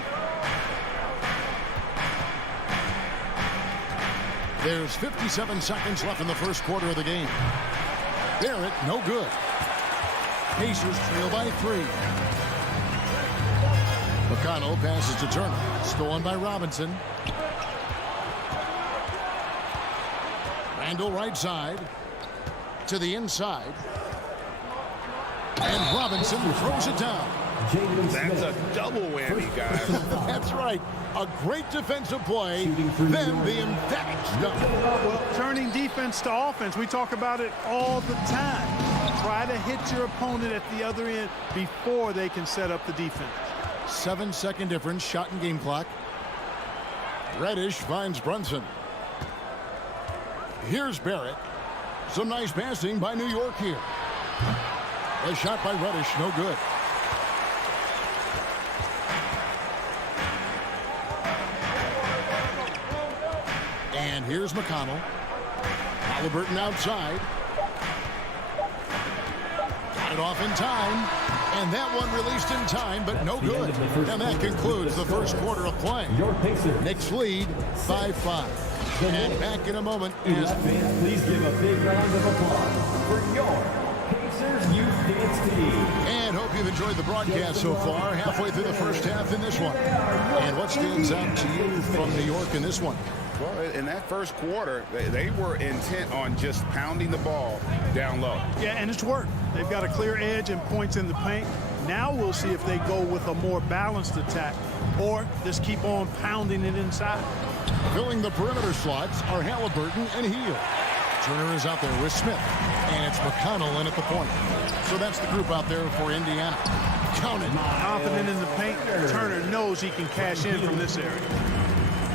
There's 57 seconds left in the first quarter of the game. Barrett, no good. Pacers trail by 3. McConnell passes to Turner. Stolen by Robinson. Randall right side. To the inside. And Robinson throws it down. That's a double whammy, guys. That's right. A great defensive play, then the emphatic stop. Well, turning defense to offense, we talk about it all the time. Try to hit your opponent at the other end before they can set up the defense. 7-second difference, shot and game clock. Reddish finds Brunson. Here's Barrett. Some nice passing by New York here. A shot by Reddish, no good. And here's McConnell. Halliburton outside. Got it off in time. And that one released in time, but no good. And that concludes the first quarter of play. Knicks lead 5-5. And back in a moment is... Please give a big round of applause for your Pacers Youth Dance Team. And hope you've enjoyed the broadcast so far. Halfway through the first half in this one. And what stands out to you from New York in this one? Well, in that first quarter, they were intent on just pounding the ball down low. Yeah, and it's worked. They've got a clear edge and points in the paint. Now we'll see if they go with a more balanced attack or just keep on pounding it inside. Filling the perimeter slots are Halliburton and Hield. Turner is out there with Smith. And it's McConnell in at the point. So that's the group out there for Indiana. Count it. Confident in the paint. Turner knows he can cash in from this area.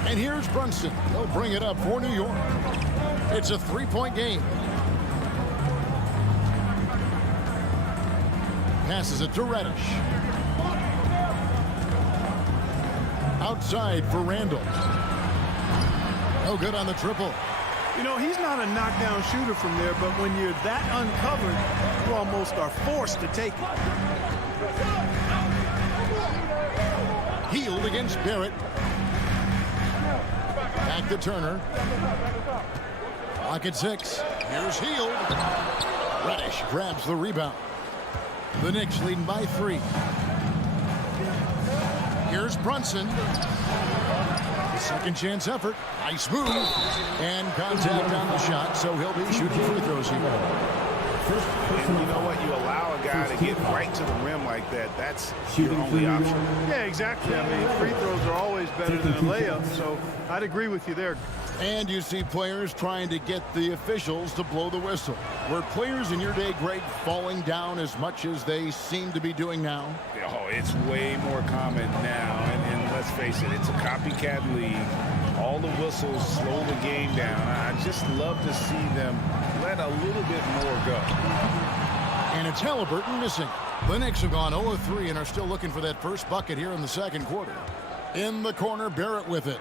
And here's Brunson. He'll bring it up for New York. It's a three-point game. Passes it to Reddish. Outside for Randall. No good on the triple. You know, he's not a knockdown shooter from there, but when you're that uncovered, you almost are forced to take it. Hield against Barrett. Back to Turner. Clock at 6. Here's Hield. Reddish grabs the rebound. The Knicks leading by 3. Here's Brunson. Second chance effort. Nice move. And contact on the shot, so he'll be shooting free throws here. And you know what? You allow a guy to get right to the rim like that. That's your only option. Yeah, exactly. I mean, free throws are always better than a layup, so I'd agree with you there. And you see players trying to get the officials to blow the whistle. Were players in your day, Greg, falling down as much as they seem to be doing now? Oh, it's way more common now. And let's face it, it's a copycat league. All the whistles slow the game down. I just love to see them let a little bit more go. And it's Halliburton missing. The Knicks have gone 0-3 and are still looking for that first bucket here in the second quarter. In the corner, Barrett with it.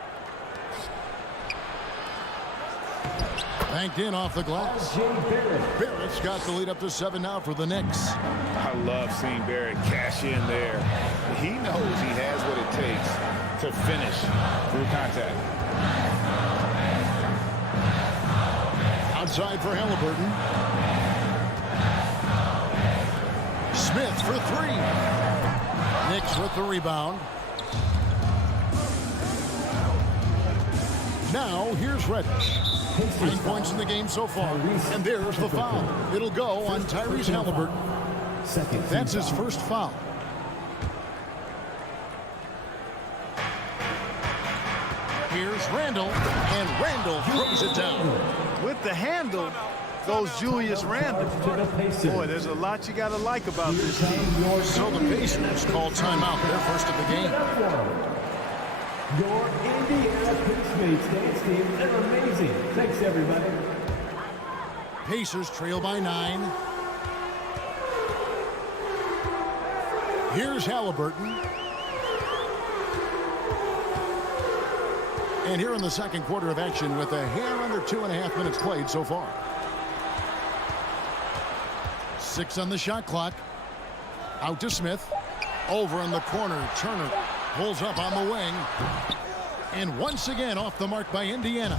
Banked in off the glass. Barrett's got the lead up to 7 now for the Knicks. I love seeing Barrett cash in there. He knows he has what it takes to finish through contact. Outside for Halliburton. Smith for 3. Knicks with the rebound. Now here's Reddish. 9 points in the game so far. And there's the foul. It'll go on Tyrese Halliburton. That's his first foul. Here's Randall. And Randall throws it down. With the handle goes Julius Randle. Boy, there's a lot you got to like about this team. So the Pacers call timeout, their first of the game. Your Indiana Pacers Dance Team. They're amazing. Thanks, everybody. Pacers trail by 9. Here's Halliburton. And here in the second quarter of action with a hair under 2.5 minutes played so far. 6 on the shot clock. Out to Smith. Over in the corner. Turner pulls up on the wing. And once again off the mark by Indiana.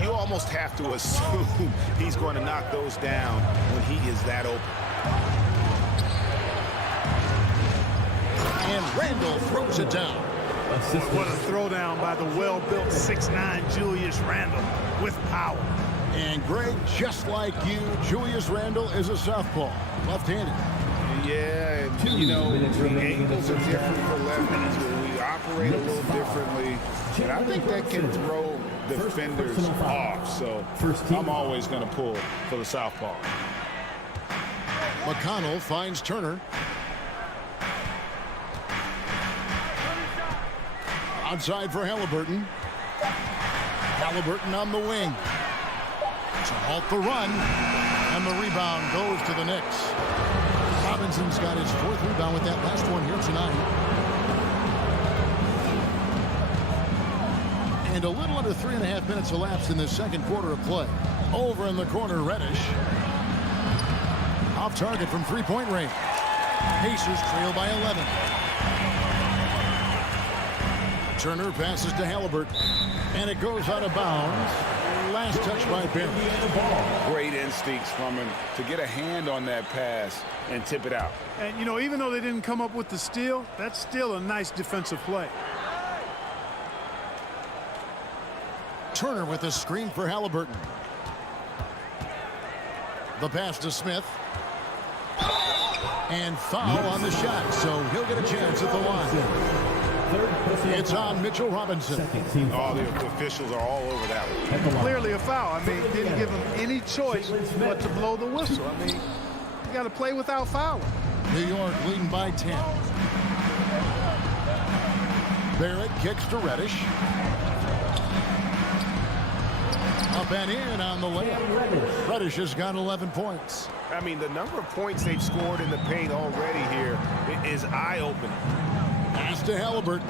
You almost have to assume he's going to knock those down when he is that open. And Randall throws it down. What a throwdown by the well-built 6'9" Julius Randle with power. And Greg, just like you, Julius Randle is a southpaw, left-handed. Yeah, and, you know, the angles are different for lefties. We operate a little differently, and I think that can throw defenders off. So I'm always going to pull for the southpaw. McConnell finds Turner. Outside for Halliburton. Halliburton on the wing. To halt the run. And the rebound goes to the Knicks. Robinson's got his 4th rebound with that last one here tonight. And a little under 3.5 minutes elapsed in the second quarter of play. Over in the corner, Reddish. Off target from three-point range. Pacers trail by 11. Turner passes to Halliburton. And it goes out of bounds. Last touch by Barrett. Great instincts from him to get a hand on that pass and tip it out. And, you know, even though they didn't come up with the steal, that's still a nice defensive play. Turner with a screen for Halliburton. The pass to Smith. And foul on the shot, so he'll get a chance at the line. It's on Mitchell Robinson. Oh, the officials are all over that one. Clearly a foul. I mean, didn't give him any choice but to blow the whistle. I mean, you got to play without fouling. New York leading by 10. Barrett kicks to Reddish. Up and in on the layup. Reddish has got 11 points. I mean, the number of points they've scored in the paint already here is eye-opening. Pass to Halliburton.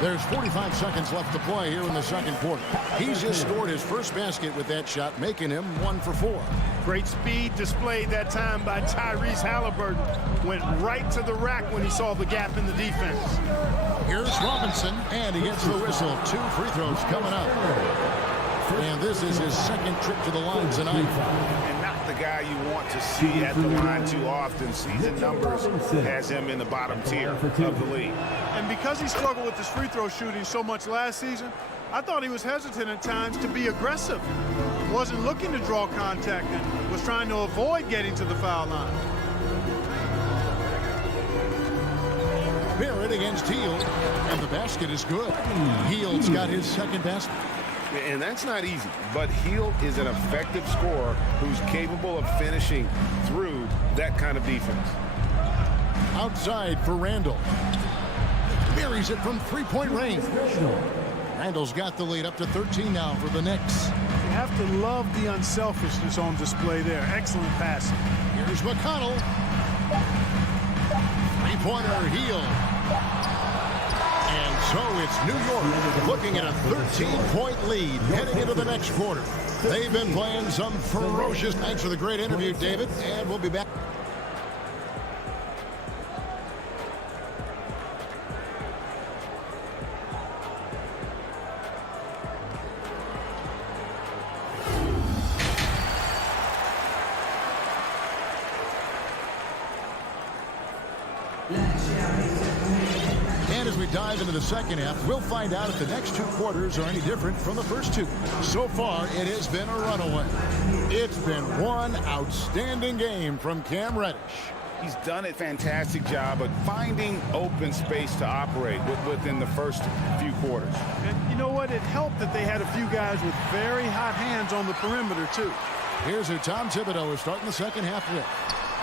There's 45 seconds left to play here in the second quarter. He's just scored his first basket with that shot, making him 1 for 4. Great speed displayed that time by Tyrese Halliburton. Went right to the rack when he saw the gap in the defense. Here's Robinson, and he gets the whistle. 2 free throws coming up. And this is his second trip to the line tonight. And not the guy you want to see at the line too often. Season numbers has him in the bottom tier of the league. And because he struggled with his free throw shooting so much last season, I thought he was hesitant at times to be aggressive. Wasn't looking to draw contact and was trying to avoid getting to the foul line. Barrett against Hield, and the basket is good. Hield's got his second basket. And that's not easy, but Hield is an effective scorer who's capable of finishing through that kind of defense. Outside for Randall. Buries it from three-point range. Randall's got the lead up to 13 now for the Knicks. You have to love the unselfishness on display there. Excellent passing. Here's McConnell. Three-pointer Hield. And so it's New York looking at a 13-point lead heading into the next quarter. They've been playing some ferocious. Thanks for the great interview, David, and we'll be back. And as we dive into the second half, we'll find out if the next 2 quarters are any different from the first 2. So far, it has been a runaway. It's been one outstanding game from Cam Reddish. He's done a fantastic job of finding open space to operate within the first few quarters. And you know what? It helped that they had a few guys with very hot hands on the perimeter, too. Here's who Tom Thibodeau is starting the second half with.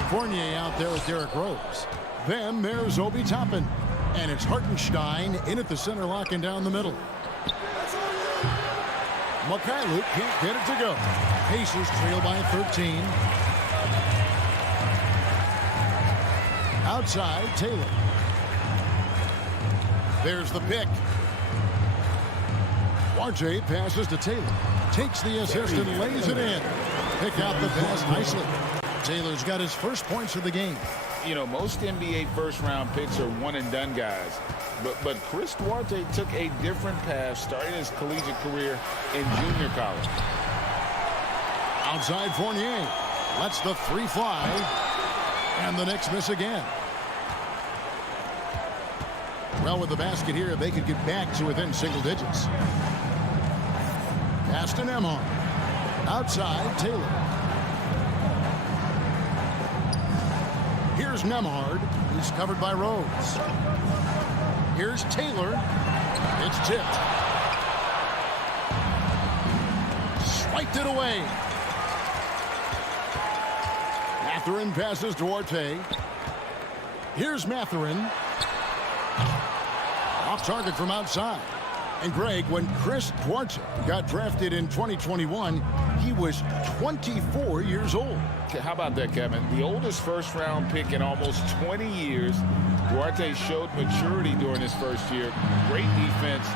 Fournier out there with Derrick Rose. Then there's Obi Toppin. And it's Hartenstein in at the center, locking down the middle. Mikhailuk can't get it to go. Pacers trail by 13. Outside, Taylor. There's the pick. RJ passes to Taylor. Takes the assist and lays it in. Pick out the pass nicely. Taylor's got his first points of the game. You know, most NBA first-round picks are one-and-done guys. But Chris Duarte took a different path starting his collegiate career in junior college. Outside Fournier. Lets the 3 fly. And the Knicks miss again. Well, with the basket here, they could get back to within single digits. Pass to Nembhard. Outside, Taylor. Here's Nembhard. He's covered by Rose. Here's Taylor. It's tipped. Swiped it away. Mathurin passes Duarte. Here's Mathurin. Off target from outside. And Greg, when Chris Duarte got drafted in 2021, he was 24 years old. How about that, Kevin? The oldest first-round pick in almost 20 years. Duarte showed maturity during his first year. Great defense.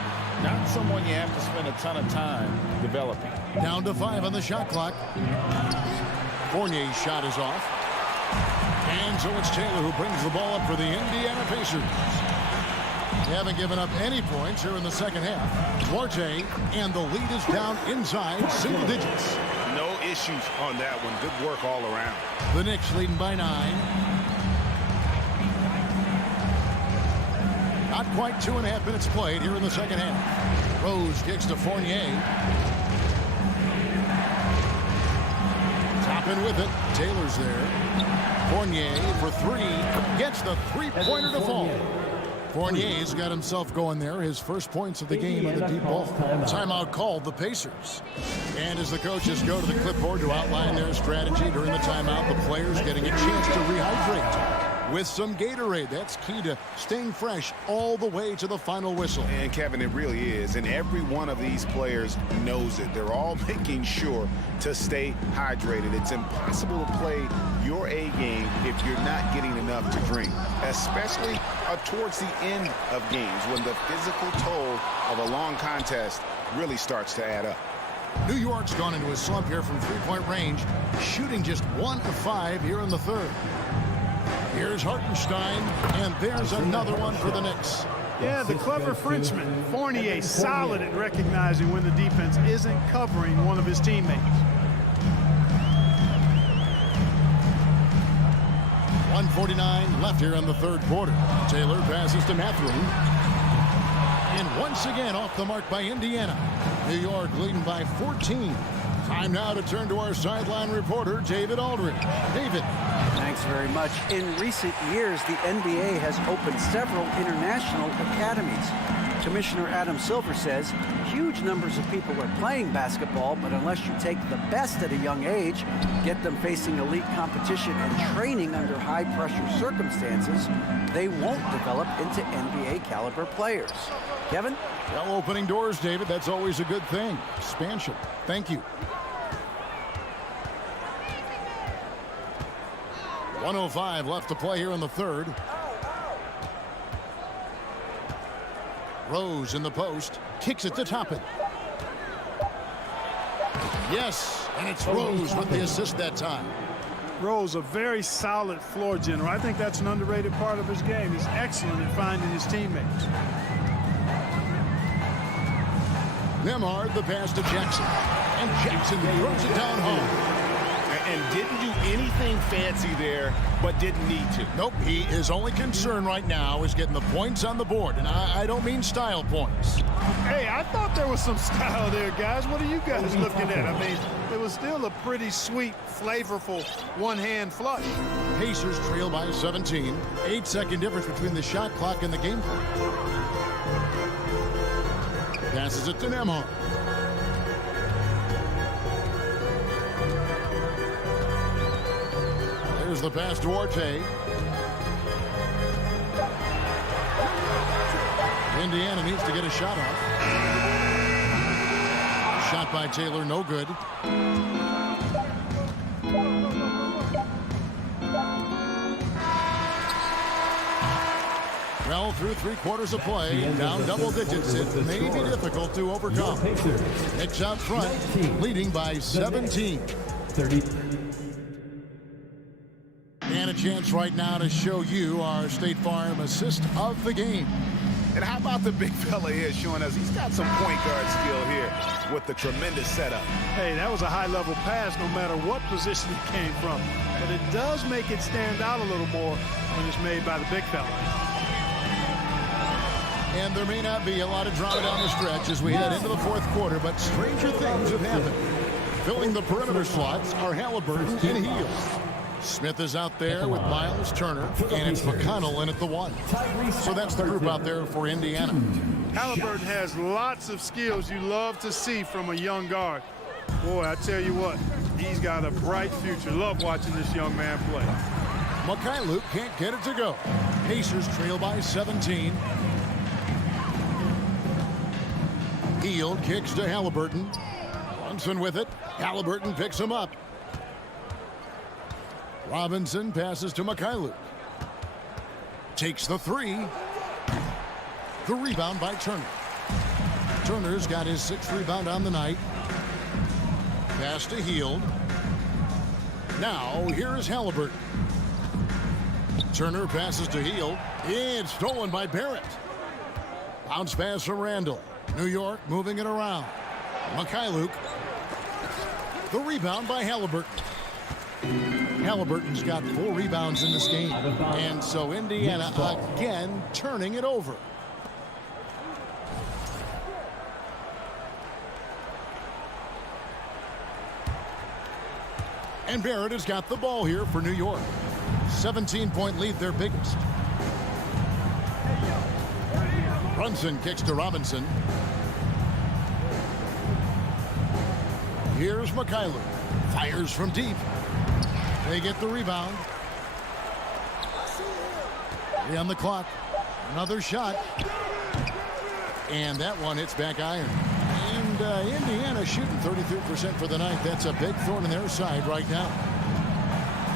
Not someone you have to spend a ton of time developing. Down to 5 on the shot clock. Fournier's shot is off. And so it's Taylor who brings the ball up for the Indiana Pacers. They haven't given up any points here in the second half. Duarte, and the lead is down inside single digits. No issues on that one. Good work all around. The Knicks leading by 9. Not quite 2.5 minutes played here in the second half. Rose kicks to Fournier. Toppin with it. Taylor's there. Fournier for 3. Gets the three-pointer to fall. Fournier's got himself going there. His first points of the game on the deep ball. Timeout called the Pacers. And as the coaches go to the clipboard to outline their strategy during the timeout, the players getting a chance to rehydrate with some Gatorade. That's key to staying fresh all the way to the final whistle. And Kevin, it really is. And every one of these players knows it. They're all making sure to stay hydrated. It's impossible to play your A game if you're not getting enough to drink, especially towards the end of games when the physical toll of a long contest really starts to add up. New York's gone into a slump here from three-point range, shooting just 1 of 5 here in the third. Here's Hartenstein, and there's another one for the Knicks. Yeah, the clever Frenchman, Fournier, solid at recognizing when the defense isn't covering one of his teammates. 1:49 left here in the third quarter. Taylor passes to Mathurin. And once again off the mark by Indiana. New York leading by 14. Time now to turn to our sideline reporter, David Aldridge. David. Thanks very much. In recent years, the NBA has opened several international academies. Commissioner Adam Silver says huge numbers of people are playing basketball, but unless you take the best at a young age, get them facing elite competition and training under high-pressure circumstances, they won't develop into NBA-caliber players. Kevin? Well, opening doors, David. That's always a good thing. Expansion. Thank you. 1:05 left to play here in the third. Rose in the post. Kicks it to Toppin. Yes, and it's Rose with the assist that time. Rose, a very solid floor general. I think that's an underrated part of his game. He's excellent at finding his teammates. Nembhard, the pass to Jackson. And Jackson throws it down home. And didn't do anything fancy there, but didn't need to. Nope, his only concern right now is getting the points on the board. And I don't mean style points. Hey, I thought there was some style there, guys. What are you guys looking at? I mean, it was still a pretty sweet, flavorful one-hand flush. Pacers trail by 17. 8-second difference between the shot clock and the game clock. Passes it to Nembhard. There's the pass to Duarte. Indiana needs to get a shot off. Shot by Taylor, no good. Well, through 3/4 of play, down double digits, it may be difficult to overcome. Knicks out front, leading by 17. 30. And a chance right now to show you our State Farm assist of the game. And how about the big fella here showing us he's got some point guard skill here with the tremendous setup. Hey, that was a high-level pass no matter what position it came from. But it does make it stand out a little more when it's made by the big fella. And there may not be a lot of drama down the stretch as we head into the fourth quarter, but stranger things have happened. Filling the perimeter slots are Halliburton and Hield. Smith is out there with Miles Turner, and it's McConnell in at the 1. So that's the group out there for Indiana. Halliburton has lots of skills you love to see from a young guard. Boy, I tell you what, he's got a bright future. Love watching this young man play. Luke can't get it to go. Pacers trail by 17. Hield kicks to Halliburton. Brunson with it. Halliburton picks him up. Robinson passes to Luke. Takes the 3. The rebound by Turner. Turner's got his 6th rebound on the night. Pass to Hield. Now here is Halliburton. Turner passes to Hield. It's stolen by Barrett. Bounce pass from Randall. New York moving it around. Luke. The rebound by Halliburton. Halliburton's got 4 rebounds in this game. And so Indiana again turning it over. And Barrett has got the ball here for New York. 17-point lead, their biggest. Brunson kicks to Robinson. Here's Luke. Fires from deep. They get the rebound. 3 on the clock. Another shot. And that one hits back iron. And Indiana shooting 33% for the night. That's a big thorn in their side right now.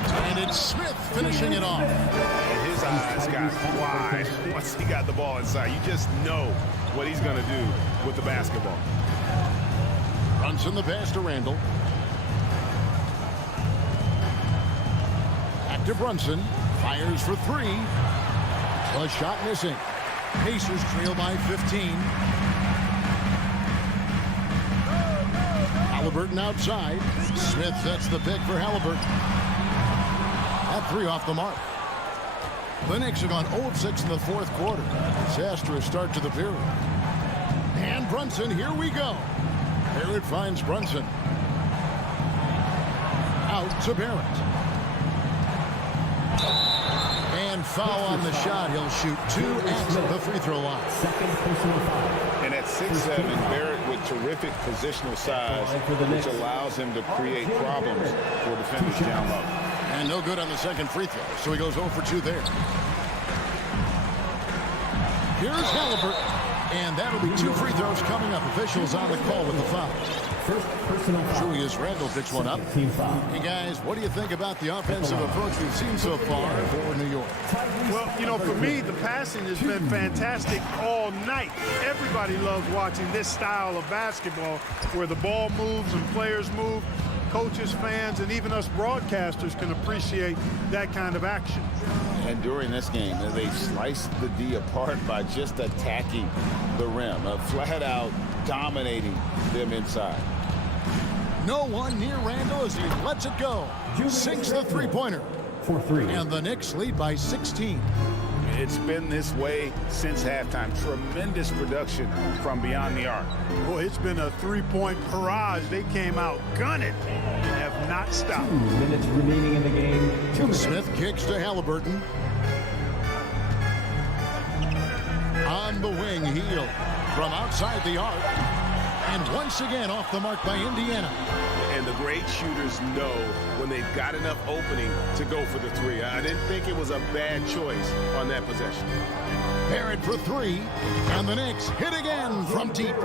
And it's Smith finishing it off. And his eyes got wide once he got the ball inside. You just know what he's going to do with the basketball. Brunson the pass to Randall. Back to Brunson. Fires for 3. A shot missing. Pacers trail by 15. Halliburton outside. Smith sets the pick for Halliburton. That 3 off the mark. The Knicks have gone 0 of 6 in the fourth quarter. Disastrous start to the period. And Brunson, here we go. Barrett finds Brunson. Out to Barrett. And foul on the shot. He'll shoot 2 at the free throw line. And at 6'7", Barrett with terrific positional size, which allows him to create problems for defenders down low. And no good on the second free throw, so he goes 0 for 2 there. Here's Halliburton. And that'll be 2 free throws coming up. Officials on the call with the foul. Julius Randle picks one up. Hey, guys, what do you think about the offensive approach we've seen so far for New York? Well, you know, for me, the passing has been fantastic all night. Everybody loves watching this style of basketball where the ball moves and players move. Coaches, fans, and even us broadcasters can appreciate that kind of action. And during this game, they sliced the D apart by just attacking the rim, flat out dominating them inside. No one near Randall as he lets it go. Sinks the three-pointer. For 3. And the Knicks lead by 16. It's been this way since halftime. Tremendous production from beyond the arc. Boy, it's been a 3-point barrage. They came out gunning and have not stopped. 2 minutes remaining in the game. 2 minutes. Smith kicks to Halliburton. On the wing, Hield from outside the arc. And once again off the mark by Indiana. And the great shooters know when they've got enough opening to go for the 3. I didn't think it was a bad choice on that possession. Barrett for 3. And the Knicks hit again from deep.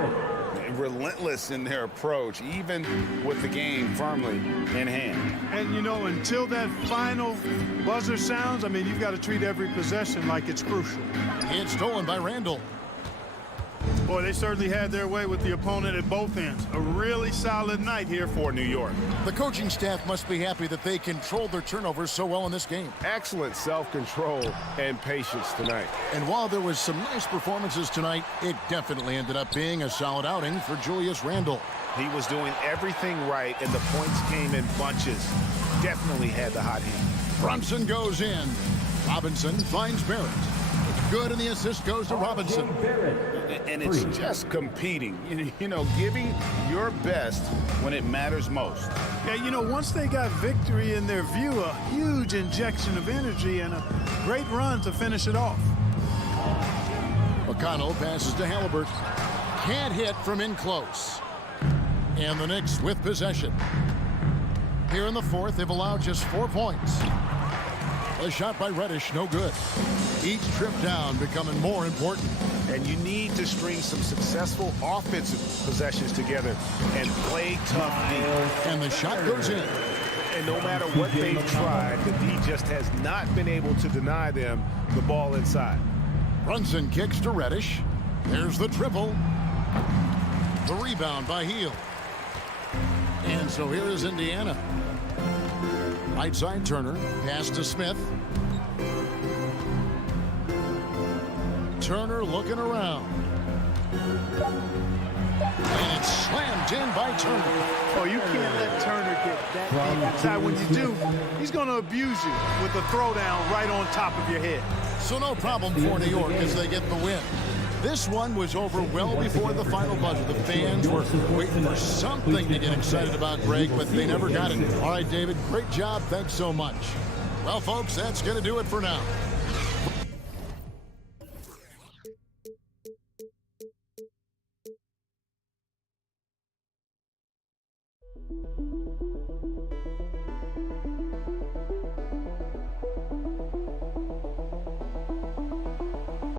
Relentless in their approach, even with the game firmly in hand. And, you know, until that final buzzer sounds, I mean, you've got to treat every possession like it's crucial. It's stolen by Randall. Boy, they certainly had their way with the opponent at both ends. A really solid night here for New York. The coaching staff must be happy that they controlled their turnovers so well in this game. Excellent self-control and patience tonight. And while there was some nice performances tonight, it definitely ended up being a solid outing for Julius Randle. He was doing everything right, and the points came in bunches. Definitely had the hot hand. Brunson goes in. Robinson finds Barrett. It's good, and the assist goes to Robinson. And it's just competing, you know, giving your best when it matters most. Yeah, you know, once they got victory in their view, a huge injection of energy and a great run to finish it off. McConnell passes to Halliburton. Can't hit from in close. And the Knicks with possession. Here in the fourth, they've allowed just 4 points. A shot by Reddish, no good. Each trip down becoming more important. And you need to string some successful offensive possessions together and play tough D. And the shot goes in. And no matter what they've tried, the D just has not been able to deny them the ball inside. Brunson kicks to Reddish. There's the triple. The rebound by Hield. And so here is Indiana. Right side Turner. Pass to Smith. Turner looking around. And it's slammed in by Turner. Oh, you can't let Turner get that deep inside. When you do, he's going to abuse you with a throwdown right on top of your head. So no problem for New York as they get the win. This one was over well before the final buzzer. The fans were waiting for something to get excited about, Greg, but they never got it. All right, David, great job. Thanks so much. Well, folks, that's going to do it for now.